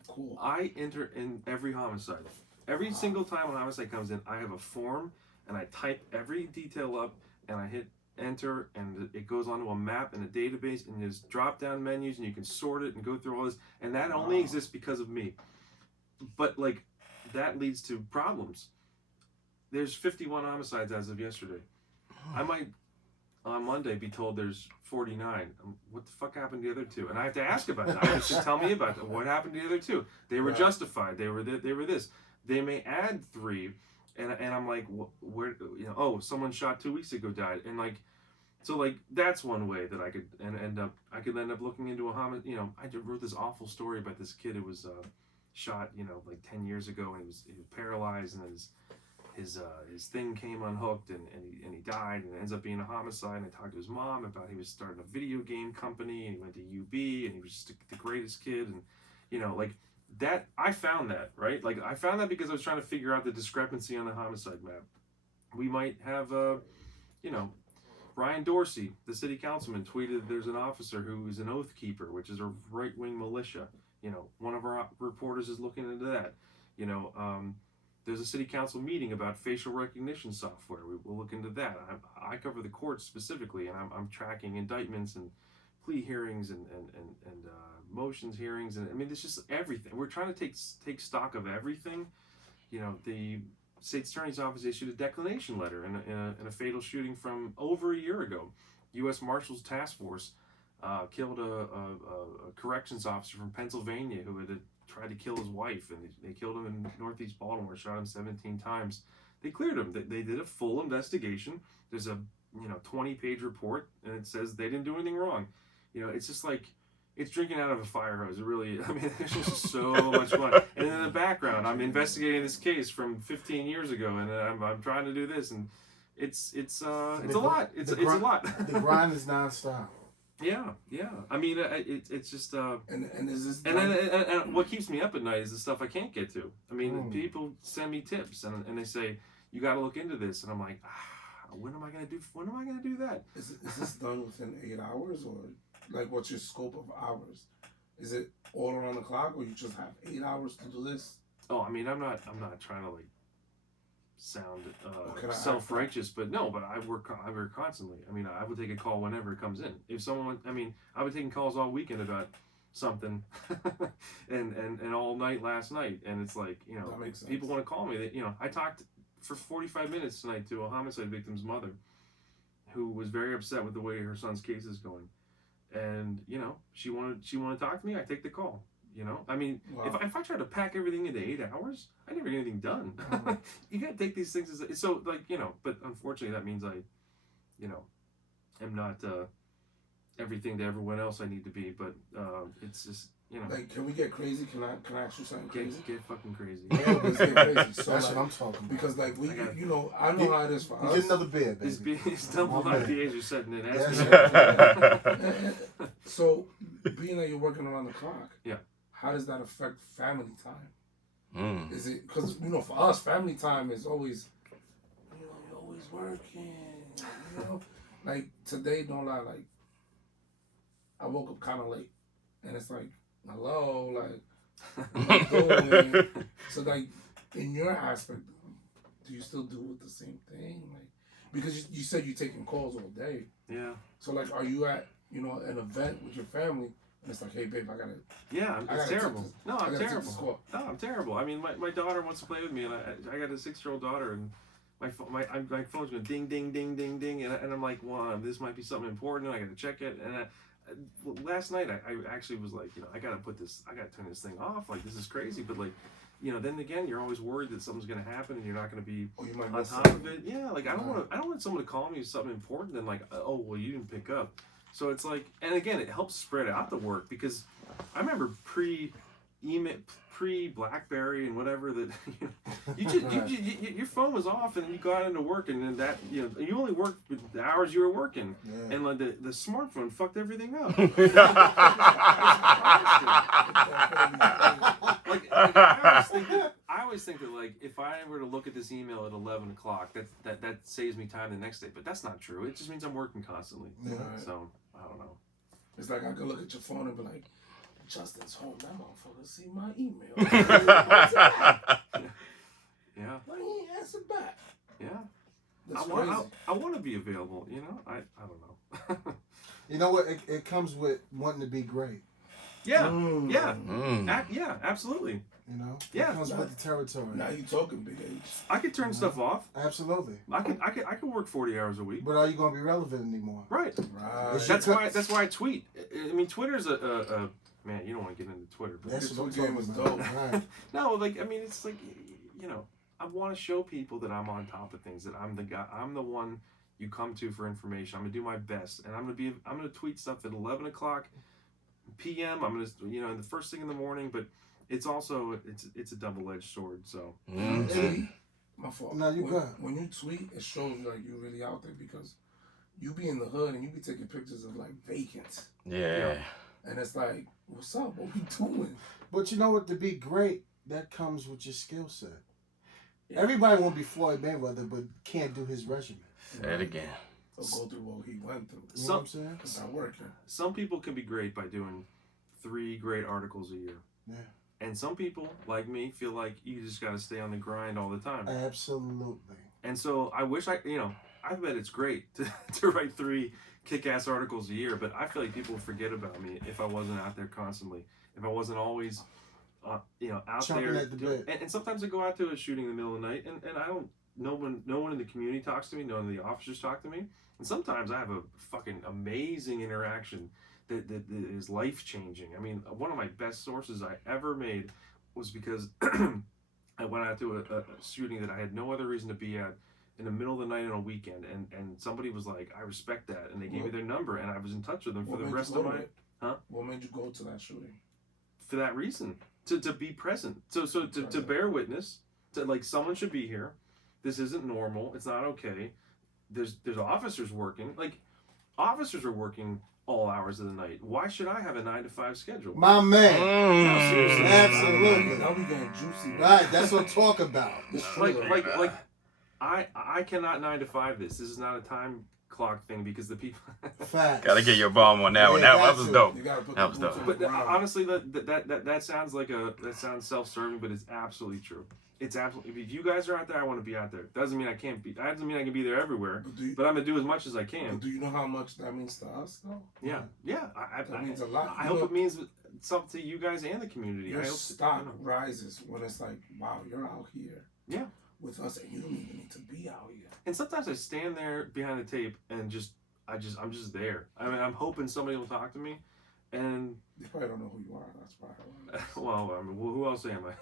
Cool. I enter in every homicide. Every single time a homicide comes in, I have a form, and I type every detail up, and I hit enter, and it goes onto a map and a database, and there's drop-down menus, and you can sort it and go through all this, and that only exists because of me. But, like, that leads to problems. There's 51 homicides as of yesterday. I might, on Monday, be told there's 49. What the fuck happened to the other two? And I have to ask about that. I have to tell me about that. What happened to the other two? They were justified. They were this. They may add 3, and I'm like, where? Oh, someone shot 2 weeks ago died, and like, so like that's one way that I could end up looking into a homicide. I wrote this awful story about this kid who was shot, like 10 years ago, and he was paralyzed, and his thing came unhooked, and he died, and it ends up being a homicide. And I talked to his mom about he was starting a video game company, and he went to UB, and he was just the greatest kid, and like that. I found that, right? Like I found that because I was trying to figure out the discrepancy on the homicide map. We might have Brian Dorsey, the city councilman, tweeted there's an officer who is an oath keeper, which is a right-wing militia. One of our reporters is looking into that. There's a city council meeting about facial recognition software. We'll look into that. I cover the courts specifically, and I'm tracking indictments and plea hearings and motions hearings, and I mean, it's just everything. We're trying to take stock of everything. The State's Attorney's Office issued a declination letter in a fatal shooting from over a year ago. U.S. Marshals Task Force killed a corrections officer from Pennsylvania who had tried to kill his wife, and they killed him in Northeast Baltimore, shot him 17 times. They cleared him. They did a full investigation. There's a 20-page report, and it says they didn't do anything wrong. It's just like, it's drinking out of a fire hose. It really, I mean, there's just so much fun. And in the background, I'm investigating this case from 15 years ago, and I'm trying to do this, and it's a lot. It's a lot. The grind is nonstop. Yeah. I mean, it's just and is this and what keeps me up at night is the stuff I can't get to. I mean, people send me tips, and they say you got to look into this, and I'm like, when am I gonna do that? Is this done within 8 hours, or like what's your scope of hours? Is it all around the clock, or you just have 8 hours to do this? Oh, I mean, I'm not trying to like sound self-righteous, but no, but I work constantly. I mean, I would take a call whenever it comes in. If someone, I mean, I've been taking calls all weekend about something, and all night last night, and it's like, that makes sense. People want to call me. I talked for 45 minutes tonight to a homicide victim's mother, who was very upset with the way her son's case is going, and she wanted to talk to me. I take the call. I mean, wow. if I try to pack everything into 8 hours, I never get anything done. You gotta take these things as so, like, but unfortunately that means I, am not everything to everyone else I need to be. But it's just, like, can we get crazy? Can I ask you something crazy? Get fucking crazy. Yeah, let's get crazy. So that's like, what I'm talking about. Because like I know how it is for us. Get another beer, baby. These double IPAs are setting in. Yes. So, being that you're working around the clock, how does that affect family time? Is it because for us, family time is always, you're always working. Like today, don't lie. Like I woke up kind of late, and it's like, hello, like what are you doing? So like, in your aspect, do you still do the same thing? Like, because you said you're taking calls all day. Yeah. So like, are you at an event with your family? And it's like, hey, babe, I gotta. Yeah, it's terrible. I'm terrible. No, I'm terrible. I mean, my daughter wants to play with me, and I got a 6-year-old daughter, and my phone's going ding, ding, ding, ding, ding, and I'm like, well, this might be something important. I got to check it. And last night, I actually was like, I got to turn this thing off. Like, this is crazy. But like, then again, you're always worried that something's going to happen, and you're not going to be on top of it. Yeah, like I don't want someone to call me with something important, and like, oh, well, you didn't pick up. So it's like, and again, it helps spread out the work, because I remember pre-BlackBerry and whatever that your phone was off, and then you got into work, and then that you only worked with the hours you were working, and like the smartphone fucked everything up. I always think that like, if I were to look at this email at 11 o'clock, that saves me time the next day. But that's not true. It just means I'm working constantly. Yeah. So I don't know. It's like I could look at your phone and be like, Justin's home. That motherfucker see my email. What's that? Yeah. Why he ain't answer back? Yeah. That's crazy. I want to be available. You know, I don't know. You know what? It comes with wanting to be great. Yeah. Mm. Yeah. Yeah. Absolutely. You know. Yeah. It comes with the territory. Now you talking big age. I could turn stuff off. Absolutely. I could work 40 hours a week. But are you going to be relevant anymore? Right. Right. That's why I tweet. I mean, Twitter's a man. You don't want to get into Twitter, but That's This what I'm game was talking dope. about. Right. no, like I mean, it's like, you know, I want to show people that I'm on top of things. That I'm the guy. I'm the one you come to for information. I'm gonna do my best, and I'm gonna tweet stuff at 11 o'clock p.m. I'm gonna, you know, the first thing in the morning. But it's also it's a double-edged sword. So My fault. No, you good. When you tweet, it shows like you really out there because you be in the hood and you be taking pictures of like vacant. Yeah. And it's like, what's up? What we doing? But you know what? To be great, that comes with your skill set. Yeah. Everybody won't be Floyd Mayweather, but can't do his regimen. Say it again. So go through what he went through. You know what I'm saying? It's not working. some people can be great by doing 3 great articles a year. Yeah. And some people, like me, feel like you just got to stay on the grind all the time. Absolutely. And so I wish I bet it's great to write 3 kick-ass articles a year, but I feel like people would forget about me if I wasn't out there constantly, if I wasn't always, out Chomping there. at the bit. And sometimes I go out to a shooting in the middle of the night, and I don't. No one in the community talks to me. No one in the officers talk to me. And sometimes I have a fucking amazing interaction that is life changing. I mean, one of my best sources I ever made was because I went out to a shooting that I had no other reason to be at in the middle of the night on a weekend, and somebody was like, I respect that, and they gave me their number, and I was in touch with them for the rest of my. What made you go to that shooting? For that reason, to be present, to bear witness, to like someone should be here. This isn't normal. It's not okay. There's officers working. Like, officers are working all hours of the night. Why should I have a 9 to 5 schedule? My man. No, seriously. Absolutely. Now we getting juicy. Right. That's what I'm talking about. Like I cannot 9 to 5 this. This is not a time clock thing because the people. Facts. Gotta get your bomb on that one. Yeah, That was dope. You gotta put That was the boots dope. on the But ground. honestly, that sounds like that sounds self-serving, but it's absolutely true. It's absolutely. If you guys are out there, I want to be out there. Doesn't mean I can't be. That doesn't mean I can be there everywhere. But I'm gonna do as much as I can. Do you know how much that means to us, though? Yeah. That means a lot. I hope it means something to you guys and the community. Your I hope stock rises when it's like, wow, you're out here. Yeah. With us, and you don't even need to be out here. And sometimes I stand there behind the tape and I'm just there. I mean, I'm hoping somebody will talk to me, and They probably don't know who you are. That's probably. well, I mean, who else am I?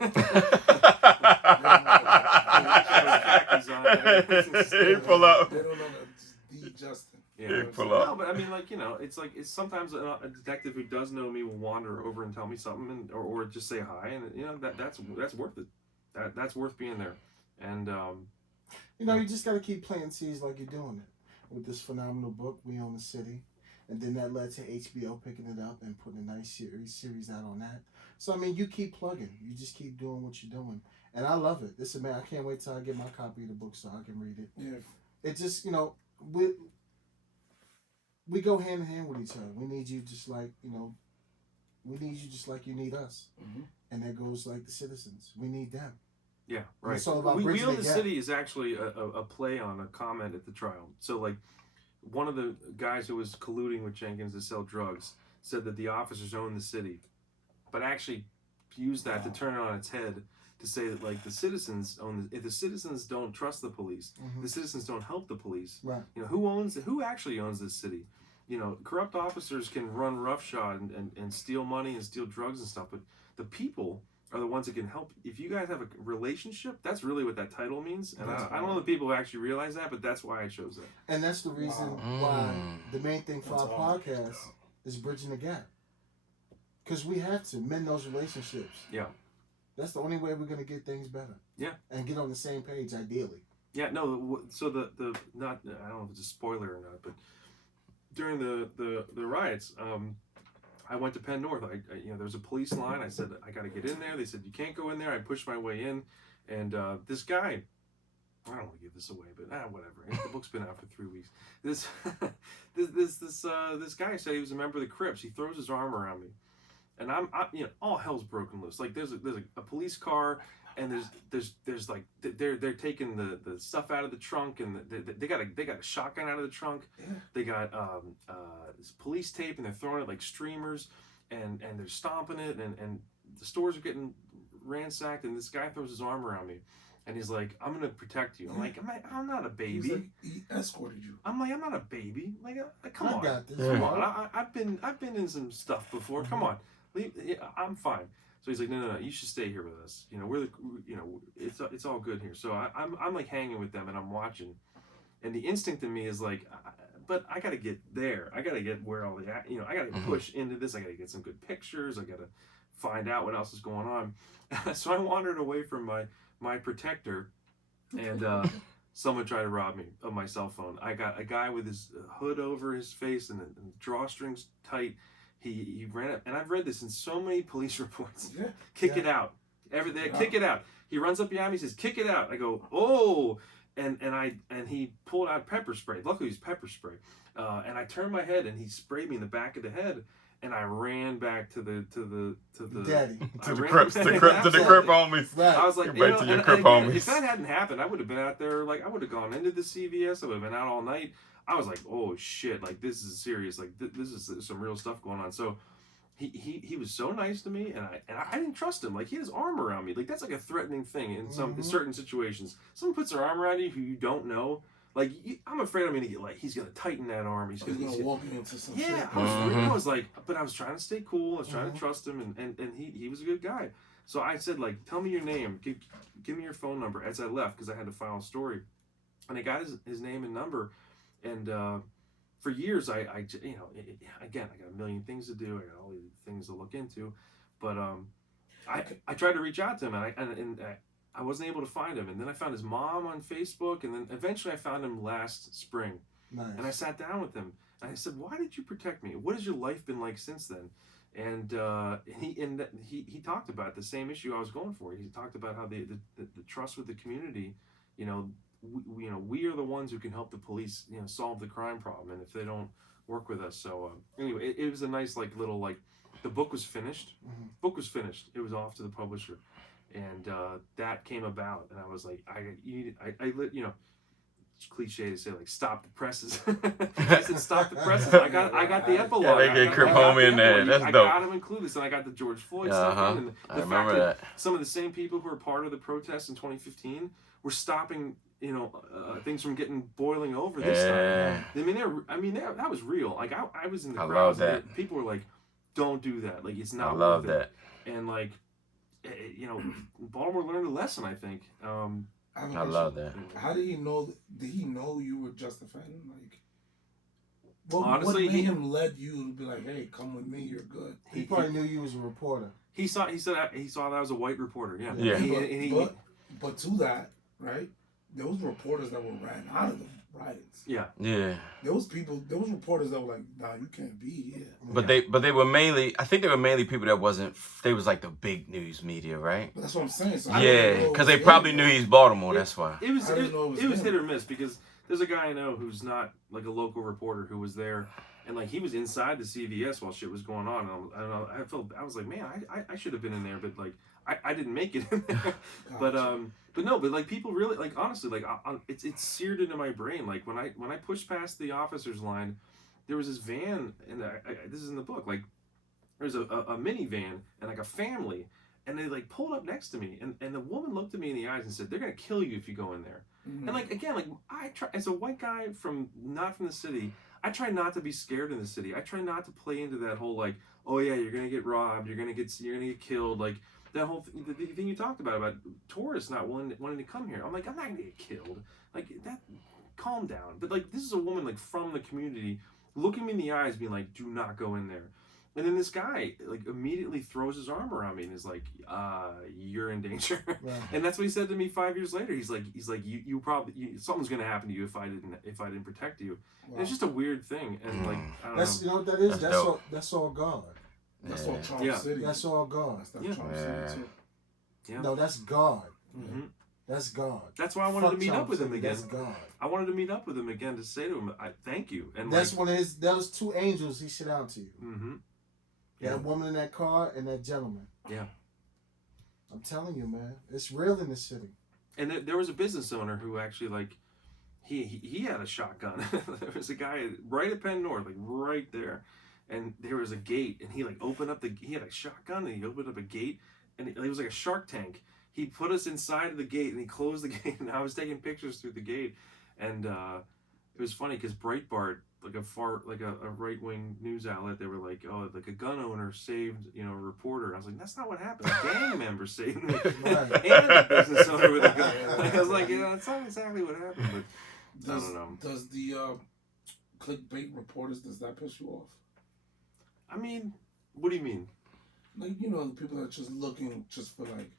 Pull up. They don't know that it's the Justin. Yeah, pull up. No, but I mean, like, it's sometimes a detective who does know me will wander over and tell me something, or just say hi, and that's worth it. That's worth being there, and You just got to keep planting seeds like you're doing it. With this phenomenal book, We Own the City. And then that led to HBO picking it up and putting a nice series out on that. So, I mean, you keep plugging. You just keep doing what you're doing. And I love it. Listen, man, I can't wait till I get my copy of the book so I can read it. Yeah. It just, we go hand in hand with each other. We need you just like, we need you just like you need us. Mm-hmm. And that goes like the citizens. We need them. yeah, right. It's all about We bridging Own the the gap. City is actually a play on a comment at the trial. So, like, one of the guys who was colluding with Jenkins to sell drugs said that the officers own the city, but actually used that to turn it on its head to say that, like, the citizens own if the citizens don't trust the police, the citizens don't help the police. Right. Who actually owns this city? Corrupt officers can run roughshod and steal money and steal drugs and stuff, but the people are the ones that can help. If you guys have a relationship, that's really what that title means. And I don't know if people actually realize that, but that's why I chose that. And that's the reason why the main thing for our podcast is bridging the gap. Because we have to mend those relationships. Yeah. That's the only way we're going to get things better. Yeah. And get on the same page, ideally. Yeah, no, so the not, I don't know if it's a spoiler or not, but during the riots, I went to Penn North. There was a police line. I said, I got to get in there. They said, you can't go in there. I pushed my way in. And this guy, I don't want to give this away, but whatever. The book's been out for 3 weeks. This guy said he was a member of the Crips. He throws his arm around me. and I'm all hell's broken loose. Like there's a police car, and there's like they're taking the stuff out of the trunk, and they got a shotgun out of the trunk. Yeah. They got this police tape, and they're throwing it like streamers, and they're stomping it, and the stores are getting ransacked, and this guy throws his arm around me, and he's like, "I'm gonna protect you." I'm like, I'm not a baby. Like, he escorted you. I'm like, I'm not a baby. Like, come I on, got this. come on. I've been in some stuff before. Come on, I'm fine. So he's like, no, you should stay here with us. It's all good here. So I'm like hanging with them, and I'm watching, and the instinct in me is like, but I gotta get there. I gotta get where all the I gotta push into this. I gotta get some good pictures. I gotta find out what else is going on. So I wandered away from my protector, and someone tried to rob me of my cell phone. I got a guy with his hood over his face and the drawstrings tight. He ran up, and I've read this in so many police reports. Yeah. Kick it out. Kick it out. He runs up behind me, says, "Kick it out." I go, "Oh," and he pulled out pepper spray. Luckily, it was pepper spray. And I turned my head, and he sprayed me in the back of the head. And I ran back to the Daddy. To the crib homies. Right. I was like, Right to your crib again, homies. if that hadn't happened, I would have been out there. Like, I would have gone into the CVS. I would have been out all night. I was like, oh shit, like this is serious. Like this is some real stuff going on. So he was so nice to me, and I didn't trust him. Like, he had his arm around me. Like, that's like a threatening thing in some certain situations. Someone puts their arm around you who you don't know. Like, I'm afraid I'm gonna get, like, he's gonna tighten that arm. He's gonna walk into some shit. yeah. I was like, but I was trying to stay cool. I was trying to trust him, and he was a good guy. So I said, like, tell me your name. Give me your phone number as I left, because I had to file a story. And I got his name and number, and for years I again, I got a million things to do. I got all these things to look into, but I tried to reach out to him, and I wasn't able to find him. And then I found his mom on Facebook, and then eventually I found him last spring. Nice. And I sat down with him, and I said, "Why did you protect me? What has your life been like since then?" And he talked about the same issue I was going for. He talked about how the trust with the community, we are the ones who can help the police, solve the crime problem, and if they don't work with us. So anyway, it was a nice little the book was finished. Book was finished. It was off to the publisher, and that came about, and I was like, it's cliche to say, like, stop the presses. I said, stop the presses. I got the epilogue. Yeah, they get Crip Homie in there. That's dope. I got him included, and I got the George Floyd stuff in, and I remember that. Some of the same people who were part of the protests in 2015 were stopping, things from getting boiling over this time. That was real. Like, I was in the crowd, and people were like, "Don't do that. Like, it's not." I love that. And Baltimore learned a lesson, I think. I love that. How did he know? Did he know you were Justin Fenton? Like, honestly, what made him led you to be like, "Hey, come with me. You're good." He probably knew you was a reporter. He said that I was a white reporter. Yeah. Yeah. But to that, right? There was reporters that were ran out of the riots. Yeah. Yeah. There was reporters that were like, "Nah, you can't be here." But they were mainly, I think they were mainly people that they was like the big news media, right? But that's what I'm saying. So yeah, because they probably knew he's Baltimore. That's why. It was hit or miss, because there's a guy I know who's not like a local reporter who was there, and like he was inside the CVS while shit was going on. And I was like, man, I should have been in there, but like I didn't make it in there. Gotcha. But like people really, like, honestly, like it's seared into my brain. Like when I pushed past the officer's line, there was this van, and this is in the book. Like there's a minivan and like a family, and they like pulled up next to me, and the woman looked at me in the eyes and said, "They're gonna kill you if you go in there." And like, again, like, I try, as a white guy not from the city, I try not to be scared in the city. I try not to play into that whole like, oh yeah, you're gonna get robbed, you're gonna get killed, like that whole the thing you talked about tourists not wanting to come here. I'm like, I'm not gonna get killed. Like that, calm down. But like, this is a woman like from the community looking me in the eyes, being like, do not go in there. And then this guy like immediately throws his arm around me and is like, you're in danger. Right. And that's what he said to me 5 years later. He's like, you probably something's gonna happen to you if I didn't protect you. Wow. And it's just a weird thing. And like, I don't know. You know what that is? That's all God. That's all Trump City. That's all God. That's Trump City too. Yeah. No, that's God. Mm-hmm. That's God. That's why I wanted to meet up with him again. That's God. I wanted to meet up with him again to say to him, I thank you. And that's one of those two angels he sent out to you. Mm-hmm. That woman in that car and that gentleman. Yeah. I'm telling you, man, it's real in the city. And there was a business owner who actually, like, he had a shotgun. There was a guy right at Penn North, like right there, and there was a gate, and he like opened up he had a shotgun, and he opened up a gate, and it was like a Shark Tank. He put us inside of the gate, and he closed the gate, and I was taking pictures through the gate, and it was funny because Breitbart, like a right wing news outlet, they were like, oh, like a gun owner saved, a reporter. I was like, that's not what happened. A gang member saved me, and a business owner with a gun. I was like, that's not exactly what happened, but I don't know. Does the clickbait reporters, does that piss you off? I mean, what do you mean? Like, the people that are just looking just for like,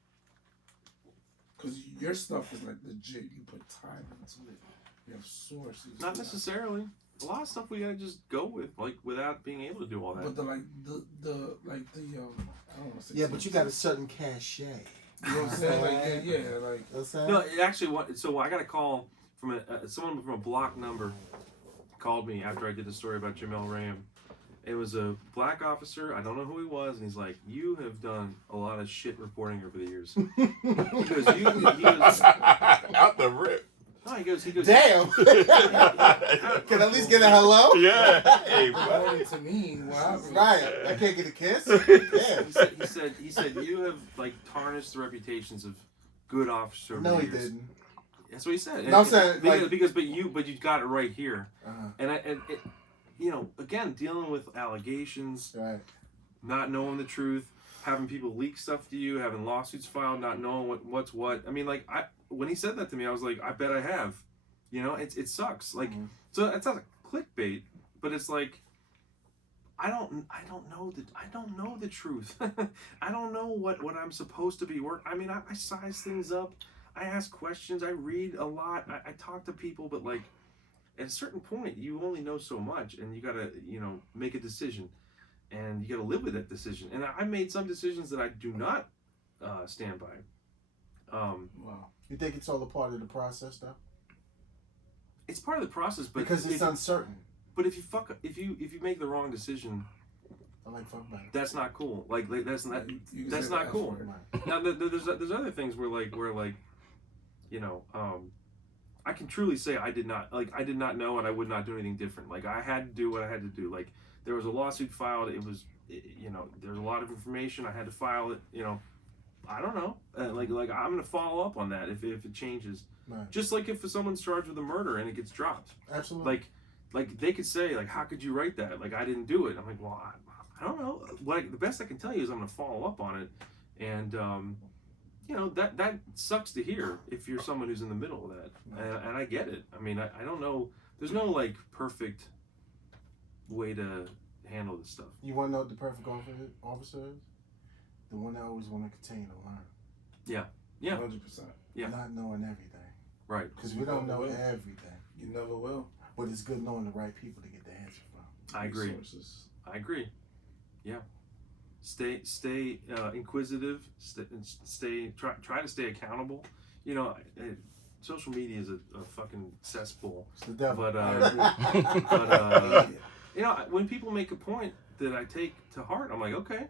because your stuff is like legit. You put time into it. You have sources. Not necessarily. A lot of stuff we gotta just go with, like, without being able to do all that. But I don't want to say. Yeah, but you got a certain cachet. You know what I'm saying? Like, No, it actually, so I got a call from someone from a block number called me after I did the story about Jamel Ram. It was a black officer. I don't know who he was, and he's like, "You have done a lot of shit reporting over the years." He goes, Out the rip. No, he goes. Damn. Can I at least get a hello? Yeah. Hey, according to me, wow. Right. I can't get a kiss. Yeah. He said you have like tarnished the reputations of good officers over No, the he years. didn't. That's what he said. No, I'm saying but you got it right here. And it, again, dealing with allegations, right, not knowing the truth, having people leak stuff to you, having lawsuits filed, not knowing what's what. I mean, like, when he said that to me, I was like, I bet I have. It sucks. Like, so it's not a clickbait, but it's like, I don't know the truth. I don't know what I'm supposed to be I mean, I size things up. I ask questions. I read a lot. I talk to people, but like, at a certain point, you only know so much, and you gotta, make a decision, and you gotta live with that decision. And I made some decisions that I do not stand by. Wow. You think it's all a part of the process, though? It's part of the process, but because it's uncertain. But if you make the wrong decision, I like fuck back. that's not cool. Like that's not cool. Now there's other things where I can truly say I did not know, and I would not do anything different. Like, I had to do what I had to do. Like, there was a lawsuit filed. There's a lot of information. I had to file it. I don't know. Like I'm gonna follow up on that if it changes. Right. Just like if someone's charged with a murder and it gets dropped. Absolutely. Like they could say, like, how could you write that? Like, I didn't do it. I'm like, well, I don't know. The best I can tell you is I'm gonna follow up on it, and that sucks to hear if you're someone who's in the middle of that, and I get it. I mean, I don't know. There's no like perfect way to handle this stuff. You want to know what the perfect officer is? The one that always want to continue to learn. Yeah. 100%. Yeah. Not knowing everything. Right. Because we don't know everything. You never will. But it's good knowing the right people to get the answer from. I agree. Resources. I agree. Yeah. Stay inquisitive. Try to stay accountable. Social media is a fucking cesspool. It's the devil. But when people make a point that I take to heart, I'm like, okay,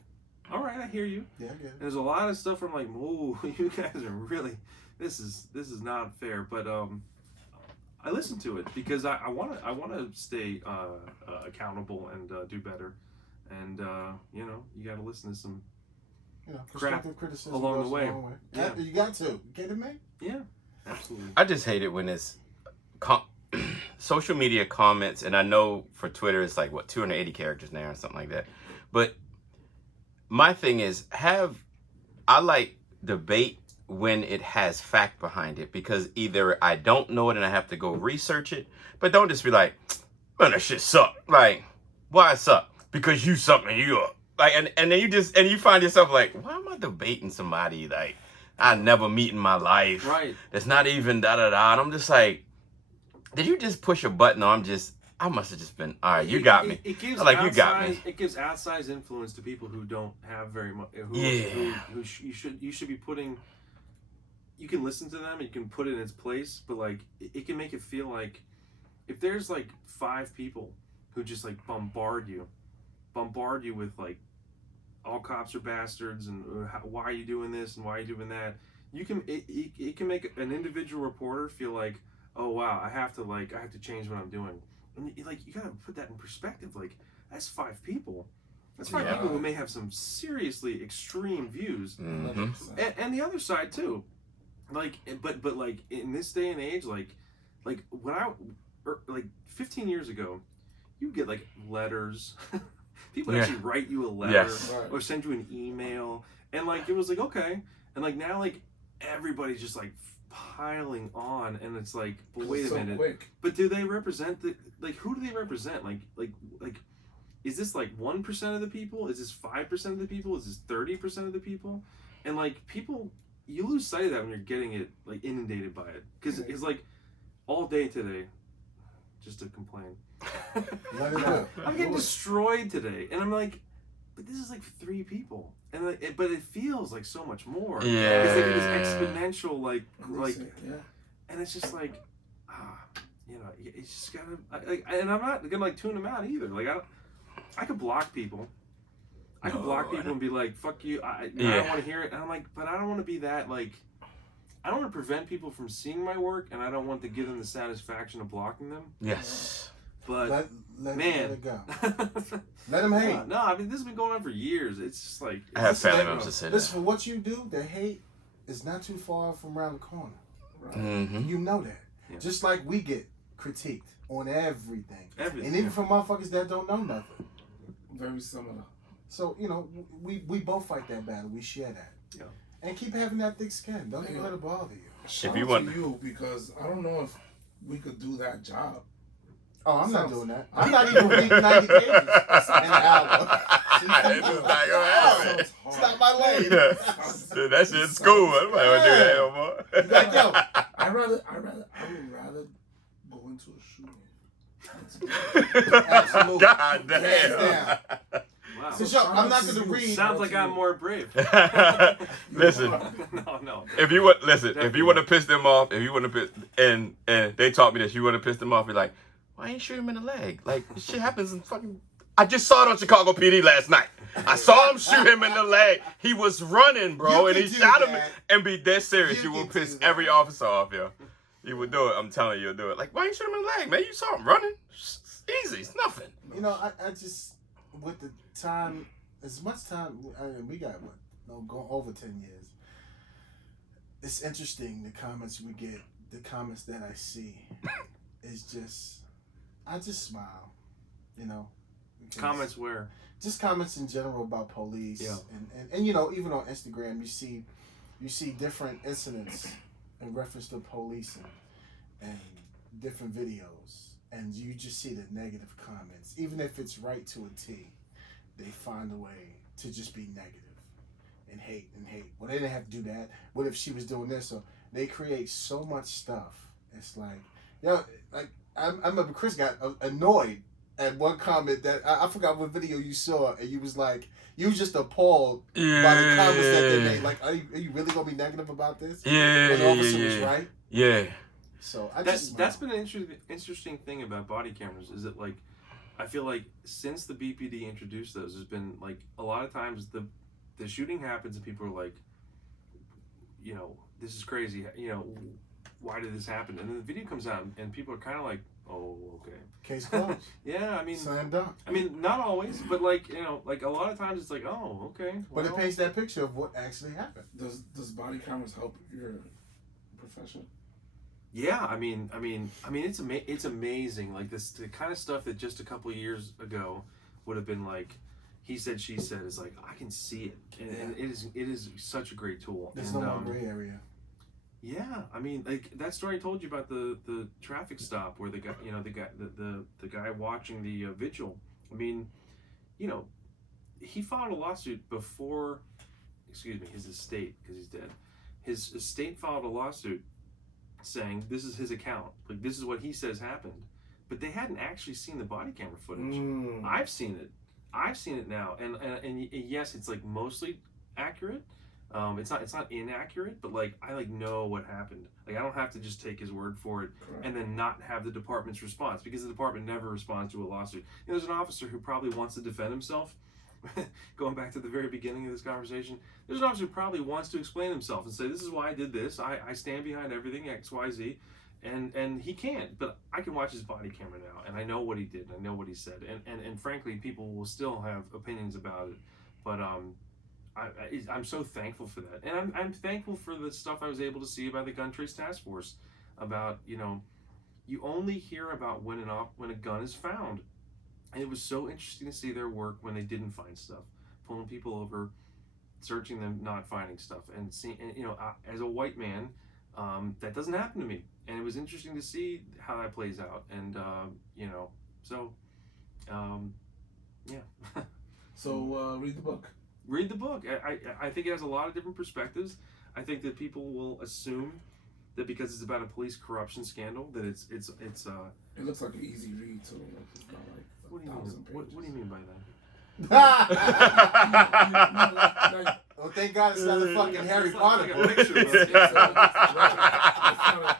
all right, I hear you. Yeah, I get it. And there's a lot of stuff where I'm like, whoa, you guys are really, this is not fair. But I listen to it because I want to stay accountable and do better. And you got to listen to some constructive criticism along the way. Yeah. You got to. You kidding me? Yeah, absolutely. I just hate it when it's social media comments, and I know for Twitter it's like 280 characters now or something like that. But my thing is, I like debate when it has fact behind it, because either I don't know it and I have to go research it, but don't just be like, man, that shit suck. Like, why it suck? Because you suck and you up. Like, and then you find yourself like, why am I debating somebody like I never meet in my life? Right. That's not even da-da-da. And I'm just like, did you just push a button, or I must have just been, all right, you got me. It gives like, you got me. It gives outsized influence to people who don't have very much. You should be putting. You can listen to them. You can put it in its place, but like it can make it feel like if there's like 5 people who just like bombard you with like all cops are bastards and why are you doing this and why are you doing that, it can make an individual reporter feel like, oh wow, I have to change what I'm doing. And you gotta put that in perspective. Like, that's 5 people. That's 5 people who may have some seriously extreme views, and the other side too. Like, but like in this day and age, like when I 15 years ago, you get like letters. People actually write you a letter or send you an email, and like it was like okay, and like now like everybody's just like piling on, and it's like, but wait a minute, quick. But do they represent who do they represent? Like is this like 1% of the people? Is this 5% of the people? Is this 30% of the people? And like people, you lose sight of that when you're getting it like inundated by it, because it's like all day today, just to complain. Let it out. I'm getting destroyed today, and I'm like, but this is like 3 people, and like, but it feels like so much more. Yeah. Because they get this exponential like, and it's just like, it's just gotta. And I'm not gonna like tune them out either. Like I could block people. I could block people and be like, fuck you. I don't want to hear it. And I'm like, but I don't want to be that like. I don't want to prevent people from seeing my work, and I don't want to give them the satisfaction of blocking them. Yes. But let it go. let them hate. No, I mean this has been going on for years. It's just like I have family members that say that. Listen, for what you do, the hate is not too far from around the corner. Right? Mm-hmm. You know that. Yeah. Just like we get critiqued on everything. Everything. And even from motherfuckers that don't know nothing. Very similar. So, we both fight that battle. We share that. Yeah. And keep having that thick skin. Don't even let it bother you. Shout out to you, because I don't know if we could do that job. Oh, I'm not doing that. I'm not even reading 90 pages in an hour. It's not my lane. That shit's school. I don't want to do that no more. Like, yo, I would rather go into a shooting. Absolutely. God damn. Wow. So, I'm not going to read. Sounds like I'm more brave. Listen. No. If you want to piss them off, and they taught me this, you want to piss them off, be like, why ain't you shoot him in the leg? Like, shit happens in fucking. I just saw it on Chicago PD last night. I saw him shoot him in the leg. He was running, bro, and he shot him. And be dead serious, you will piss every officer off, yo. You would do it. I'm telling you, you'll do it. Like, why ain't you shoot him in the leg, man? You saw him running. It's easy. It's nothing. I just, with the time, as much time, we got, going over 10 years. It's interesting, the comments we get, the comments that I see. It's just, I just smile, Comments where? Just comments in general about police. Yeah. And even on Instagram, you see different incidents in reference to policing and different videos. And you just see the negative comments. Even if it's right to a T, they find a way to just be negative and hate. Well, they didn't have to do that. What if she was doing this? So they create so much stuff. It's like, I remember Chris got annoyed at one comment that I forgot what video you saw, and you was like, you was just appalled by the comments that they made. Like, are you really gonna be negative about this? Yeah, the officer was right. Yeah. So that's been an interesting thing about body cameras, is that like, I feel like since the BPD introduced those, there's been like a lot of times the shooting happens and people are like, this is crazy, why did this happen? And then the video comes out and people are kind of like, oh, okay. Case closed. Yeah, I mean, slam dunk. I mean, not always, but like a lot of times it's like, oh, okay. But it paints that picture of what actually happened. Does body cameras help your profession? Yeah, I mean, it's amazing. Like the kind of stuff that just a couple of years ago would have been like, he said, she said, is like, I can see it, and it is such a great tool. There's no more gray area. Yeah, I mean, like that story I told you about the traffic stop where the guy watching the vigil. I mean, he filed a lawsuit before, his estate, because he's dead. His estate filed a lawsuit saying this is his account, like this is what he says happened, but they hadn't actually seen the body camera footage. I've seen it now, and yes, it's like mostly accurate. It's not inaccurate, but like I know what happened. Like I don't have to just take his word for it and then not have the department's response, because the department never responds to a lawsuit. There's an officer who probably wants to defend himself, going back to the very beginning of this conversation, there's an officer who probably wants to explain himself and say, this is why I did this. I stand behind everything, X, Y, Z. And he can't, but I can watch his body camera now, and I know what he did, and I know what he said, and frankly, people will still have opinions about it, but I'm so thankful for that, and I'm thankful for the stuff I was able to see about the Gun Trace Task Force, about, you know, you only hear about when a gun is found, and it was so interesting to see their work when they didn't find stuff, pulling people over, searching them, not finding stuff, and seeing, and, you know, as a white man, that doesn't happen to me. And it was interesting to see how that plays out. And, you know, so, yeah. So read the book. Read the book. I think it has a lot of different perspectives. I think that people will assume that because it's about a police corruption scandal, that it's It looks like an easy read, too. It's not like what do you mean? What do you mean by that? Oh, thank God it's not a fucking Harry It's Potter like a book. picture book.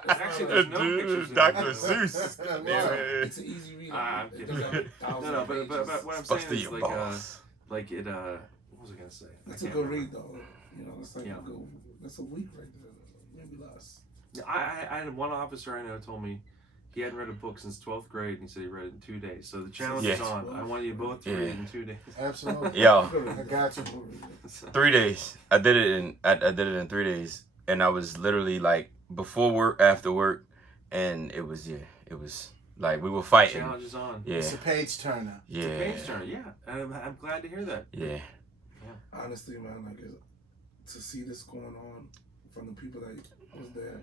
Actually, there's no pictures in Dr. it. Seuss. It's an easy read. I'm It kidding. doesn't have 1,000 No, but pages. what I'm Supposed saying to is your like boss. like it what was I gonna say? That's I a can't good remember. read, though. You know, it's like Yeah. that's a week right there. Maybe less. I had one officer I know told me he hadn't read a book since 12th grade, and he said he read it in 2 days. So the challenge is Yeah. on. I want you both to read it in 2 days. Absolutely. Yo, I got you. So, 3 days. I did it in 3 days, and I was literally like before work, after work, and it was like we were fighting. challenge is on. Yeah, It's a page turner. yeah, It's a page turner, yeah. And I'm glad to hear that. yeah. Honestly, man, like to see this going on from the people that was there,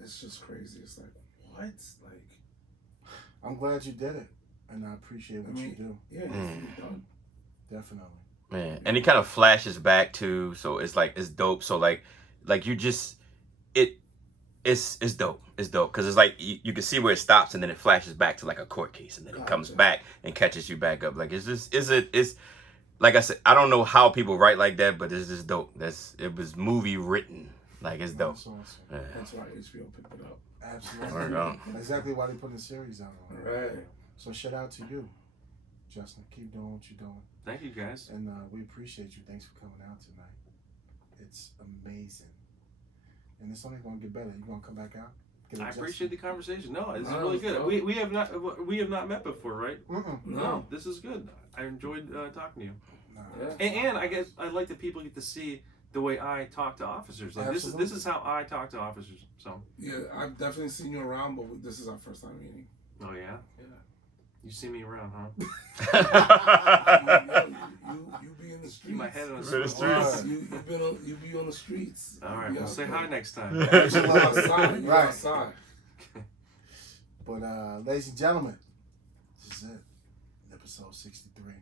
it's just crazy. It's like, what? Like, I'm glad you did it, and I appreciate what you do. yeah, it's done. Definitely. Man, and it kind of flashes back to, so it's like it's dope. So like you just it's dope. It's dope because it's like you can see where it stops and then it flashes back to like a court case and then it comes back and catches you back up. Like it's like I said, I don't know how people write like that, but it's just dope. It was movie written. Like it's dope. That's awesome. Yeah. That's why HBO picked it up. Absolutely. Word on. Exactly why they put the series out on it. Right. So shout out to you, Justin. Keep doing what you're doing. Thank you, guys. And we appreciate you. Thanks for coming out tonight. It's amazing. And it's only going to get better. You going to come back out? Get I adjusted? appreciate the conversation. No, this is No, really it's good. dope. We have not met before, right? Mm-mm. No. This is good. I enjoyed talking to you. Nah. Yeah. And I guess I like that people get to see the way I talk to officers. Like this is how I talk to officers. So. Yeah, I've definitely seen you around, but this is our first time meeting. Oh yeah. Yeah. You see me around, huh? You be in the streets. Keep my head on The the streets. You be on the streets. All right, You we'll out say there. hi next time. You outside. You Right. outside. But ladies and gentlemen, this is it. Episode 63.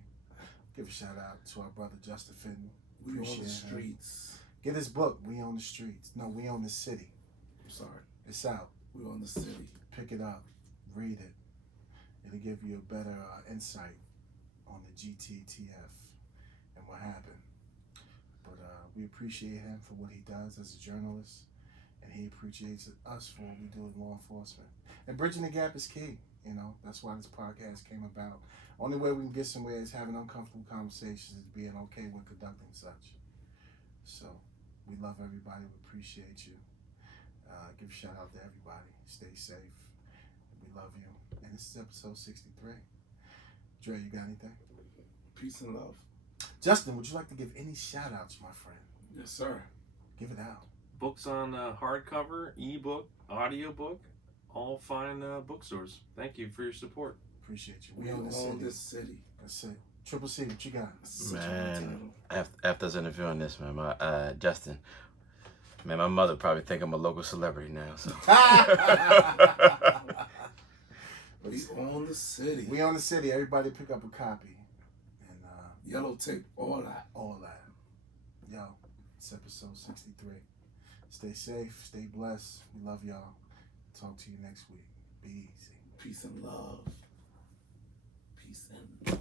Give a shout out to our brother Justin Fenton. We on Appreciate the him. streets. Get his book, We on the Streets. No, We on the City. I'm sorry. It's out. We on the city. Pick it up. Read it. It'll give you a better insight on the GTTF and what happened. But we appreciate him for what he does as a journalist, and he appreciates us for what we do in law enforcement. And bridging the gap is key. You know, that's why this podcast came about. Only way we can get somewhere is having uncomfortable conversations and being okay with conducting such. So, we love everybody. We appreciate you. Give a shout out to everybody. Stay safe. We love you. And this is episode 63. Dre, you got anything? Peace and love. Justin, would you like to give any shout outs, my friend? Yes, sir. Give it out. Books on hardcover, ebook, audiobook, all fine bookstores. Thank you for your support. Appreciate you. We We on the own city. this city. That's it. Triple C, what you got? Such a Man, title. after us interviewing this, man, my Justin, man, my mother probably think I'm a local celebrity now. So We own the city. We on the city. Everybody pick up a copy. And Yellow tape, all that. all that. Yo, it's episode 63. Stay safe. Stay blessed. We love y'all. Talk to you next week. Be easy. Peace and love. Peace and